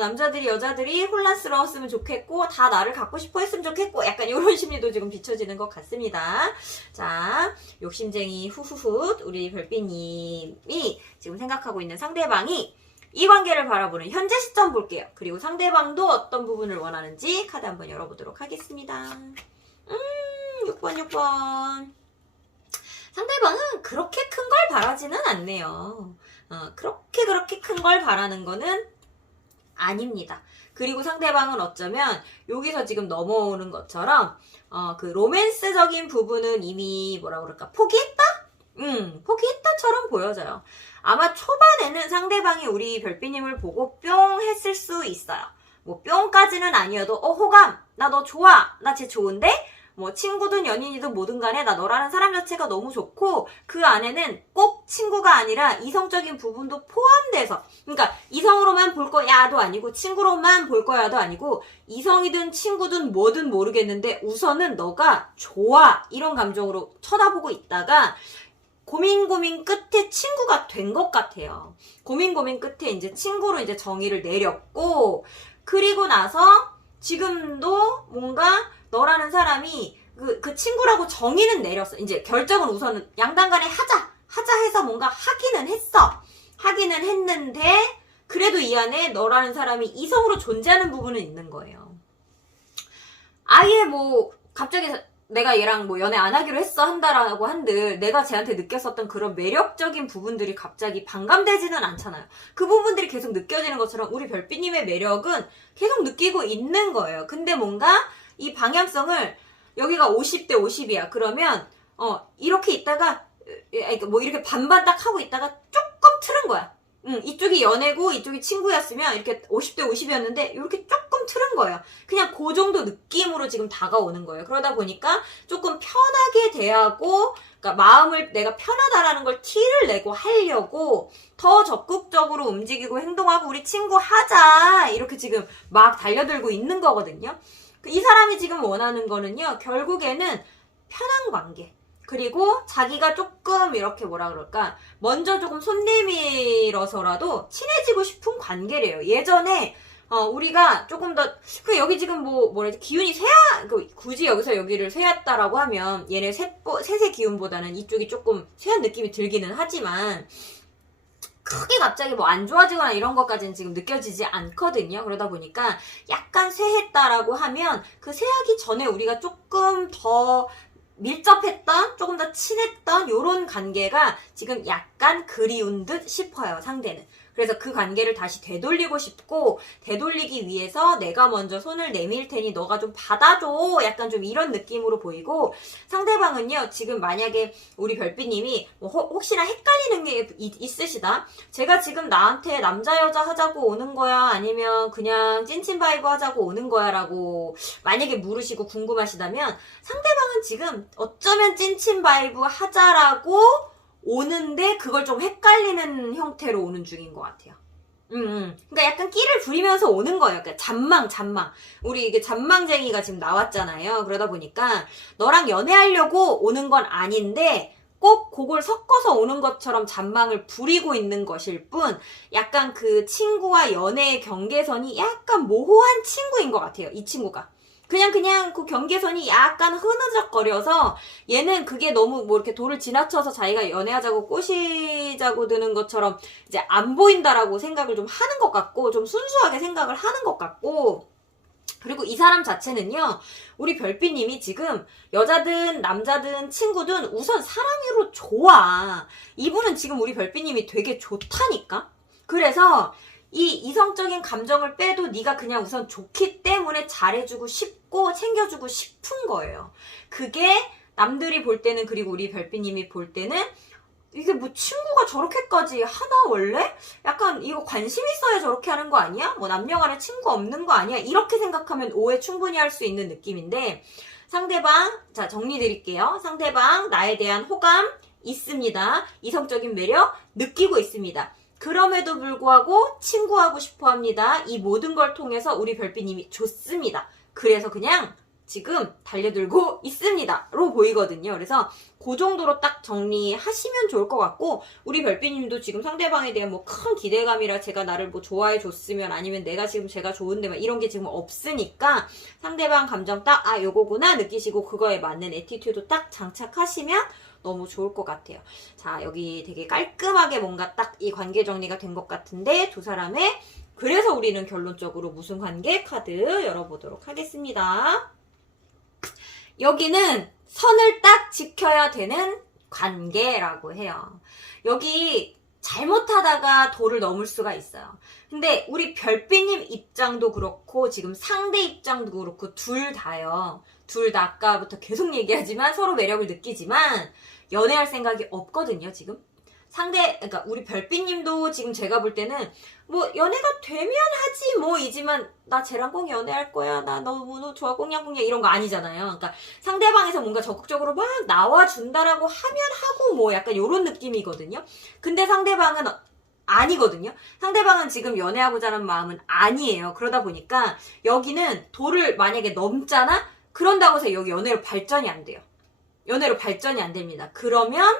남자들이 여자들이 혼란스러웠으면 좋겠고 다 나를 갖고 싶어 했으면 좋겠고 약간 이런 심리도 지금 비춰지는 것 같습니다. 자, 욕심쟁이 후후훗 우리 별빛님이 지금 생각하고 있는 상대방이 이 관계를 바라보는 현재 시점 볼게요. 그리고 상대방도 어떤 부분을 원하는지 카드 한번 열어보도록 하겠습니다. 6번 상대방은 그렇게 큰 걸 바라지는 않네요. 그렇게 큰 걸 바라는 거는 아닙니다. 그리고 상대방은 어쩌면 여기서 지금 넘어오는 것처럼 그 로맨스적인 부분은 이미 뭐라 그럴까 포기했다? 포기했다처럼 보여져요. 아마 초반에는 상대방이 우리 별빛님을 보고 뿅 했을 수 있어요. 뭐 뿅까지는 아니어도 호감 나 너 좋아 나 쟤 좋은데 뭐 친구든 연인이든 뭐든 간에 나 너라는 사람 자체가 너무 좋고 그 안에는 꼭 친구가 아니라 이성적인 부분도 포함돼서 그러니까 이성으로만 볼 거야도 아니고 친구로만 볼 거야도 아니고 이성이든 친구든 뭐든 모르겠는데 우선은 너가 좋아 이런 감정으로 쳐다보고 있다가 고민 끝에 친구가 된 것 같아요. 고민 끝에 이제 친구로 이제 정의를 내렸고 그리고 나서 지금도 뭔가 너라는 사람이 그 친구라고 정의는 내렸어. 이제 결정은 우선은 양당 간에 하자 해서 뭔가 하기는 했는데 그래도 이 안에 너라는 사람이 이성으로 존재하는 부분은 있는 거예요. 아예 뭐 갑자기 내가 얘랑 뭐 연애 안 하기로 했어 한다라고 한들 내가 쟤한테 느꼈었던 그런 매력적인 부분들이 갑자기 반감되지는 않잖아요. 그 부분들이 계속 느껴지는 것처럼 우리 별빛님의 매력은 계속 느끼고 있는 거예요. 근데 뭔가 이 방향성을 여기가 50대 50이야. 그러면 이렇게 있다가 뭐 이렇게 반반 딱 하고 있다가 조금 틀은 거야. 이쪽이 연애고 이쪽이 친구였으면 이렇게 50대 50이었는데 이렇게 조금 틀은 거예요. 그냥 그 정도 느낌으로 지금 다가오는 거예요. 그러다 보니까 조금 편하게 대하고, 그러니까 마음을 내가 편하다라는 걸 티를 내고 하려고 더 적극적으로 움직이고 행동하고 우리 친구 하자 이렇게 지금 막 달려들고 있는 거거든요. 이 사람이 지금 원하는 거는요, 결국에는 편한 관계. 그리고 자기가 조금 이렇게 뭐라 그럴까, 먼저 조금 손 내밀어서라도 친해지고 싶은 관계래요. 예전에 우리가 조금 더 여기 지금 뭐라지 기운이 굳이 여기서 여기를 쇠었다라고 하면 얘네 셋의 기운보다는 이쪽이 조금 쇠한 느낌이 들기는 하지만 크게 갑자기 뭐 안 좋아지거나 이런 것까지는 지금 느껴지지 않거든요. 그러다 보니까 약간 쇠했다라고 하면 그 쇠하기 전에 우리가 조금 더 밀접했던, 조금 더 친했던 요런 관계가 지금 약간 그리운 듯 싶어요, 상대는. 그래서 그 관계를 다시 되돌리고 싶고, 되돌리기 위해서 내가 먼저 손을 내밀 테니 너가 좀 받아줘, 약간 좀 이런 느낌으로 보이고, 상대방은요, 지금 만약에 우리 별빛님이 뭐 혹시나 헷갈리는 게 있으시다, 제가 지금 나한테 남자 여자 하자고 오는 거야, 아니면 그냥 찐친 바이브 하자고 오는 거야 라고 만약에 물으시고 궁금하시다면, 상대방은 지금 어쩌면 찐친 바이브 하자라고 오는데 그걸 좀 헷갈리는 형태로 오는 중인 것 같아요. 그러니까 약간 끼를 부리면서 오는 거예요. 그러니까 잔망. 우리 이게 잔망쟁이가 지금 나왔잖아요. 그러다 보니까 너랑 연애하려고 오는 건 아닌데 꼭 그걸 섞어서 오는 것처럼 잔망을 부리고 있는 것일 뿐, 약간 그 친구와 연애의 경계선이 약간 모호한 친구인 것 같아요. 이 친구가. 그냥 그 경계선이 약간 흐느적거려서 얘는 그게 너무 뭐 이렇게 도를 지나쳐서 자기가 연애하자고 꼬시자고 드는 것처럼 이제 안 보인다라고 생각을 좀 하는 것 같고, 좀 순수하게 생각을 하는 것 같고, 그리고 이 사람 자체는요, 우리 별빛님이 지금 여자든 남자든 친구든 우선 사람으로 좋아. 이분은 지금 우리 별빛님이 되게 좋다니까? 그래서 이 이성적인 감정을 빼도 네가 그냥 우선 좋기 때문에 잘해주고 싶고 챙겨주고 싶은 거예요. 그게 남들이 볼 때는, 그리고 우리 별빛님이 볼 때는 이게 뭐 친구가 저렇게까지 하나 원래? 약간 이거 관심 있어야 저렇게 하는 거 아니야? 뭐 남녀간에 친구 없는 거 아니야? 이렇게 생각하면 오해 충분히 할 수 있는 느낌인데, 상대방, 자 정리 드릴게요. 상대방 나에 대한 호감 있습니다. 이성적인 매력 느끼고 있습니다. 그럼에도 불구하고 친구하고 싶어 합니다. 이 모든 걸 통해서 우리 별빛님이 좋습니다. 그래서 그냥 지금 달려들고 있습니다 로 보이거든요. 그래서 그 정도로 딱 정리하시면 좋을 것 같고, 우리 별빛님도 지금 상대방에 대한 뭐 큰 기대감이라 제가 나를 뭐 좋아해 줬으면, 아니면 내가 지금 제가 좋은데 막 이런 게 지금 없으니까 상대방 감정 딱 요거구나 느끼시고 그거에 맞는 애티튜드 딱 장착하시면 너무 좋을 것 같아요. 자, 여기 되게 깔끔하게 뭔가 딱 이 관계 정리가 된 것 같은데, 두 사람의, 그래서 우리는 결론적으로 무슨 관계 카드 열어보도록 하겠습니다. 여기는 선을 딱 지켜야 되는 관계라고 해요. 여기 잘못하다가 도를 넘을 수가 있어요. 근데 우리 별빛님 입장도 그렇고 지금 상대 입장도 그렇고 둘 다요. 둘 다 아까부터 계속 얘기하지만 서로 매력을 느끼지만 연애할 생각이 없거든요, 지금. 그러니까 우리 별빛님도 지금 제가 볼 때는 뭐 연애가 되면 하지 뭐 이지만 나 쟤랑 꼭 연애할 거야, 나 너무 좋아, 꽁냥꽁냥 이런 거 아니잖아요. 그러니까 상대방에서 뭔가 적극적으로 막 나와준다라고 하면 하고 뭐 약간 요런 느낌이거든요. 근데 상대방은 아니거든요. 상대방은 지금 연애하고자 하는 마음은 아니에요. 그러다 보니까 여기는 도를 만약에 넘잖아? 그런다고 해서 여기 연애로 발전이 안 돼요. 연애로 발전이 안 됩니다. 그러면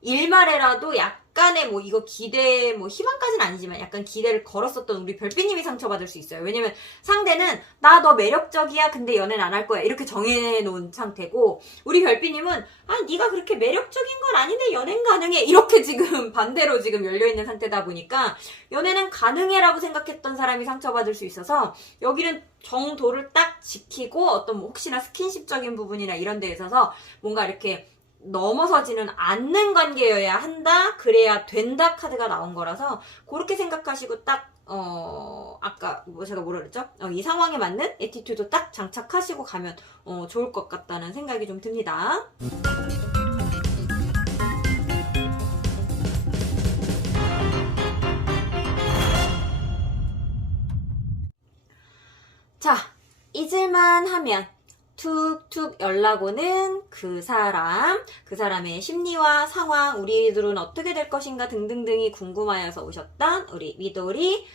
일말에라도 약간의 뭐 이거 기대, 뭐 희망까지는 아니지만 약간 기대를 걸었었던 우리 별빛님이 상처받을 수 있어요. 왜냐면 상대는 나 너 매력적이야, 근데 연애는 안 할 거야, 이렇게 정해놓은 상태고, 우리 별빛님은 네가 그렇게 매력적인 건 아닌데 연애는 가능해, 이렇게 지금 반대로 지금 열려있는 상태다 보니까 연애는 가능해라고 생각했던 사람이 상처받을 수 있어서, 여기는 정도를 딱 지키고 어떤 뭐 혹시나 스킨십적인 부분이나 이런 데 있어서 뭔가 이렇게 넘어서지는 않는 관계여야 한다, 그래야 된다 카드가 나온 거라서 그렇게 생각하시고 딱 아까 뭐 제가 뭐라 그랬죠? 이 상황에 맞는 애티튜드 딱 장착하시고 가면 좋을 것 같다는 생각이 좀 듭니다. 자, 잊을만 하면 툭툭 연락 오는 그 사람의 심리와 상황, 우리들은 어떻게 될 것인가 등등등이 궁금하여서 오셨던 우리 미도리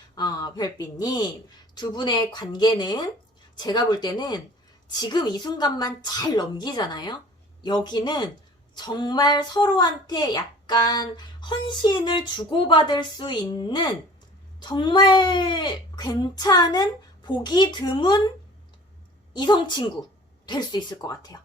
별빛님. 두 분의 관계는 제가 볼 때는 지금 이 순간만 잘 넘기잖아요. 여기는 정말 서로한테 약간 헌신을 주고받을 수 있는 정말 괜찮은 보기 드문 이성 친구 될 수 있을 것 같아요.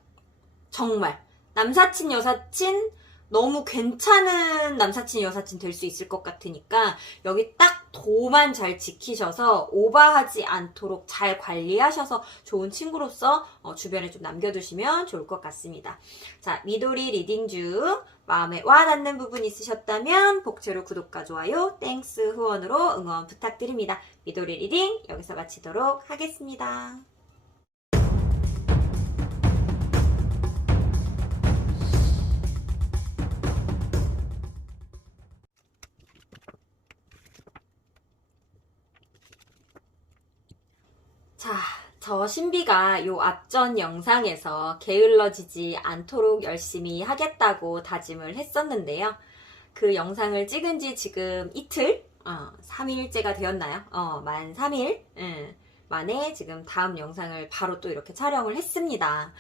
정말 남사친 여사친 너무 괜찮은 남사친 여사친 될 수 있을 것 같으니까 여기 딱 도만 잘 지키셔서 오버하지 않도록 잘 관리하셔서 좋은 친구로서 주변에 좀 남겨두시면 좋을 것 같습니다. 자, 미도리 리딩 중 마음에 와닿는 부분 있으셨다면 복채로 구독과 좋아요, 땡스 후원으로 응원 부탁드립니다. 미도리 리딩 여기서 마치도록 하겠습니다. 자, 저 신비가 요 앞전 영상에서 게을러지지 않도록 열심히 하겠다고 다짐을 했었는데요. 그 영상을 찍은 지 지금 이틀? 3일째가 되었나요? 만 3일 만에 지금 다음 영상을 바로 또 이렇게 촬영을 했습니다.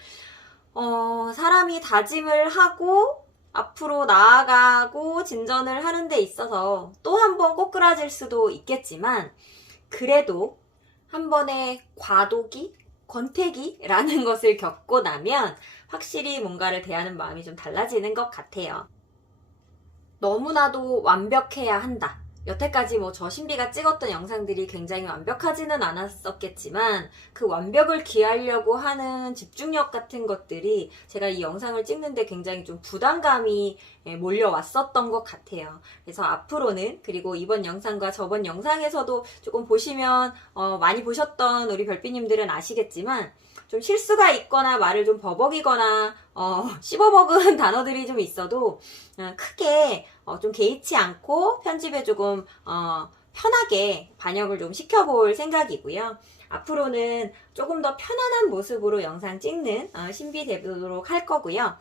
사람이 다짐을 하고 앞으로 나아가고 진전을 하는 데 있어서 또 한 번 꼬꾸라질 수도 있겠지만 그래도 한 번의 과도기, 권태기라는 것을 겪고 나면 확실히 뭔가를 대하는 마음이 좀 달라지는 것 같아요. 너무나도 완벽해야 한다. 여태까지 저 신비가 찍었던 영상들이 굉장히 완벽하지는 않았었겠지만 그 완벽을 기하려고 하는 집중력 같은 것들이 제가 이 영상을 찍는데 굉장히 좀 부담감이 몰려왔었던 것 같아요. 그래서 앞으로는 그리고 이번 영상과 저번 영상에서도 조금 보시면 많이 보셨던 우리 별빛님들은 아시겠지만 좀 실수가 있거나 말을 좀 버벅이거나 씹어먹은 단어들이 좀 있어도 크게 좀 개의치 않고 편집에 조금 편하게 반영을 좀 시켜볼 생각이고요. 앞으로는 조금 더 편안한 모습으로 영상 찍는 신비 되도록 할 거고요.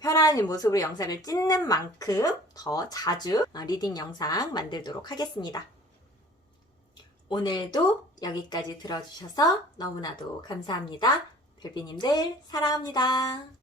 편안한 모습으로 영상을 찍는 만큼 더 자주 리딩 영상 만들도록 하겠습니다. 오늘도 여기까지 들어주셔서 너무나도 감사합니다. 별빛님들 사랑합니다.